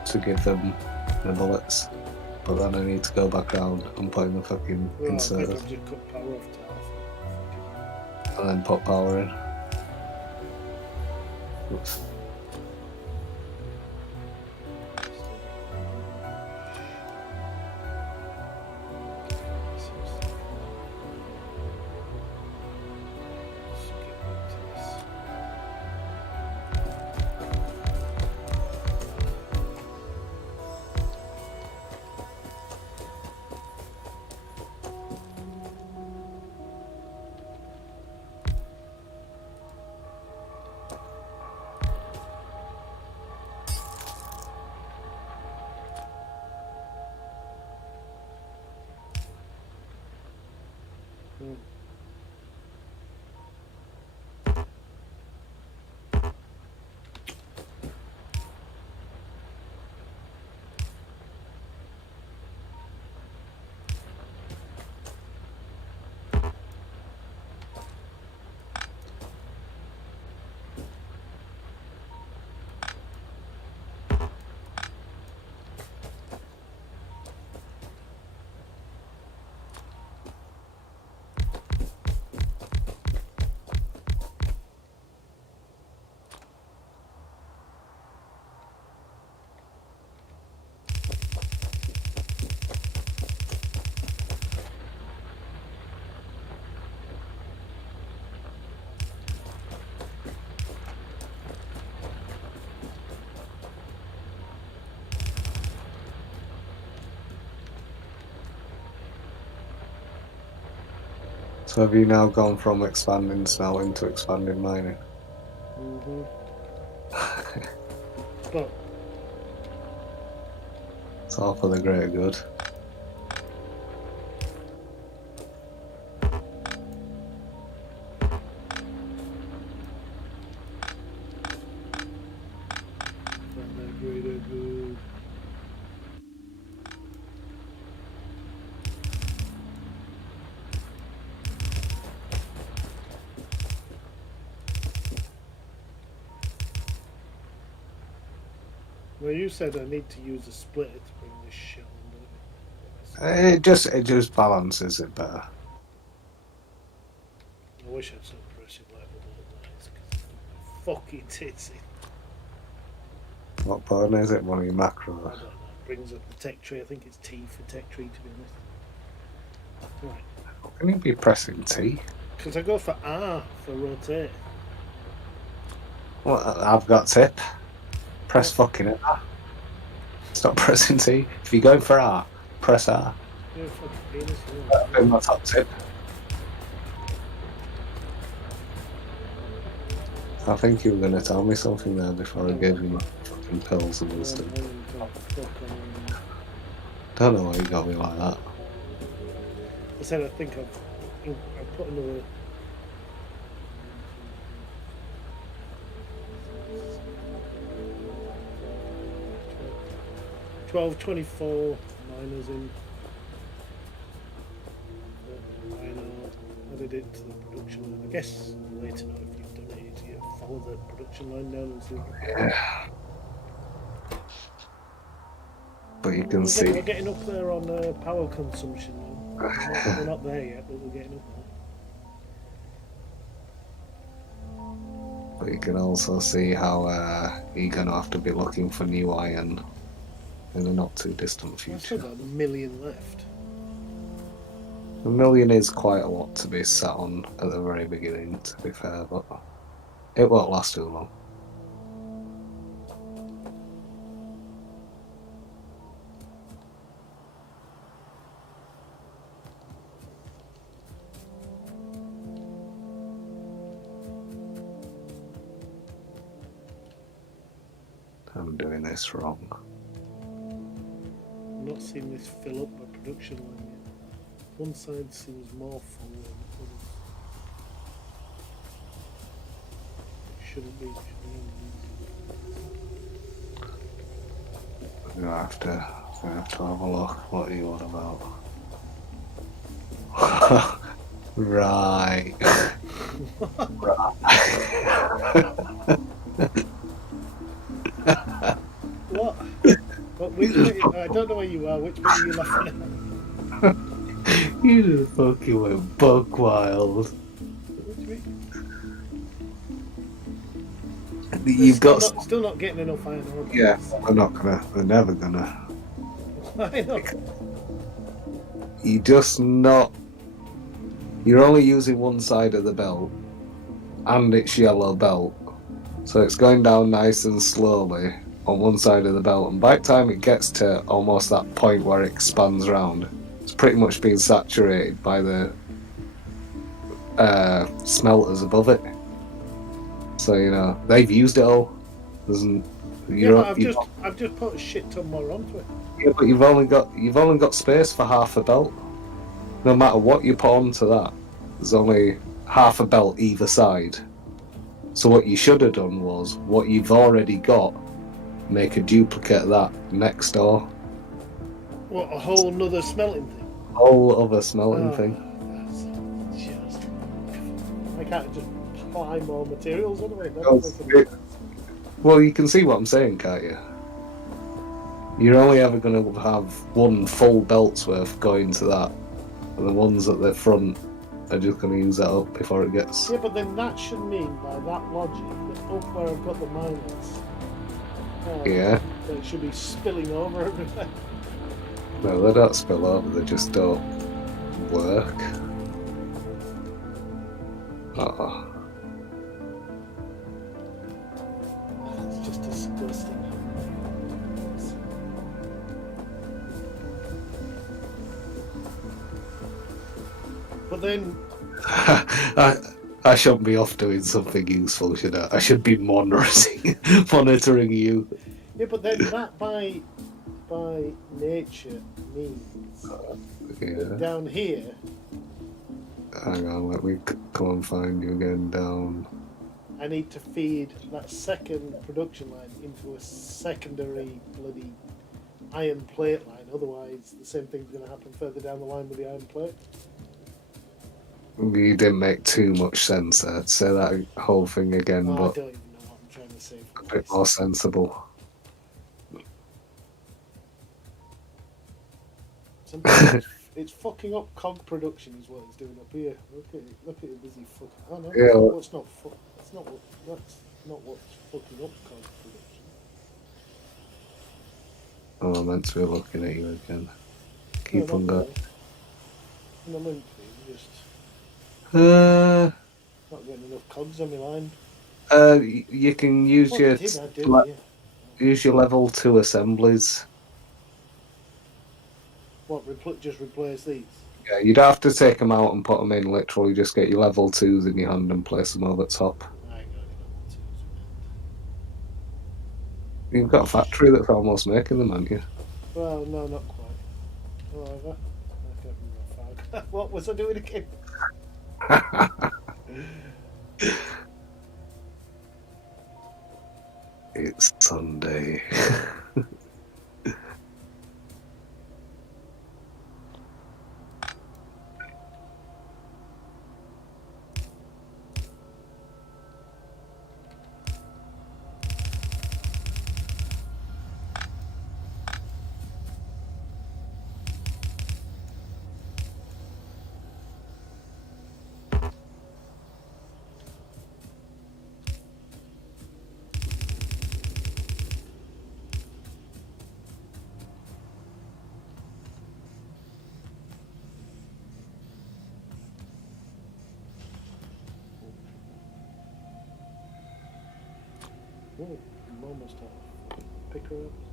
to give them the bullets. But then I need to go back round and put in the fucking Well, I think inserters I've just cut power off to half. and then put power in. Oops. So have you now gone from expanding snow into expanding mining? Mm-hmm. But It's all for the greater good. not that greater good. Well, you said I need to use a splitter to bring this shit on, don't It just balances it better. I wish I'd still press it whatever button that is, because it's fucking titsy. What button is it? One of your I macros. don't know. It brings up the tech tree. I think it's T for tech tree, to be honest. Right. How can you be pressing T? Because I go for R for rotate. Well, I've got tip. Press What? fucking R. Stop pressing T. If you're going for R, press R. You're a fucking penis. That'll be my top tip. I think you were going to tell me something there before I gave you my fucking pills of wisdom. Don't know why you got me like that. I said I think I've put another. $12, $24 miners in. I know. Added it to the production line. I guess the way to know if you've done it is you follow the production line down and see. Yeah. But you can We're see. getting up there on power consumption now. We're not there yet, but we're getting up there. But you can also see how you're going to have to be looking for new iron in a not too distant I've future. still got a million left. A million is quite a lot to be sat on at the very beginning, to be fair, but it won't last too long. I'm doing this wrong. I'm not seeing this fill up my production line yet. One side seems more full than the other. Shouldn't be. I'm gonna have to have a look. What are you on about? Right. What? Which bit? I don't know where you are. Which bit are you laughing at? You just fucking went buck wild. Which bit? You've got still not getting enough iron ore. yeah. They're never gonna. I know. You just not. You're only using one side of the belt, and it's yellow belt, so it's going down nice and slowly on one side of the belt. And by the time it gets to almost that point where it expands round, it's pretty much been saturated by the smelters above it. So you know they've used it all. I've just put a shit ton more onto it. Yeah, but you've only got space for half a belt. No matter what you put onto that, there's only half a belt either side. So what you should have done was what you've already got, make a duplicate of that next door. What, a whole nother smelting thing? Whole other smelting thing. That's just. I can't just apply more materials anyway. Well, you can see what I'm saying, can't you? You're only ever going to have one full belt's worth going to that. And the ones at the front are just going to use that up before it gets. Yeah, but then that should mean, by that logic, that up where I've got the miners, Yeah. that it should be spilling over everywhere. No, they don't spill over, they just don't work. Oh. It's just disgusting. But then I shouldn't be off doing something useful, should I? I should be monitoring you. yeah, but then that by nature means that down here. Hang on, let me come and find you again down. I need to feed that second production line into a secondary bloody iron plate line. Otherwise, the same thing's going to happen further down the line with the iron plate. You didn't make too much sense there. Say that whole thing again, I but don't even know what I'm trying to say. a bit more sensible. It's fucking up cog production is what it's doing up here. Look at it busy fucking. Oh no, Yeah. that's not That's not what. That's not what's fucking up cog production. Oh, I'm meant to be looking at you again. No, Keep not on going. really. I'm not meant to be. I'm just Uh, not getting enough cogs on my line. you can use Oh, your did I do? Yeah. use your level 2 assemblies. What? Just replace these? Yeah, you'd have to take them out and put them in. Literally, just get your level 2s in your hand and place them over top. I ain't got any level twos. You've got a factory that's almost making them, haven't you? Well, no, not quite. However, I can't remember how far. What was I doing again? It's Sunday. Oh, I'm almost out of picker ups.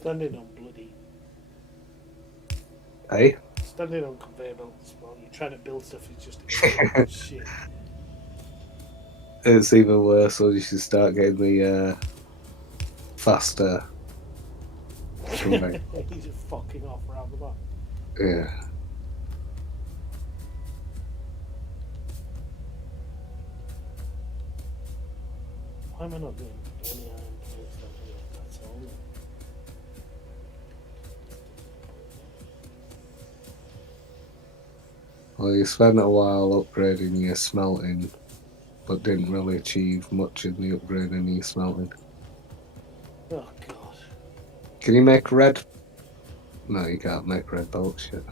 Standing on bloody. Hey? Standing on conveyor belts while you're trying to build stuff is just shit. It's even worse, so you should start getting the faster. He's just fucking off around the back. Yeah. Why am I not doing any iron plates? That's all. Well, you spent a while upgrading your smelting, but didn't really achieve much in the upgrading your smelting. Oh god. Can you make red? No, you can't make red belts yet.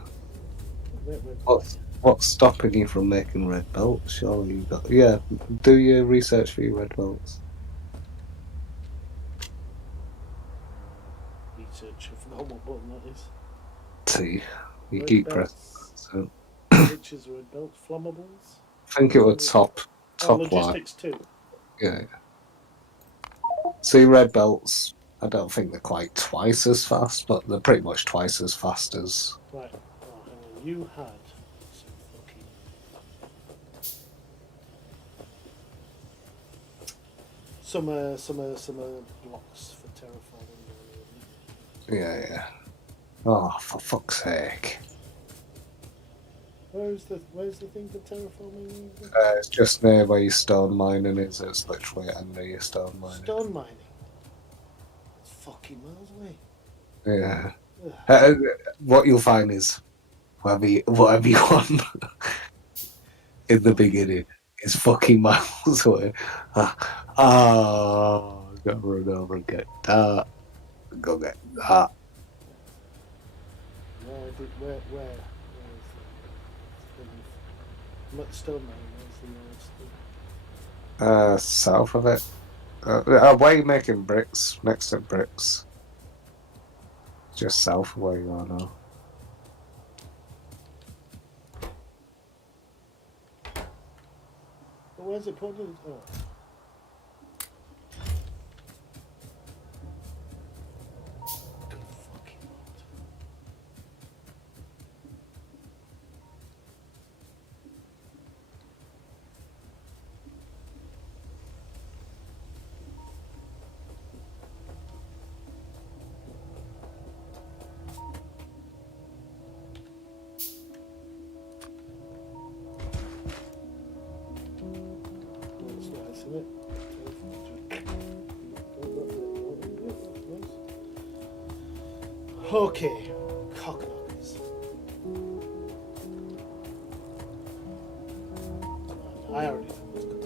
What's stopping you from making red belts? Surely you got. Yeah, do your research for your red belts. Research. I forgot what button that is. T. You Red keep belts. pressing. So. Which is red belt? Flammables? I think it was top Oh, line. logistics too. Yeah. See, red belts. I don't think they're quite twice as fast, but they're pretty much twice as fast as. Right. Oh, hang on. You had some fucking. Some blocks for terraforming. Yeah. Oh, for fuck's sake. Where's the thing for terraforming? It's just near where your stone mining is. It's literally under your stone mining. Stone mining. It's fucking miles away. Yeah. What you'll find is whatever you want in the beginning is fucking miles away. Gotta run over and get that. Go get that. Where is I'm at the stone mine. Where's the nearest thing? South of it. Where are you making bricks? Next to bricks. Just south of where you are now. But where's it pointed? Oh. Good fucking lot. That's nice, isn't it? Okay, cockknockers. I already know what's going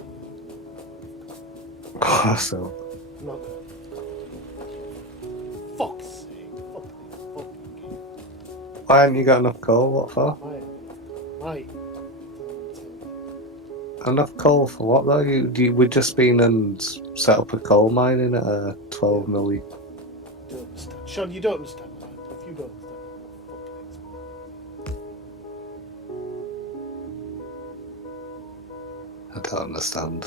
So, I'm not gonna. Fuck's sake! Fuck this fucking game. why haven't you got enough coal? What for? Mate. Enough coal for what though? We've just been and set up a coal mine in at 12 million. Don't understand. Sean, you don't understand. If you don't understand, I don't understand.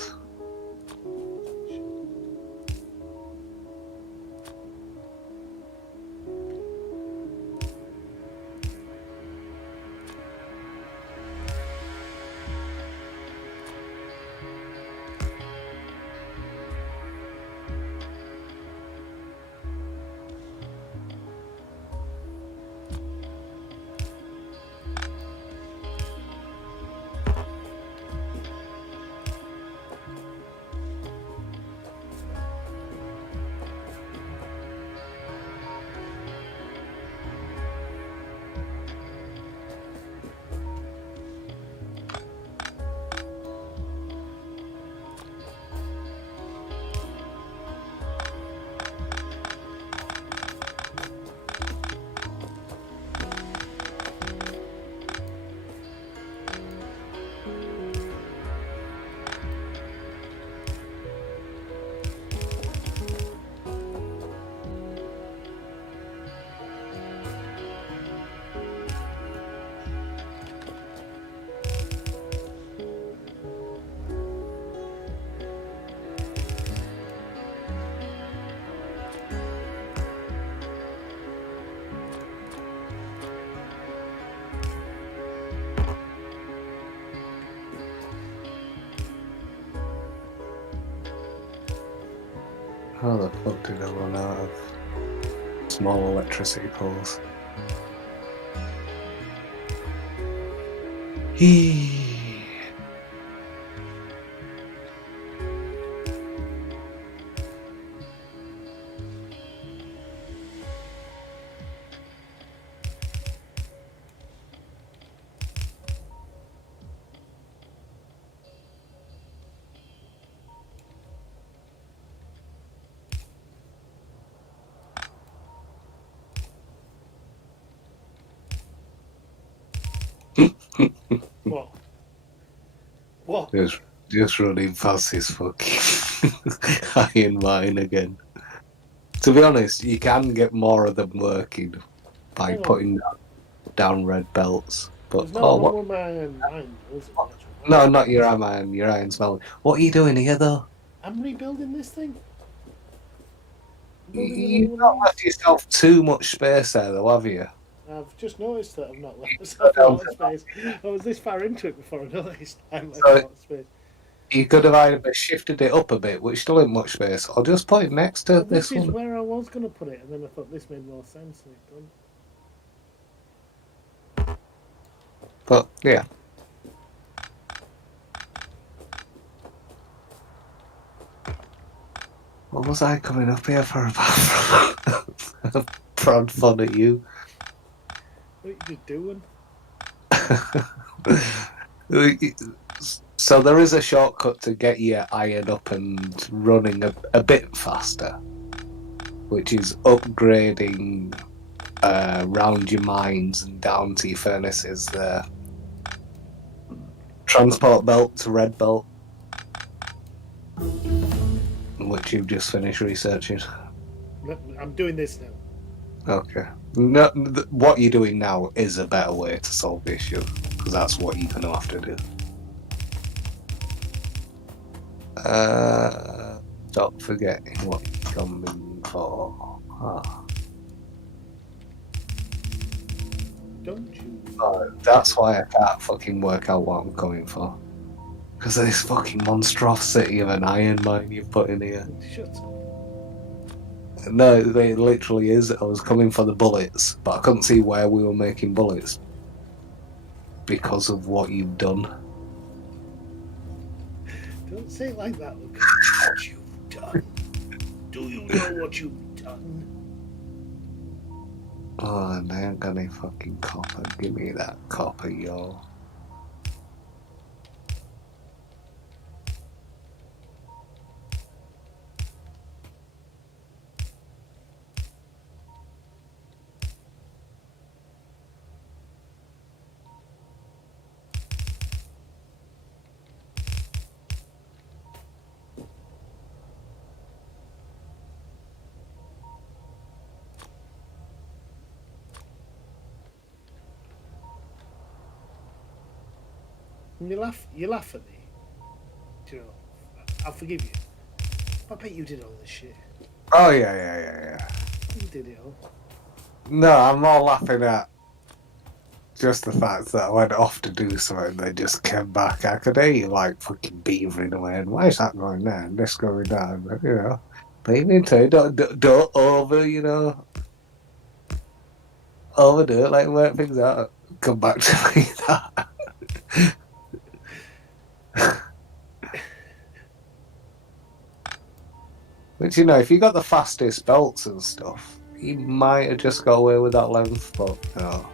How the fuck did I run out of small electricity poles? Hee. what? What? Just running past this fucking iron mine again. To be honest, you can get more of them working by Hang on. putting down red belts. But There's no wrong with my mind, is it? No, not your iron. Your iron's melting. What are you doing here, though? I'm rebuilding this thing. I'm building You've another not one of left these. yourself too much space there, though, have you? I've just noticed that I've not left myself a lot of space. I was this far into it before I noticed I haven't left a lot of space. You could have either shifted it up a bit, which still ain't much space, or just put it next to Well, this this is one. where I was going to put it, and then I thought this made more sense, and it done. But yeah. What was I coming up here for about? Proud fun at you. What are you doing? So there is a shortcut to get your iron up and running a bit faster, which is upgrading round your mines and down to your furnaces there. transport belt to red belt, which you've just finished researching. I'm doing this now. Okay. No, what you're doing now is a better way to solve the issue, because that's what you're going to have to do. Stop forgetting what you're coming for. Don't you? That's why I can't fucking work out what I'm coming for. Because of this fucking monstrosity of an iron mine you've put in here. Shut up. No, it literally is. I was coming for the bullets, but I couldn't see where we were making bullets because of what you've done. Don't say it like that. Look at what you've done. Do you know what you've done? Oh, and I ain't got any fucking copper. Give me that copper, yo. And you laugh at me. Do you know? I'll forgive you. I bet you did all this shit. Oh, yeah. You did it all. No, I'm more laughing at just the fact that I went off to do something and they just came back. I could hear you like fucking beavering away. And why is that going there? And this going down? You know, leave me to don't over, you know, overdo it, like work things out. Come back to me that. Which, you know, if you got the fastest belts and stuff, you might have just got away with that length, but you know.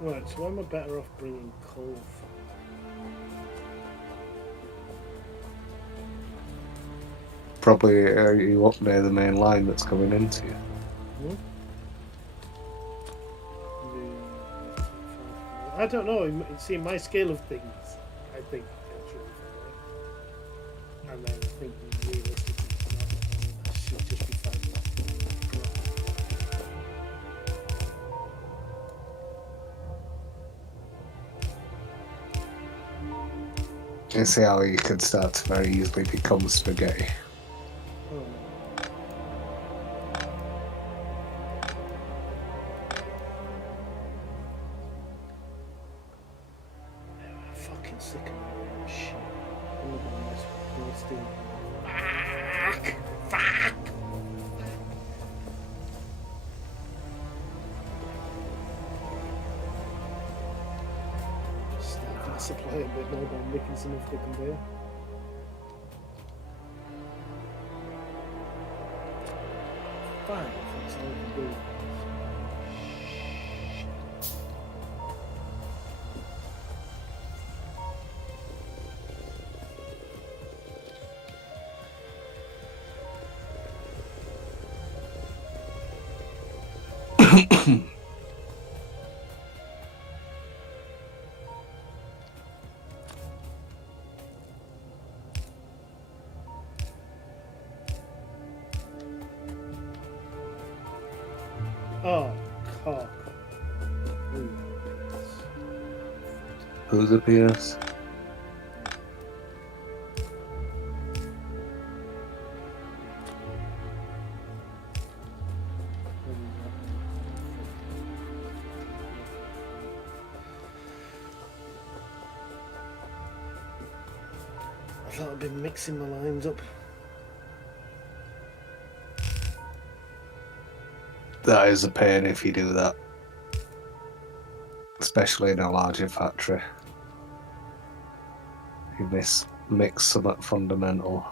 Right, so am I better off bringing coal from? Probably you up near the main line that's coming into you. Hmm? I don't know. See, my scale of things, I think that's really far away. And then I think realistically, it's not. I should just be fine. You see how you could start to very easily become spaghetti. Oh. I'm fucking sick of all this shit. I'm not gonna mess with this thing. Fuck! Starting to supply a bit more by making some of the conveyor. Fine, that's all I can do. Oh, cock. Ooh, Who's a penis? I thought I'd been mixing my lines up. That is a pain if you do that. Especially in a larger factory. You mix something fundamental.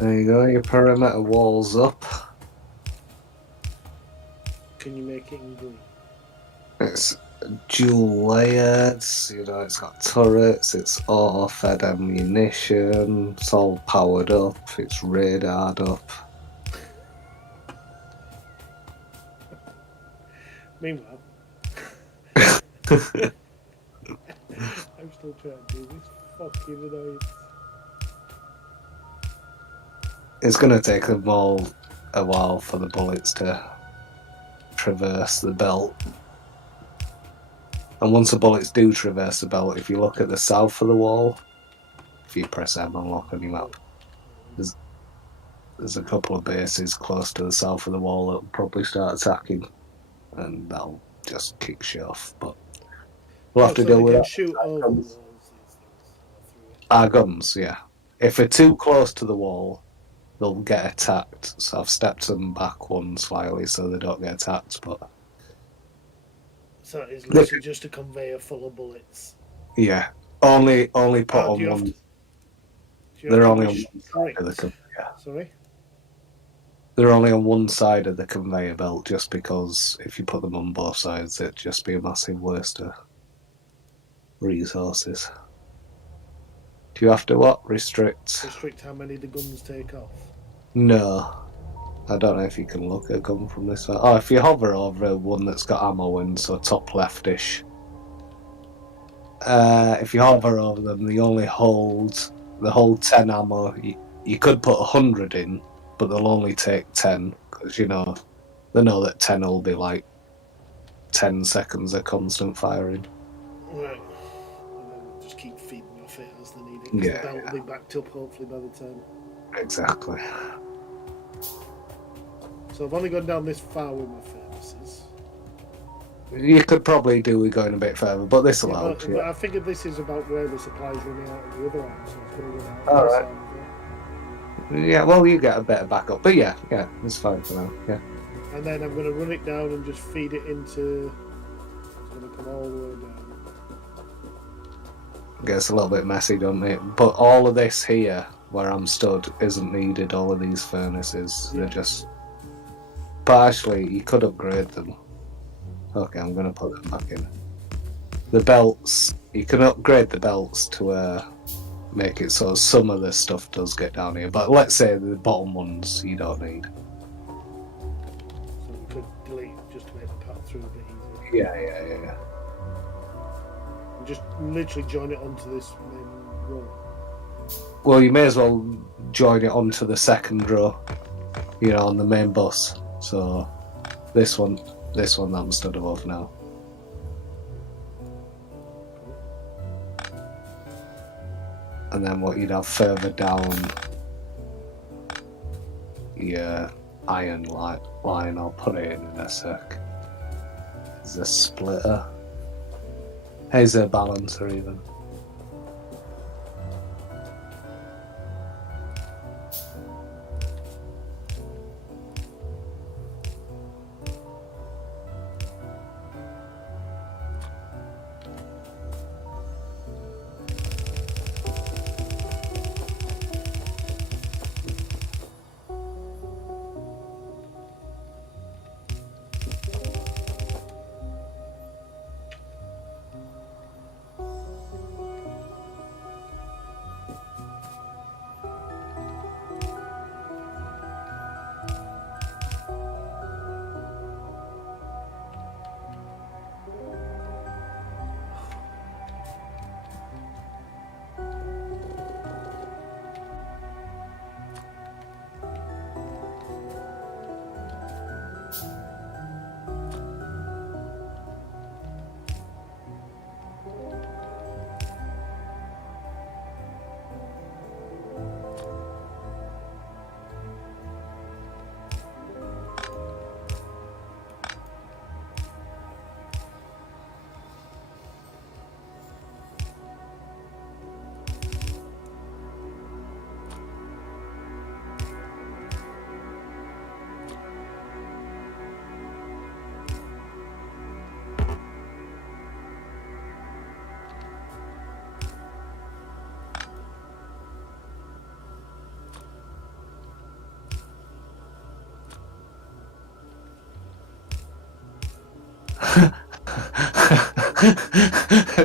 There you go, your perimeter wall's up. Can you make it in green? It's dual layered, you know, it's got turrets, it's auto fed ammunition, it's all powered up, it's radared up. Meanwhile, I'm still trying to do this fucking annoyance. It's gonna take them all a while for the bullets to traverse the belt. And once the bullets do traverse the belt, if you look at the south of the wall, if you press M and lock on your map, there's a couple of bases close to the south of the wall that'll probably start attacking, and that'll just kick shit off. But we'll have to So deal they with can that. shoot over the walls, these things, or through it. Our guns, yeah. If they're too close to the wall, they'll get attacked. So I've stepped them back one slightly so they don't get attacked. But So it's literally just a conveyor full of bullets. yeah, only put Do on you have one. to, do you have They're to only on one side of the restrict? conveyor. Sorry? They're only on one side of the conveyor belt just because if you put them on both sides, it'd just be a massive waste of resources. Do you have to what? Restrict? Restrict how many the guns take off. No. I don't know if you can look at a gun from this side. Oh, if you hover over one that's got ammo in, so top leftish. If you hover over them, they only hold 10 ammo. You could put 100 in, but they'll only take 10 because they know that 10 will be like 10 seconds of constant firing. Right. And then just keep feeding off it as they need it. Yeah, That will be backed up hopefully by the time. exactly. So I've only gone down this far with my furnaces. You could probably do with going a bit further, but this will help. But I figured this is about where the supplies running out of the other one, so it's going to run out All of this right. arm as well. Yeah, well, you get a better backup, but yeah, it's fine for now. Yeah. And then I'm going to run it down and just feed it into. It's going to come all the way down. Gets a little bit messy, doesn't it? But all of this here, where I'm stood, isn't needed. All of these furnaces, they're just. But actually, you could upgrade them. Okay, I'm gonna put them back in. The belts, you can upgrade the belts to make it so some of the stuff does get down here. But let's say the bottom ones you don't need. So we could delete just to make the path through a bit easier. Yeah. And just literally join it onto this main row. Well, you may as well join it onto the second row, on the main bus. So this one that I'm stood above now. And then what you'd have further down your iron line, I'll put it in a sec. There's a splitter. Here's a balancer even.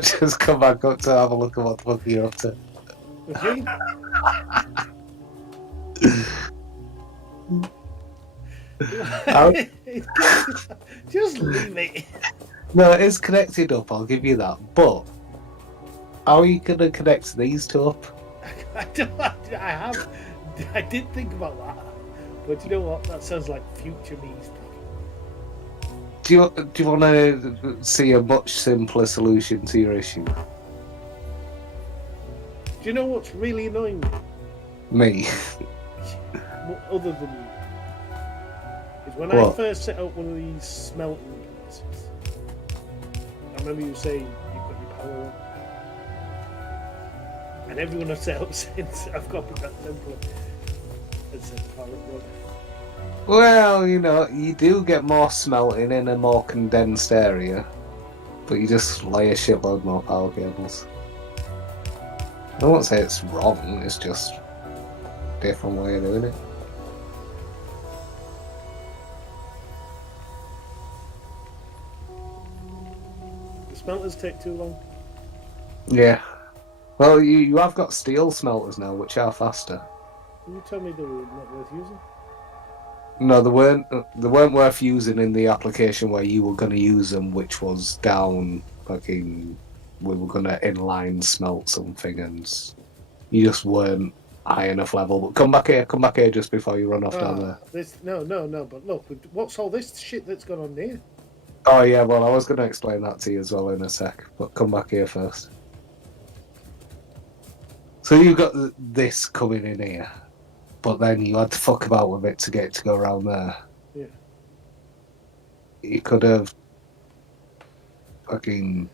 Just come back up to have a look at what the fuck you're up to. What do you mean? How- Just leave it. No, it is connected up, I'll give you that. But how are you going to connect these two up? I did think about that, but you know what? That sounds like future me speaking. Do you want to see a much simpler solution to your issue? Do you know what's really annoying me? Me. Other than you, is when I What? first set up one of these smelting places. I remember you saying you've got your power on, and everyone I've set up since I've copied that template and said power on. Well, you know, you do get more smelting in a more condensed area, but you just lay a shitload more power cables. I won't say it's wrong, it's just a different way of doing it. The smelters take too long. Yeah. Well, you have got steel smelters now, which are faster. You tell me they were not worth using. No, they weren't worth using in the application where you were going to use them, which was down fucking. We were going to inline smelt something, and you just weren't high enough level. But come back here just before you run off down there. No. But look, what's all this shit that's gone on here? Oh yeah, well I was going to explain that to you as well in a sec, but come back here first. So you got this coming in here, but then you had to fuck about with it to get it to go around there. Yeah. You could have fucking.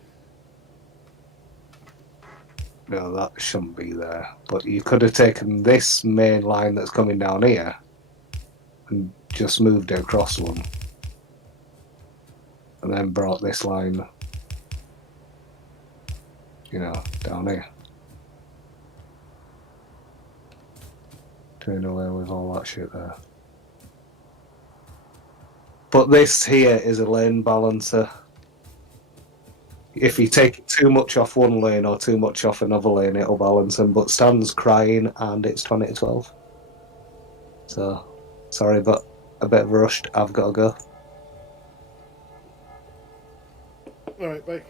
No, that shouldn't be there. But you could have taken this main line that's coming down here and just moved it across one. And then brought this line, you know, down here. Doing away with all that shit there. But this here is a lane balancer. If you take too much off one lane or too much off another lane, it'll balance them. But Stan's crying and it's 20 to 12. So, sorry, but a bit rushed. I've got to go. All right, bye.